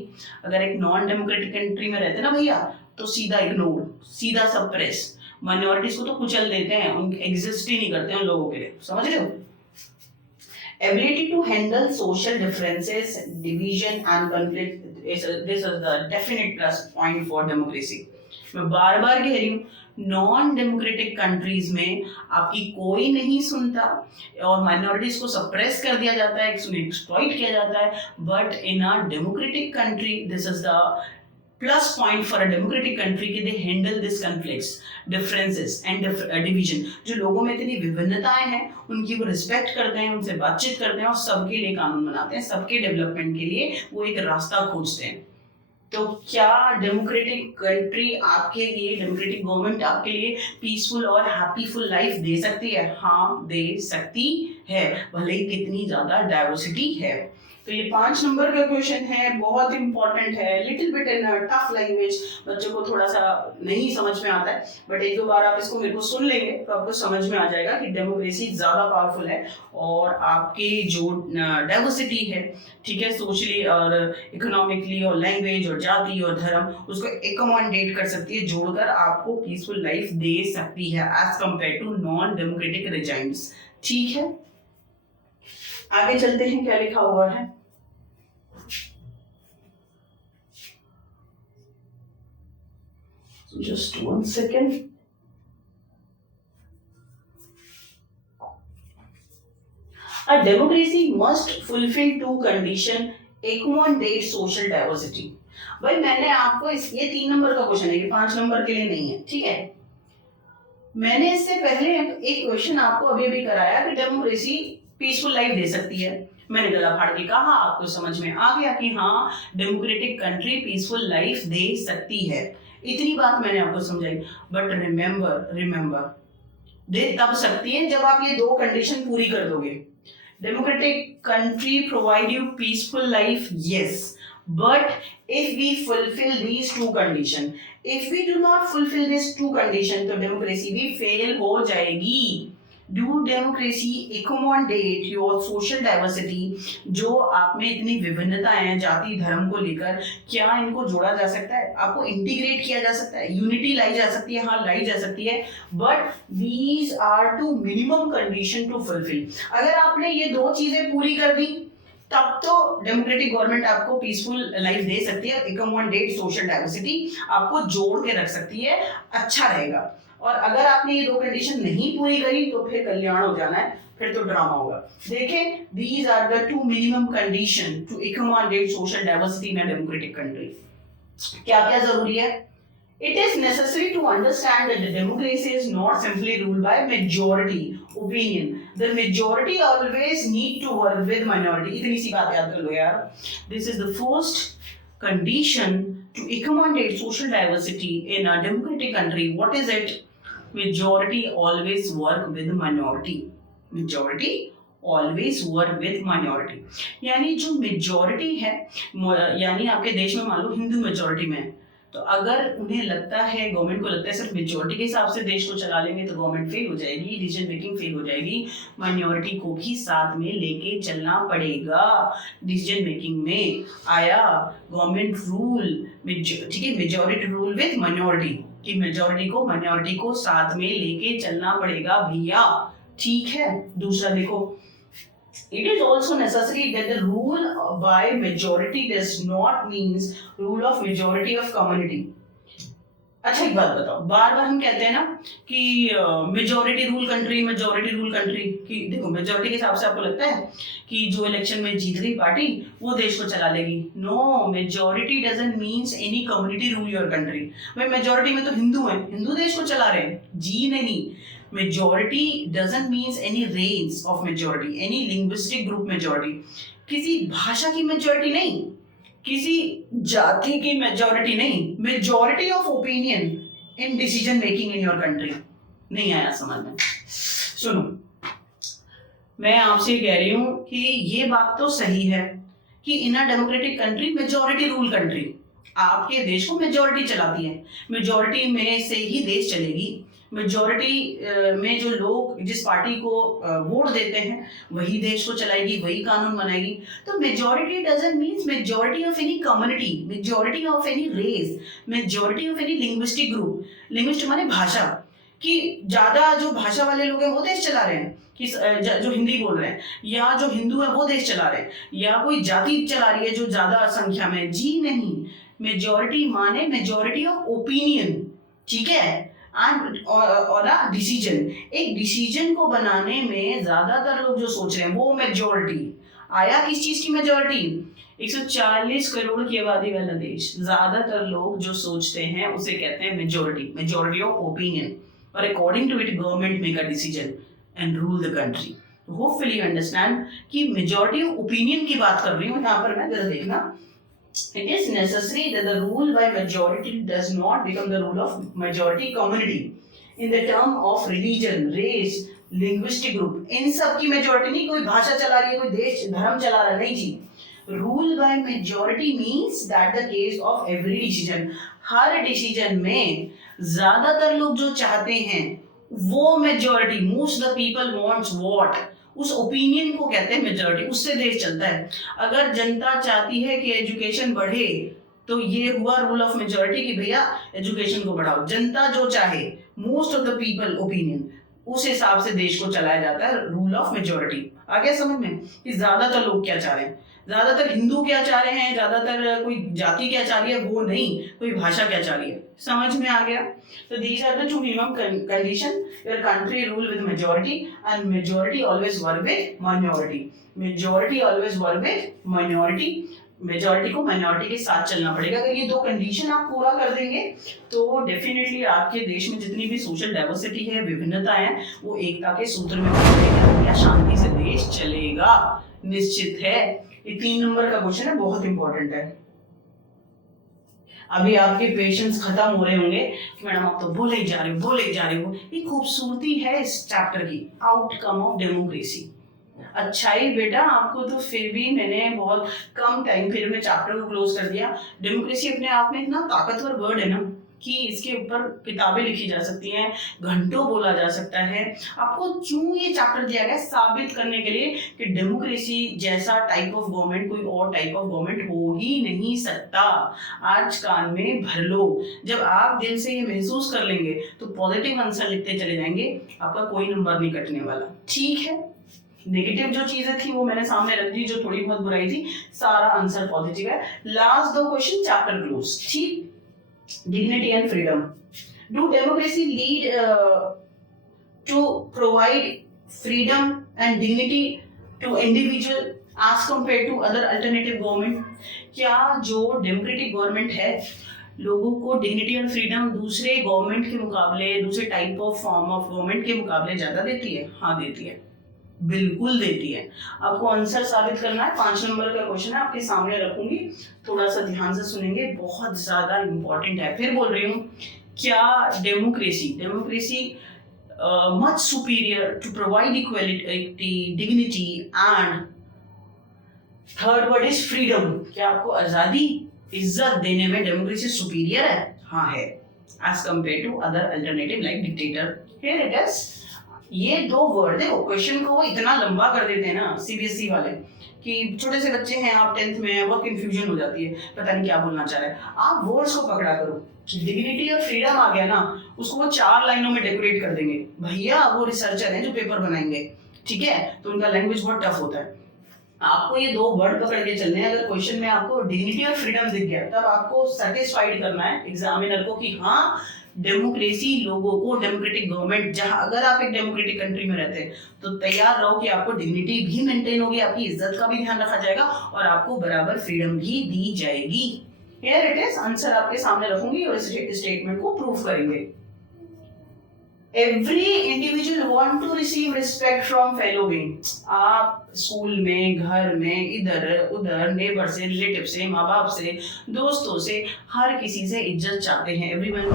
अगर एक नॉन डेमोक्रेटिक कंट्री में रहते ना भैया, तो सीधा इग्नोर, सीधा सप्रेस, माइनॉरिटीज को तो कुचल देते हैं, उन एग्जिस्ट ही नहीं करते उन लोगों के लिए. समझ रहे हो? Ability to handle social differences, division and conflict, this is the definite plus point for democracy. मैं बार बार कह रही हूँ, नॉन डेमोक्रेटिक कंट्रीज में आपकी कोई नहीं सुनता और माइनॉरिटीज को सप्रेस कर दिया जाता है, एक्सप्लॉइट किया जाता है. But in a democratic country, this is the plus point for a democratic country कि they handle this conflicts, differences and division. जो लोगों में इतनी विभिन्नताएं हैं उनकी वो रिस्पेक्ट करते हैं, उनसे बातचीत करते हैं और सबके लिए कानून बनाते हैं, सबके डेवलपमेंट के लिए वो एक रास्ता खोजते हैं. तो क्या डेमोक्रेटिक कंट्री आपके लिए, डेमोक्रेटिक गवर्नमेंट आपके लिए पीसफुल और हैप्पीफुल लाइफ दे सकती है? हाँ, दे सकती है, भले ही कितनी ज्यादा डाइवर्सिटी है. तो ये 5 नंबर का क्वेश्चन है, बहुत इंपॉर्टेंट है, लिटिल बिट इन टफ लैंग्वेज, बच्चों को थोड़ा सा नहीं समझ में आता है, बट एक दो बार आप इसको मेरे को सुन लेंगे तो आपको समझ में आ जाएगा कि डेमोक्रेसी ज्यादा पावरफुल है और आपकी जो डाइवर्सिटी है, ठीक है, सोशली और इकोनॉमिकली और लैंग्वेज और जाति और धर्म, उसको एकमोडेट कर सकती है, जोड़कर आपको पीसफुल लाइफ दे सकती है as compare to non democratic regimes. ठीक है, आगे चलते हैं, क्या लिखा हुआ है. Just 1 second. A democracy must fulfill 2 conditions, accommodate social diversity. भाई मैंने आपको ये 3 नंबर का क्वेश्चन है, ये 5 नंबर के लिए नहीं है. ठीक है, मैंने इससे पहले एक क्वेश्चन आपको अभी कराया कि डेमोक्रेसी पीसफुल लाइफ दे सकती है. मैंने गला फाड़ के कहा, आपको समझ में आ गया कि हाँ, डेमोक्रेटिक कंट्री पीसफुल लाइफ दे सकती है. इतनी बात मैंने आपको समझाई. बट रिमेंबर दे तब सकती है जब आप ये 2 कंडीशन पूरी कर दोगे. Democratic country provide you peaceful life, yes, but if we fulfill these 2 condition, if we do not fulfill these 2 condition, तो डेमोक्रेसी भी फेल हो जाएगी. Do democracy accommodate your social diversity? जो आप में इतनी विभिन्नताएं हैं जाति धर्म को लेकर, क्या इनको जोड़ा जा सकता है? आपको इंटीग्रेट किया जा सकता है? यूनिटी लाई जा सकती है? हाँ, लाई जा सकती है, but these are two minimum condition to fulfil. अगर आपने ये दो चीजें पूरी कर दी तब तो डेमोक्रेटिक गवर्नमेंट आपको पीसफुल लाइफ दे सकती है, एकोमोडेट सोशल डाइवर्सिटी आपको जोड़ के रख सकती है, अच्छा रहेगा। और अगर आपने ये दो कंडीशन नहीं पूरी करी तो फिर कल्याण हो जाना है, फिर तो ड्रामा होगा। देखें, these are the two minimum condition to accommodate social diversity in a democratic country। क्या क्या जरूरी है? It is necessary to understand that the democracy is not simply ruled by majority opinion. The majority always need to work with minority। इतनी सी बात याद कर लो यार। This is the first condition to accommodate social diversity in a democratic country। What is it? Majority always work with minority। Majority always work with minority। यानी जो majority है, यानी आपके देश में मान लो हिंदू मेजोरिटी में है, तो अगर उन्हें लगता है, गवर्नमेंट को लगता है सिर्फ मेजोरिटी के हिसाब से देश को चला लेंगे तो गवर्नमेंट फेल हो जाएगी, डिसीजन मेकिंग फेल हो जाएगी। माइनॉरिटी को भी साथ में लेके चलना पड़ेगा डिसीजन मेकिंग में। आया गवर्नमेंट रूल, ठीक है, मेजोरिटी रूल विद माइनॉरिटी, कि मेजोरिटी को माइनॉरिटी को साथ में लेके चलना पड़ेगा भैया, ठीक है। दूसरा देखो, it is also necessary that the rule by majority does not means rule of majority of community। अच्छा एक बात बताओ, बार बार हम कहते हैं ना कि majority rule country, majority rule country, कि देखो मेजोरिटी के हिसाब से आपको लगता है कि जो इलेक्शन में जीत गई पार्टी वो देश को चला लेगी। No, majority doesn't means any community rule your country. भाई मेजोरिटी में तो हिंदू हैं, हिंदू देश को चला रहे हैं जी नहीं। Majority doesn't means any race of majority, any linguistic group majority। किसी भाषा की मेजोरिटी नहीं, किसी जाति की मेजोरिटी नहीं, majority of opinion in decision making in your country. नहीं आया समझ में? सुनो, मैं आपसे कह रही हूं कि ये बात तो सही है कि in a democratic country majority rule country, आपके देश को मेजोरिटी चलाती है, मेजोरिटी में से ही देश चलेगी। मेजोरिटी में जो लोग जिस पार्टी को वोट देते हैं वही देश को चलाएगी, वही कानून बनाएगी। तो majority doesn't means majority of any community, majority of any race, majority of any linguistic group. Linguist माने भाषा, कि ज्यादा जो भाषा वाले लोग हैं वो देश चला रहे हैं, कि जो हिंदी बोल रहे हैं, या जो हिंदू है वो देश चला रहे हैं, या कोई जाति चला रही है जो ज्यादा संख्या में, जी नहीं। मेजोरिटी माने मेजोरिटी ऑफ ओपिनियन, ठीक है, और डिसीजन। एक डिसीजन को बनाने में ज्यादातर लोग जो सोच रहे हैं वो मेजोरिटी। आया किस चीज की मेजोरिटी? 140 करोड़ की आबादी वाला देश, ज्यादातर लोग जो सोचते हैं उसे कहते हैं मेजोरिटी, मेजोरिटी ऑफ ओपिनियन। और according to it government make a decision and rule the country. Hopefully you understand कि मेजोरिटी ऑफ ओपिनियन की बात कर रही हूँ यहाँ पर मैं, जरा देखना। It is necessary that the rule by majority does not become the rule of majority community in the term of religion, race, linguistic group। इन सब की मेजोरिटी नहीं, कोई भाषा चला रही है, कोई देश धर्म चला रहा है, नहीं जी। Rule by majority means that the case of every decision, her decision में ज्यादातर लोग जो चाहते हैं वो majority, most the people wants what, उस ओपिनियन को कहते हैं मेजोरिटी, उससे देश चलता है। अगर जनता चाहती है कि एजुकेशन बढ़े तो ये हुआ रूल ऑफ मेजोरिटी कि भैया एजुकेशन को बढ़ाओ। जनता जो चाहे, most of the people opinion, उस हिसाब से देश को चलाया जाता है, रूल ऑफ मेजोरिटी। आ गया समझ में कि ज्यादातर लोग क्या चाह रहे हैं, ज्यादातर हिंदू क्या चाह रहे हैं, ज्यादातर कोई जाति क्या चाह रही है वो नहीं, कोई भाषा क्या चाह रही है। समझ में आ गया? So these are the two minimum condition। Your country rule with majority and majority always work with minority। Majority always work with minority। Majority को माइनॉरिटी के साथ चलना पड़ेगा। अगर ये दो कंडीशन आप पूरा कर देंगे तो डेफिनेटली आपके देश में जितनी भी सोशल डाइवर्सिटी है, विभिन्नता है, वो एकता के सूत्र में बंधेगा, शांति से देश चलेगा, निश्चित है। ये 3 नंबर का क्वेश्चन है, बहुत इंपॉर्टेंट है। अभी आपके पेशेंस खत्म हो रहे होंगे कि मैडम आप तो बोले ही जा रहे हो। ये खूबसूरती है इस चैप्टर की, आउटकम ऑफ डेमोक्रेसी। अच्छा ही बेटा, आपको तो फिर भी मैंने बहुत कम टाइम फिर मैं चैप्टर को क्लोज कर दिया। डेमोक्रेसी अपने आप में इतना ताकतवर वर्ड है ना, कि इसके ऊपर किताबें लिखी जा सकती हैं, घंटों बोला जा सकता है। आपको क्यों ये चैप्टर दिया गया? साबित करने के लिए कि डेमोक्रेसी जैसा टाइप ऑफ गवर्नमेंट कोई और टाइप ऑफ गवर्नमेंट हो ही नहीं सकता। आज कान में भर लो। जब आप दिल से ये महसूस कर लेंगे तो पॉजिटिव आंसर लिखते चले जाएंगे, आपका कोई नंबर नहीं कटने वाला। ठीक है, नेगेटिव जो चीजें थी वो मैंने सामने रख दी, जो थोड़ी बहुत बुराई थी, सारा आंसर पॉजिटिव है। लास्ट दो क्वेश्चन, चैप्टर क्लोज। ठीक, dignity and freedom. Do democracy lead to provide freedom and dignity to individual as compared to other alternative government? क्या जो डेमोक्रेटिक गवर्नमेंट है लोगों को डिग्निटी और फ्रीडम दूसरे गवर्नमेंट के मुकाबले, दूसरे type of form of government के मुकाबले ज्यादा देती है? हाँ देती है, बिल्कुल देती है। आपको आंसर साबित करना है। 5 नंबर का क्वेश्चन है, आपके सामने रखूंगी, थोड़ा सा ध्यान से सुनेंगे, बहुत ज्यादा इंपॉर्टेंट है। फिर बोल रही हूँ, क्या democracy much superior to provide equality, dignity and third word is freedom. क्या आपको आजादी, इज्जत देने में डेमोक्रेसी सुपीरियर है? हाँ है, as compare to other alternative like dictator. Here it is. ये दो वर्ड, देखो क्वेश्चन को वो इतना लंबा कर देते हैं ना सीबीएसई वाले कि छोटे से बच्चे हैं, आप 10th में हैं, बहुत कंफ्यूजन हो जाती है, पता नहीं क्या बोलना चाह रहे हैं। आप वर्ड्स को पकड़ा करो। डिग्निटी और फ्रीडम आ गया ना, उसको वो 4 लाइनों में डेकोरेट कर देंगे। भैया वो रिसर्चर हैं जो पेपर बनाएंगे, ठीक है, तो उनका लैंग्वेज बहुत टफ होता है। आपको ये दो वर्ड पकड़ के चलने हैं। अगर क्वेश्चन में आपको डिग्निटी और फ्रीडम दिख गया, तब आपको सेटिस्फाइड करना है एग्जामिनर को कि हाँ डेमोक्रेसी लोगों को, डेमोक्रेटिक गवर्नमेंट, जहां अगर आप एक डेमोक्रेटिक कंट्री में रहते हैं तो तैयार रहो कि आपको डिग्निटी भी मेंटेन होगी, आपकी इज्जत का भी ध्यान रखा जाएगा और आपको बराबर फ्रीडम भी दी जाएगी। हियर इट इज, आंसर आपके सामने रखूंगी और इस स्टेटमेंट को प्रूव करेंगे। Every individual want to receive respect from fellow being. आप स्कूल में, घर में, इधर उधर, नेबर से, रिलेटिव से, माँ बाप से, दोस्तों से, हर किसी से इज्जत चाहते हैं। Everyone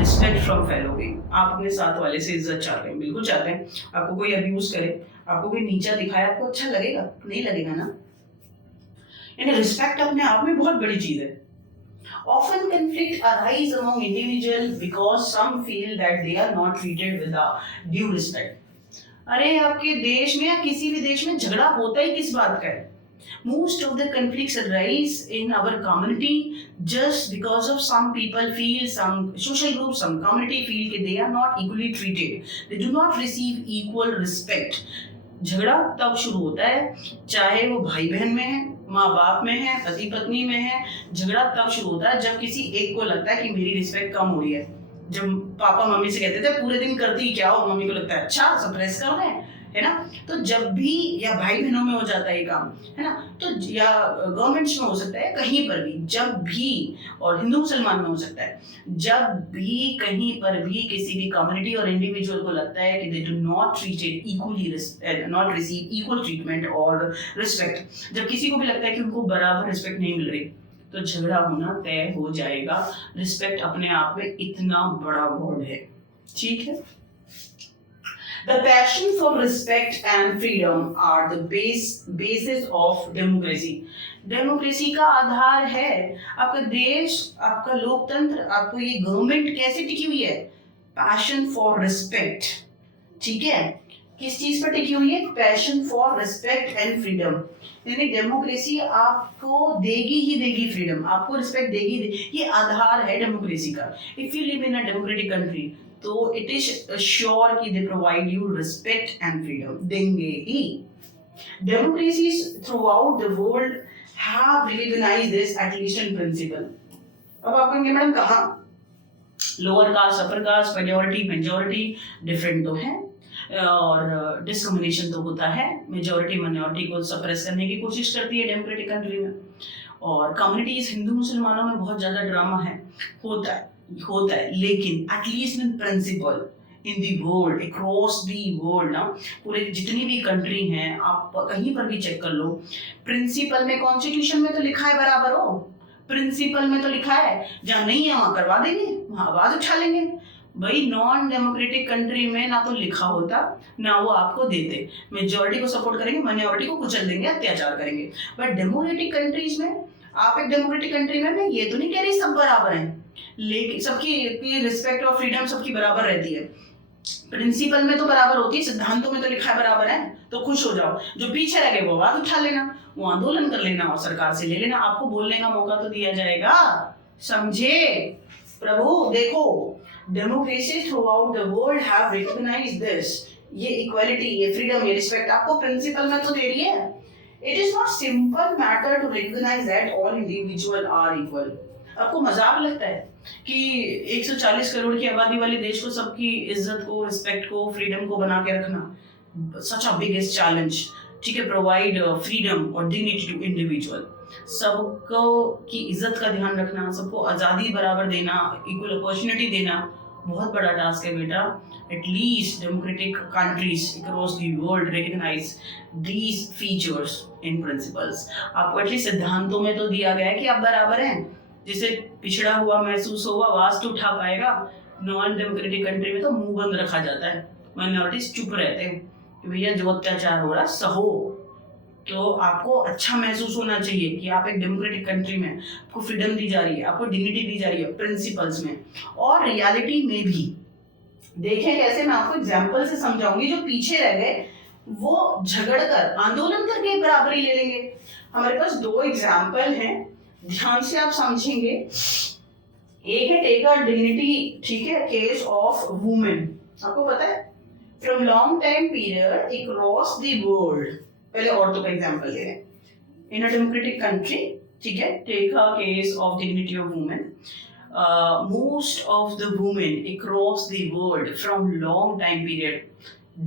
respect from fellow being. आप अपने साथ वाले से इज्जत चाहते हैं, बिल्कुल चाहते हैं। आपको कोई अब्यूज करे, आपको कोई नीचा दिखाए, आपको अच्छा लगेगा? नहीं लगेगा ना। यानी रिस्पेक्ट अपने आप में बहुत बड़ी चीज है। Often conflict arise among individuals because some feel that they are not treated with the due respect. अरे आपके देश में या किसी भी देश में झगड़ा होता ही किस बात का है? Most of the conflicts arise in our community just because of some people feel, some social groups, some community feel that they are not equally treated. They do not receive equal respect. झगड़ा तब शुरू होता है, चाहे वो भाई बहन में है, माँ बाप में है, पति पत्नी में है, झगड़ा तब शुरू होता है जब किसी एक को लगता है कि मेरी रिस्पेक्ट कम हो रही है। जब पापा मम्मी से कहते थे पूरे दिन करती क्या हो, मम्मी को लगता है अच्छा सप्रेस कर रहे हैं, है ना। तो जब भी, या भाई बहनों में हो जाता है ये काम, है ना, तो या गवर्नमेंट्स में हो सकता है, कहीं पर भी, जब भी, और हिंदू मुसलमान में हो सकता है, जब भी कहीं पर भी किसी भी कम्युनिटी और इंडिविजुअल को लगता है कि they do not treated equally, not receive equal treatment और रिस्पेक्ट, जब किसी को भी लगता है कि उनको बराबर रिस्पेक्ट नहीं मिल रही, तो झगड़ा होना तय हो जाएगा। रिस्पेक्ट अपने आप में इतना बड़ा वर्ड है, ठीक है। The passion for respect and freedom are the basis of democracy. Democracy का आधार है आपका देश, आपका लोकतंत्र, आपको ये गवर्नमेंट कैसे टिकी हुई है? पैशन फॉर रिस्पेक्ट, ठीक है। किस चीज पर टिकी हुई है? Passion for respect and freedom. यानी डेमोक्रेसी आपको देगी ही देगी फ्रीडम, आपको रिस्पेक्ट देगी, ये आधार है डेमोक्रेसी का। If you live in a democratic country तो इट इज श्योर कि they provide you respect and freedom, देंगे ही। Democracies throughout the world have recognised this at least in principle. अब आप कहेंगे मैडम कहाँ? Lower caste, upper caste, majority different तो है और डिस्क्रिमिनेशन तो होता है। मेजॉरिटी माइनॉरिटी को सप्रेस करने की कोशिश करती है डेमोक्रेटिक कंट्री में, और कम्युनिटीज, हिंदू मुसलमानों में बहुत ज्यादा ड्रामा है, होता है, लेकिन at least in principle in the world, across the world ना, पूरे जितनी भी कंट्री हैं, आप कहीं पर भी चेक कर लो, प्रिंसिपल में, कॉन्स्टिट्यूशन में तो लिखा है बराबर हो, प्रिंसिपल में तो लिखा है, जहाँ नहीं है वहां करवा देंगे, वहां आवाज उठा लेंगे। भाई नॉन डेमोक्रेटिक कंट्री में ना तो लिखा होता ना वो आपको देते, मेजॉरिटी को सपोर्ट करेंगे, माइनॉरिटी को कुचल देंगे, अत्याचार करेंगे। बट डेमोक्रेटिक कंट्रीज में, आप एक डेमोक्रेटिक कंट्री में, मैं ये तो नहीं कह रही सब बराबर हैं, लेकिन सबकी रिस्पेक्ट और फ्रीडम सबकी बराबर रहती है। प्रिंसिपल में तो बराबर होती है, सिद्धांतों में तो लिखा है बराबर है, तो खुश हो जाओ। जो पीछे रह गए वो आवाज उठा लेना, वो आंदोलन कर लेना और सरकार से ले लेना। आपको बोलने का मौका तो दिया जाएगा, समझे प्रभु। देखो, democracy throughout the world have recognised this, ये इक्वालिटी, ये फ्रीडम, ये रिस्पेक्ट आपको प्रिंसिपल में तो दे रही है। It is not simple matter to recognise that all individual are equal. आपको मजाक लगता है कि 140 करोड़ की आबादी वाले देश को सबकी इज्जत को, रिस्पेक्ट को, फ्रीडम को बना के रखना सच अ बिगेस्ट चैलेंज। ठीक है, प्रोवाइड फ्रीडम और डिग्निटी टू इंडिविजुअल, सबको की इज्जत का ध्यान रखना, सबको आज़ादी बराबर देना, इक्वल अपॉर्चुनिटी देना, बहुत बड़ा टास्क है बेटा। At least democratic countries across the world recognise these features in principles. आपको एटलीस्ट सिद्धांतों में तो दिया गया है कि आप बराबर हैं। जिसे पिछड़ा हुआ महसूस हुआ आवाज तो उठा पाएगा। नॉन डेमोक्रेटिक कंट्री में तो मुंह बंद रखा जाता है, माइनॉरिटीज चुप रहते हैं कि भैया जो अत्याचार हो रहा सहो। तो आपको अच्छा महसूस होना चाहिए कि आप एक डेमोक्रेटिक कंट्री में, आपको फ्रीडम दी जा रही है, आपको डिग्निटी दी जा रही है प्रिंसिपल्स में और रियलिटी में भी। देखें कैसे, मैं आपको एग्जाम्पल से समझाऊंगी। जो पीछे रह गए वो झगड़ कर, आंदोलन करके बराबरी ले लेंगे। हमारे पास 2 एग्जाम्पल हैं, ध्यान से आप समझेंगे। एक है टेक अ डिग्निटी, ठीक है, केस ऑफ वुमेन। आपको पता है from long time period across the world, पहले औरतों का एग्जांपल ले रहे हैं। इन अ डेमोक्रेटिक कंट्री, ठीक है, take a case of dignity of women. Most of the women across the world from long time period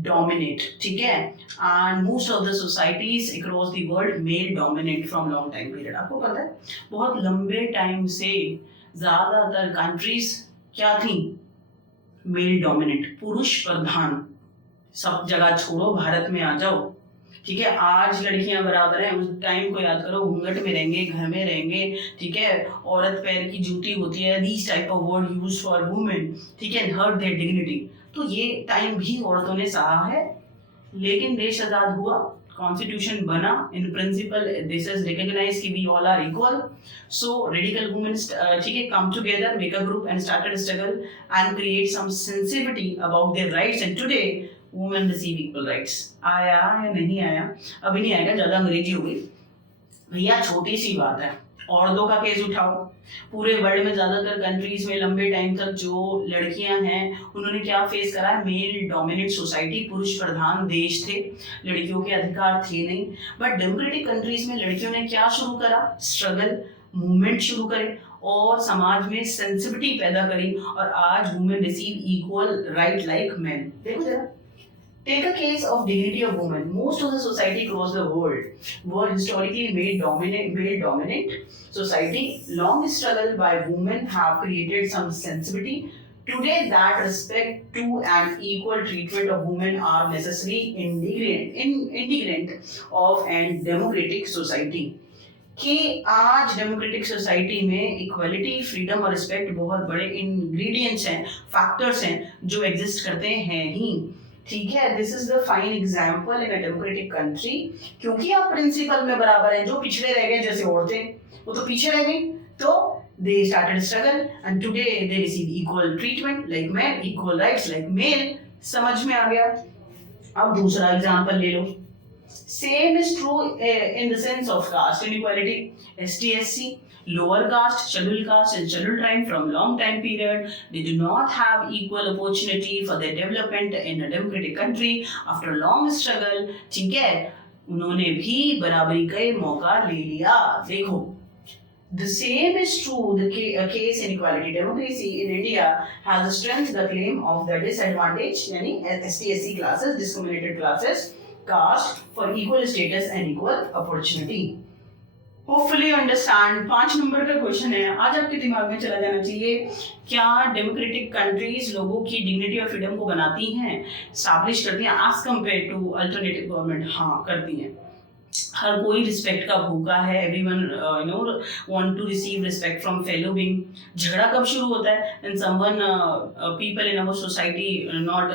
dominate, ठीक है, and most of the societies across the world male dominate from long time period। आपको पता है बहुत लंबे time से ज्यादातर countries क्या थी, मेल डोमिनेट, पुरुष प्रधान। सब जगह छोड़ो, भारत में आ जाओ, ठीक है। आज लड़कियां बराबर हैं, उस टाइम को याद करो, घूंघट में रहेंगे, घर में रहेंगे, ठीक है, औरत पैर की जूती होती है, these type of word use for women, ठीक है, हर देयर डिग्निटी। तो ये टाइम भी औरतों ने सहा है, लेकिन देश आजाद हुआ, कॉन्स्टिट्यूशन बना, in principle this is recognised कि we all are equal. So radical women, ठीक है, come together, make a group and started struggle and create some sensitivity about their rights, and today women receive equal rights. आया या नहीं आया? अभी नहीं आएगा, ज्यादा अंग्रेजी हो गई भैया, छोटी सी बात है। औरतों का केस उठाओ, पूरे वर्ल्ड में ज्यादातर कंट्रीज में लंबे टाइम तक जो लड़कियां हैं उन्होंने क्या फेस करा है, मेल डोमिनेट सोसाइटी, पुरुष प्रधान देश थे, लड़कियों के अधिकार थे नहीं। बट डेमोक्रेटिक कंट्रीज में लड़कियों ने क्या शुरू करा, स्ट्रगल मूवमेंट शुरू करे और समाज में सेंसिटिविटी पैदा करी, और आज women receive equal right like main. देखो जरा, take a case of dignity of women. Most of the society across the world were historically male dominant society. Long struggle by women have created some sensitivity. Today, that respect to and equal treatment of women are necessary integrant of an democratic society. कि आज democratic society में equality, freedom और respect बहुत बड़े ingredients हैं, factors हैं जो exist करते हैं ही, ठीक है। This is the fine example in a democratic country, क्योंकि आप प्रिंसिपल में बराबर हैं। जो पिछड़े रह गए, जैसे औरतें, वो तो पीछे रह गई, तो they started struggle and today they receive equal treatment like man, equal rights like male. समझ में आ गया? अब दूसरा एग्जाम्पल ले लो। Same is true in the sense of caste inequality. ST/SC, lower caste, scheduled caste and scheduled tribe from long time period, they do not have equal opportunity for their development in a democratic country after long struggle, ठीक है, उन्होंने भी बराबरी का मौका ले लिया। देखो, the same is true the case inequality. Democracy in India has strengthened the claim of the disadvantaged, यानी ST/SC classes, discriminated classes, caste for equal status and equal opportunity. Hopefully understand. 5 number का question है, आज आपके दिमाग में चला जाना चाहिए, क्या डेमोक्रेटिक कंट्रीज लोगों की डिग्निटी और फ्रीडम को बनाती हैं, स्टैब्लिश करती हैं as compare to alternative government? हाँ, करती हैं। हर कोई रिस्पेक्ट का भूखा है, everyone want to receive respect from fellow being. झगड़ा कब शुरू होता है? When someone people in our society not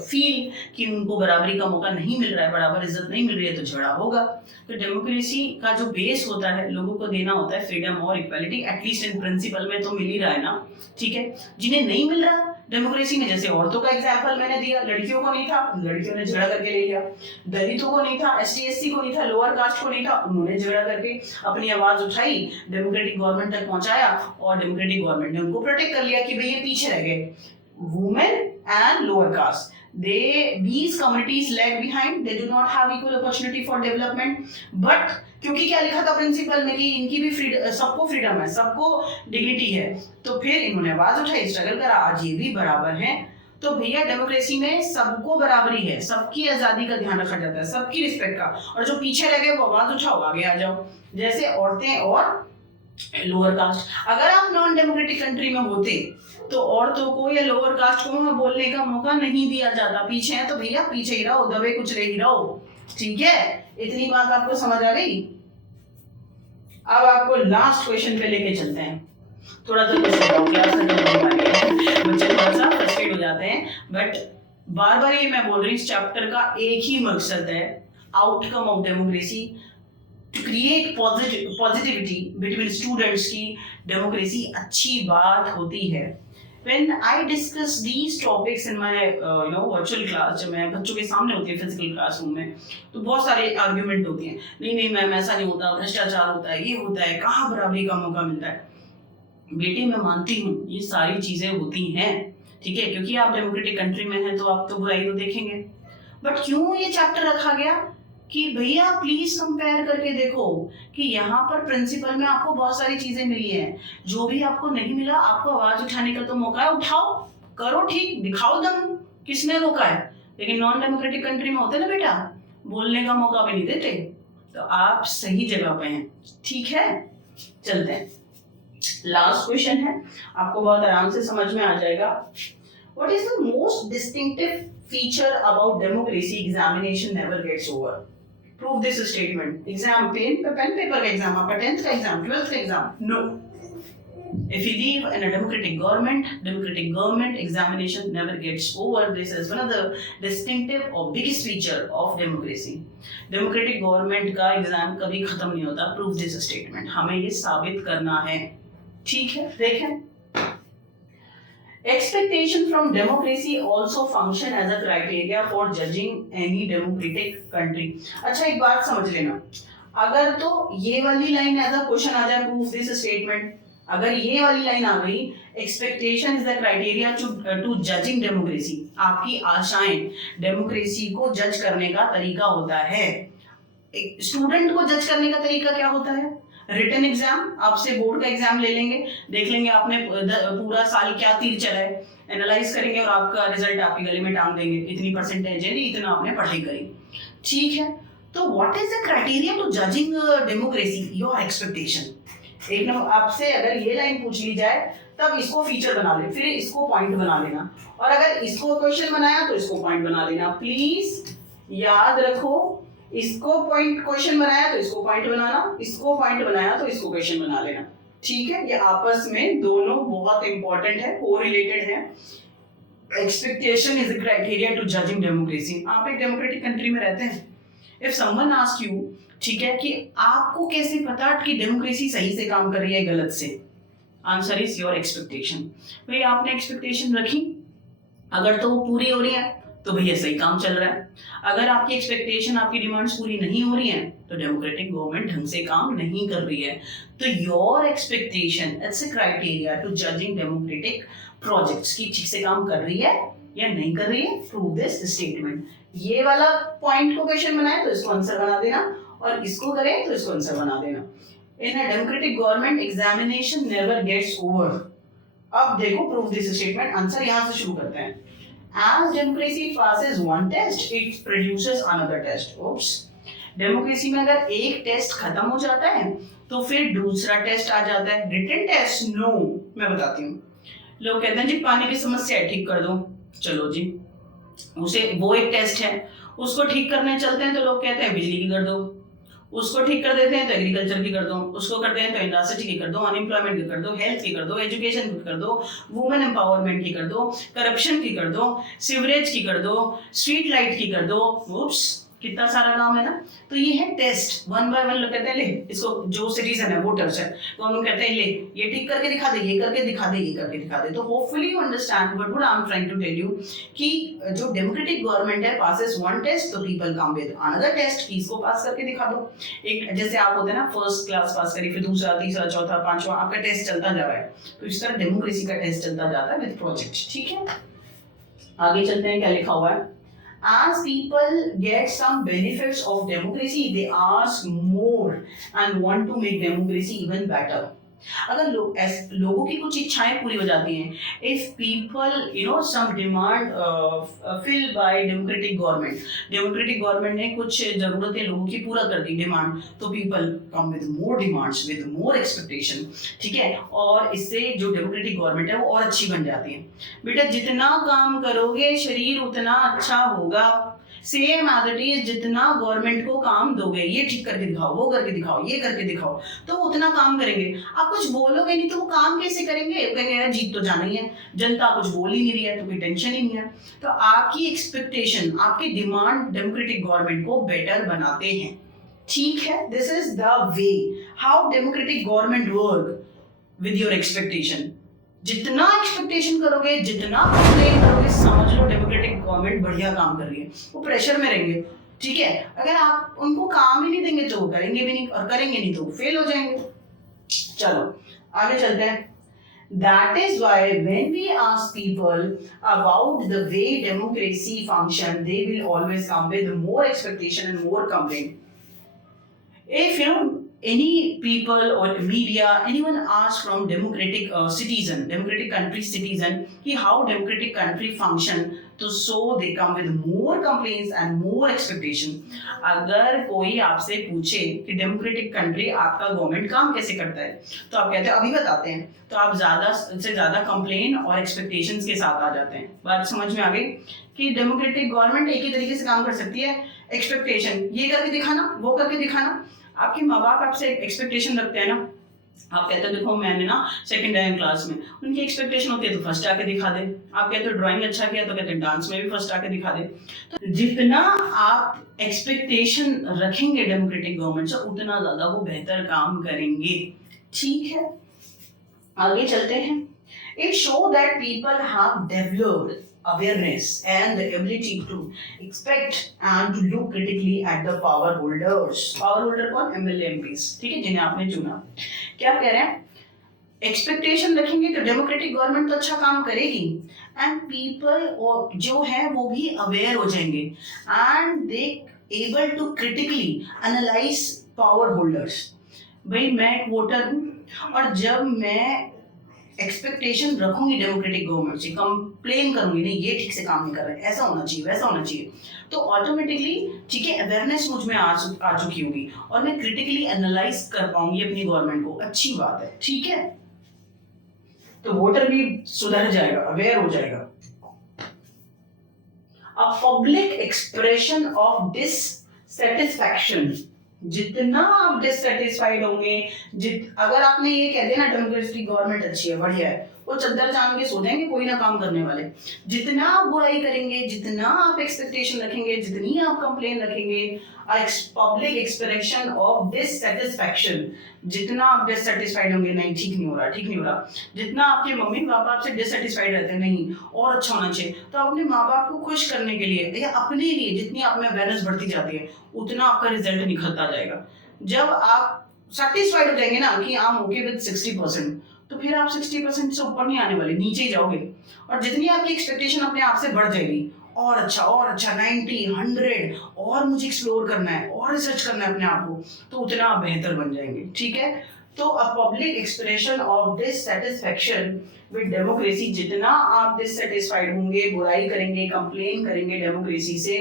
feel कि उनको बराबरी का मौका नहीं मिल रहा है, बराबर इज्जत नहीं मिल रही है, तो झगड़ा होगा। तो डेमोक्रेसी का जो बेस होता है, लोगों को देना होता है फ्रीडम और इक्वालिटी, एटलीस्ट इन प्रिंसिपल में तो मिल ही रहा है ना, ठीक है। जिन्हें नहीं मिल रहा डेमोक्रेसी में, जैसे औरतों का एग्जाम्पल मैंने दिया, लड़कियों को नहीं था, लड़कियों ने झगड़ा करके ले लिया। दलितों को नहीं था, एसटी एससी को नहीं था, लोअर कास्ट को नहीं था, उन्होंने झगड़ा करके अपनी आवाज उठाई, डेमोक्रेटिक गवर्नमेंट तक पहुंचाया, और डेमोक्रेटिक गवर्नमेंट ने उनको प्रोटेक्ट कर लिया कि भाई ये पीछे रह गए। Women and lower caste, these communities lag behind, they do not have equal opportunity for development, but क्योंकि क्या लिखा था प्रिंसिपल में कि इनकी भी फ्रीडम, सबको फ्रीडम है, सबको डिग्निटी है, तो फिर इन्होंने आवाज उठाई, स्ट्रगल करा, आज ये भी बराबर हैं। तो भैया डेमोक्रेसी में सबको बराबरी है, सबकी आजादी का ध्यान रखा जाता है, सबकी रिस्पेक्ट का, और जो पीछे रह गए वो आवाज उठाओ, आगे आ जाओ, जैसे औरतें और लोअर कास्ट। अगर आप नॉन डेमोक्रेटिक कंट्री में होते तो औरतों को या लोअर कास्ट को वहां बोलने का मौका नहीं दिया जाता। पीछे है तो भैया पीछे ही रहो, दबे कुचले ही रहो, ठीक है। इतनी बात आपको समझ आ गई? अब आपको लास्ट क्वेश्चन पे लेके चलते हैं। थोड़ा सा बच्चे थोड़ा सा फ्रस्ट्रेट हो जाते हैं, बट बार बार ये मैं बोल रही हूँ, इस चैप्टर का एक ही मकसद है, outcome of democracy, to create positivity between students की डेमोक्रेसी अच्छी बात होती है। When I discuss these topics in my virtual class, जब मैं बच्चों के सामने होती है फिजिकल क्लासरूम में, तो बहुत सारे आर्ग्यूमेंट होती हैं, नहीं मैम ऐसा नहीं होता, भ्रष्टाचार होता है, ये होता है, कहाँ बराबरी का मौका मिलता है। बेटे मैं मानती हूँ ये सारी चीजें होती हैं, ठीक है, क्योंकि आप डेमोक्रेटिक कंट्री में हैं तो आप तो बुराई तो देखेंगे, बट क्यों ये चैप्टर रखा गया कि भैया प्लीज कंपेयर करके देखो कि यहाँ पर प्रिंसिपल में आपको बहुत सारी चीजें मिली हैं, जो भी आपको नहीं मिला, आपको आवाज उठाने का तो मौका है, उठाओ, करो, ठीक, दिखाओ दम, किसने रोका है। लेकिन नॉन डेमोक्रेटिक कंट्री में होते ना बेटा, बोलने का मौका भी नहीं देते। तो आप सही जगह पे हैं, ठीक है। चलते हैं, लास्ट क्वेश्चन है, आपको बहुत आराम से समझ में आ जाएगा। What is the most distinctive feature about democracy examination never gets over? Prove this statement. Exam, pen paper का exam, आपका 10th का exam, 12th का exam, no. If you live in a democratic government examination never gets over. This is one of the distinctive or biggest feature of democracy. Democratic government का exam कभी खत्म नहीं होता। Prove this statement. हमें ये साबित करना है, ठीक है। देखें, expectation from democracy also function as a criteria for judging any democratic country. अच्छा एक बात समझ लेना, अगर तो ये वाली लाइन एज अ क्वेश्चन आ जाए, prove this statement, अगर ये वाली लाइन आ गई, expectation is the criteria to judging democracy, आपकी आशाएं डेमोक्रेसी को जज करने का तरीका होता है। स्टूडेंट को जज करने का तरीका क्या होता है? रिटन एग्जाम, आपसे बोर्ड का एग्जाम ले लेंगे, देख लेंगे आपने पूरा साल क्या तीर चला है, एनालाइज करेंगे और आपका रिजल्ट आपके गले में टांग देंगे, इतनी परसेंटेज है, इतना आपने पढ़ाई करी, ठीक है। तो what is the criteria to judging democracy? Your expectation. एक नंबर आपसे अगर ये लाइन पूछ ली जाए तब इसको फीचर बना ले, फिर इसको पॉइंट बना लेना, और अगर इसको क्वेश्चन बनाया तो इसको पॉइंट बना लेना। प्लीज याद रखो, इसको पॉइंट क्वेश्चन बनाया तो इसको पॉइंट बनाना, इसको पॉइंट बनाया तो इसको क्वेश्चन बना लेना, ठीक है। ये आपस में दोनों बहुत इंपॉर्टेंट है, कोरिलेटेड है। Expectation is a criteria to judging democracy. आप एक डेमोक्रेटिक कंट्री में रहते हैं, इफ समवन आस्क यू, ठीक है, कि आपको कैसे पता कि डेमोक्रेसी सही से काम कर रही है गलत से, आंसर इज योर एक्सपेक्टेशन। भाई आपने एक्सपेक्टेशन रखी, अगर तो वो पूरी हो रही है तो भैया सही काम चल रहा है। अगर आपकी एक्सपेक्टेशन, आपकी डिमांड्स पूरी नहीं हो रही हैं तो डेमोक्रेटिक गवर्नमेंट ढंग से काम नहीं कर रही है। तो your expectation it's a criteria to judging democratic projects की ठीक से काम कर रही है या नहीं कर रही है। Prove this statement. ये वाला पॉइंट को क्वेश्चन बनाए तो इसको आंसर बना देना, और इसको करें तो इसको आंसर बना देना। In a democratic government examination never gets over. अब देखो प्रूव दिस स्टेटमेंट, आंसर यहां से शुरू करते हैं। As democracy passes one test, it produces another test. Oops. Democracy में अगर एक टेस्ट खत्म हो जाता है तो फिर दूसरा टेस्ट आ जाता है। रिटन टेस्ट नो, मैं बताती हूँ। लोग कहते हैं जी पानी की समस्या है, ठीक कर दो, चलो जी, उसे वो एक टेस्ट है, उसको ठीक करने चलते हैं तो लोग कहते हैं बिजली की कर दो, उसको ठीक कर देते हैं तो एग्रीकल्चर की कर दो, उसको करते हैं तो इंडस्ट्री की कर दो, अनएम्प्लॉयमेंट की कर दो, हेल्थ की कर दो, एजुकेशन की कर दो, वुमेन एम्पावरमेंट की कर दो, करप्शन की कर दो, सीवरेज की कर दो, स्ट्रीट लाइट की कर दो। उप्स, कितना सारा काम है ना। तो ये है टेस्ट, वन बाय वन लोग कहते हैं ले इसको, जो सिटीजन है वोटर्स है तो हम लोग कहते हैं ले ये ठीक करके दिखा दे, ये करके दिखा दे, ये करके दिखा दे। तो hopefully you understand what I am trying to tell you कि जो डेमोक्रेटिक गवर्नमेंट है पासेस वन टेस्ट तो people come with another test कि इसको पास करके दिखा दो। एक जैसे आप होते हैं ना फर्स्ट क्लास पास करी, फिर दूसरा, तीसरा, चौथा, पांचवा, आपका टेस्ट चलता जा रहा है। तो इस तरह डेमोक्रेसी का टेस्ट चलता जाता है विद प्रोजेक्ट। ठीक है, आगे चलते हैं, क्या लिखा हुआ है। As people get some benefits of democracy, they ask more and want to make democracy even better. अगर लोगों की कुछ इच्छाएं पूरी हो जाती हैं, if people some demand fill by democratic government ने कुछ जरूरतें लोगों की पूरा कर दी, डिमांड, तो people come with more demands, with more expectation. ठीक है, और इससे जो डेमोक्रेटिक गवर्नमेंट है वो और अच्छी बन जाती है। बेटा जितना काम करोगे शरीर उतना अच्छा होगा, सेम एज इट इज, जितना गवर्नमेंट को काम दोगे, ये ठीक करके दिखाओ, वो करके दिखाओ, ये करके दिखाओ, तो उतना काम करेंगे। आप कुछ बोलोगे नहीं तो वो काम कैसे करेंगे? कहेंगे यार जीत तो जाना ही है, जनता कुछ बोल ही नहीं रही है तो कोई टेंशन ही नहीं है। तो आपकी एक्सपेक्टेशन, आपकी डिमांड डेमोक्रेटिक गवर्नमेंट को बेटर बनाते हैं। ठीक है, this is the way how democratic government work with your expectation. जितना एक्सपेक्टेशन करोगे, जितना कंप्लेन करोगे, समझ लो डेमोक्रेटिक गवर्नमेंट बढ़िया काम कर रही है, वो प्रेशर में रहेंगे। ठीक है, अगर आप उनको काम ही नहीं देंगे तो वो करेंगे भी नहीं, और करेंगे नहीं तो फेल हो जाएंगे। चलो आगे चलते हैं। That is why when we ask people about the way democracy function, they will always come with more expectation and more complaint. If any people or media, anyone asks from democratic country citizen कि how democratic country function, तो so they come with more complaints and more expectation. अगर कोई आपसे पूछे कि democratic country आपका government काम कैसे करता है, तो आप कहते हैं अभी बताते हैं, तो आप ज्यादा से ज्यादा कंप्लेन और एक्सपेक्टेशंस के साथ आ जाते हैं। बात समझ में आ गई कि डेमोक्रेटिक गवर्नमेंट एक ही तरीके से काम कर सकती है। एक्सपेक्टेशन, ये करके दिखाना, वो करके दिखाना। आपके माँ बाप आपसे एक्सपेक्टेशन रखते हैं ना, आप कहते हैं देखो मैंने ना सेकंड आया क्लास में, उनकी एक्सपेक्टेशन होती है तो फर्स्ट आके दिखा दे। आप कहते हो ड्राइंग अच्छा किया तो कहते हैं डांस में भी फर्स्ट आके दिखा दे। तो जितना आप एक्सपेक्टेशन रखेंगे डेमोक्रेटिक गवर्नमेंट से, उतना ज्यादा वो बेहतर काम करेंगे। ठीक है, आगे चलते हैं। It show that people have developed awareness and the ability to expect and to look critically at the power holders. Power holder कौन? MLA MPs, ठीक है, जिन्हें आपने चुना। क्या कह रहे हैं? एक्सपेक्टेशन रखेंगे तो डेमोक्रेटिक गवर्नमेंट तो अच्छा काम करेगी, एंड पीपल जो है वो भी अवेयर हो जाएंगे, and they able to critically analyse power holders. भाई मैं एक वोटर हूँ और जब मैं एक्सपेक्टेशन रखूंगी डेमोक्रेटिक गवर्नमेंट से, कंप्लेन करूंगी नहीं ये ठीक से काम नहीं कर रहे, ऐसा होना चाहिए, वैसा होना चाहिए, तो ऑटोमेटिकली ठीक है अवेयरनेस मुझ में आ चुकी होगी और मैं क्रिटिकली एनालाइज कर पाऊंगी अपनी गवर्नमेंट को। अच्छी बात है, ठीक है, तो वोटर भी सुधर जाएगा, अवेयर हो जाएगा। A public expression of dissatisfaction, जितना आप डिससेटिस्फाइड होंगे, अगर आपने ये कह दिया ना डेमोक्रेटिक गवर्नमेंट अच्छी है, बढ़िया है, वो चद्दर जान के सो जाएंगे, कोई ना काम करने वाले। जितना आप बुराई करेंगे, जितना आप एक्सपेक्टेशन रखेंगे, जितनी आप कंप्लेन रखेंगे, पब्लिक एक्सप्रेशन ऑफ डिससेटिस्फैक्शन, जितना आप डिससेटिस्फाइड होंगे, नहीं ठीक नहीं हो रहा, ठीक नहीं हो रहा, जितना आपके मम्मी पापा आपसे डिससेटिस्फाइड रहते हैं, नहीं और अच्छा होना चाहिए, तो आप अपने माँ बाप को खुश करने के लिए या अपने लिए जितनी आप में अवेयरनेस बढ़ती जाती है, उतना आपका रिजल्ट निकलता जाएगा। जब आप सेटिस्फाइड हो जाएंगे ना कि आई एम ओके विद 60%, तो फिर आप 60% से ऊपर नहीं आने वाले, नीचे ही जाओगे, और जितनी आपकी एक्सपेक्टेशन अपने आप से बढ़ जाएगी, और अच्छा 90, 100, और मुझे एक्सप्लोर करना है और रिसर्च करना है अपने आप को, तो उतना आप बेहतर बन जाएंगे। ठीक है, तो a public expression of dissatisfaction with democracy, जितना आप डिससैटिस्फाइड होंगे, बुराई करेंगे, कंप्लेन करेंगे डेमोक्रेसी से,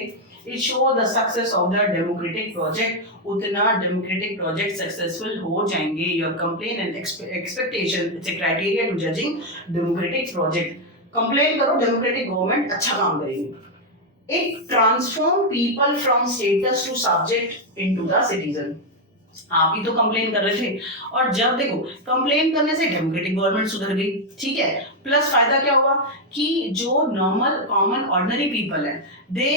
it show the success of the democratic project, उतना डेमोक्रेटिक प्रोजेक्ट सक्सेसफुल हो जाएंगे। Your complain and expectation it's a criteria to judging democratic project. Complain करो, डेमोक्रेटिक गवर्नमेंट अच्छा काम करेगी। It transforms people from status to subject into the citizen. आप ही तो complain कर रहे थे। और जब देखो कंप्लेन करने से डेमोक्रेटिक गवर्नमेंट सुधर गई, ठीक है, प्लस फायदा क्या हुआ कि जो नॉर्मल कॉमन ऑर्डिनरी पीपल है they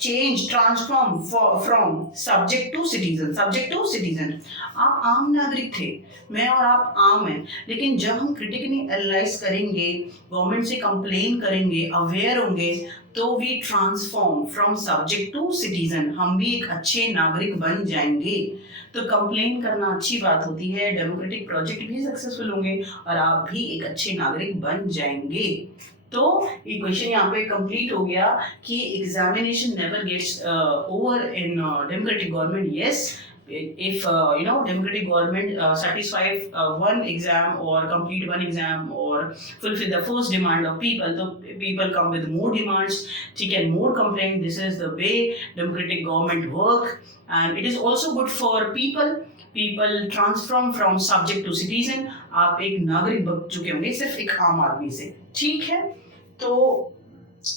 change transform from subject to citizen. आप आम नागरिक थे, मैं और आप आम हैं, लेकिन जब हम क्रिटिकली एनालाइज करेंगे, गवर्नमेंट से कंप्लेन करेंगे, अवेयर होंगे, तो we transform from subject to citizen, हम भी एक अच्छे नागरिक बन जाएंगे। तो कंप्लेन करना अच्छी बात होती है, डेमोक्रेटिक प्रोजेक्ट भी सक्सेसफुल होंगे और आप भी एक अच्छे नागरिक बन जाएंगे। तो इक्वेशन यहाँ पे कंप्लीट हो गया कि examination never gets over in democratic government. Yes, if democratic government satisfy one exam or complete one exam or fulfill the first demand of people, so people come with more demands, ठीक है, more complaint. This is the way democratic government work, and it is also good for people transform from subject to citizen. आप एक नागरिक बन चुके होंगे सिर्फ एक आम आदमी से, ठीक है। तो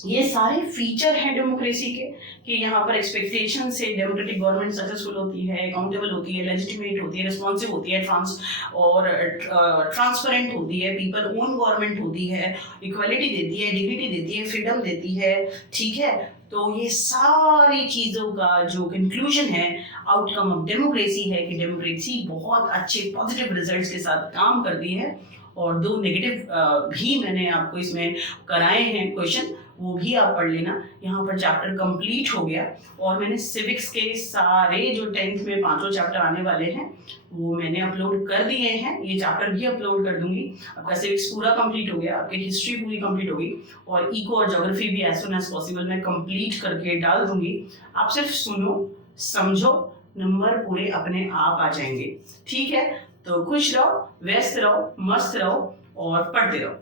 ये सारे फीचर हैं डेमोक्रेसी के कि यहाँ पर एक्सपेक्टेशन से डेमोक्रेटिक गवर्नमेंट सक्सेसफुल होती है, अकाउंटेबल होती है, लेजिटिमेट होती है, रिस्पॉन्सिव होती है, ट्रांसपेरेंट होती है, पीपल ओन गवर्नमेंट होती है, इक्वालिटी देती है, डिग्निटी देती है, फ्रीडम देती है, ठीक है। तो ये सारी चीज़ों का जो कंक्लूजन है, आउटकम ऑफ डेमोक्रेसी है कि डेमोक्रेसी बहुत अच्छे पॉजिटिव रिजल्ट्स के साथ काम करती है। और 2 नेगेटिव भी मैंने आपको इसमें कराए हैं क्वेश्चन, वो भी आप पढ़ लेना। यहाँ पर चैप्टर कंप्लीट हो गया और मैंने सिविक्स के सारे जो 10th में 5 चैप्टर आने वाले हैं वो मैंने अपलोड कर दिए हैं, ये चैप्टर भी अपलोड कर दूंगी। आपका सिविक्स पूरा कंप्लीट हो गया, आपकी हिस्ट्री पूरी कंप्लीट होगी और इको और ज्योग्राफी भी एज सुन एज पॉसिबल मैं कंप्लीट करके डाल दूंगी। आप सिर्फ सुनो, समझो, नंबर पूरे अपने आप आ जाएंगे, ठीक है। तो खुश रहो, व्यस्त रहो, मस्त रहो और पढ़ते रहो।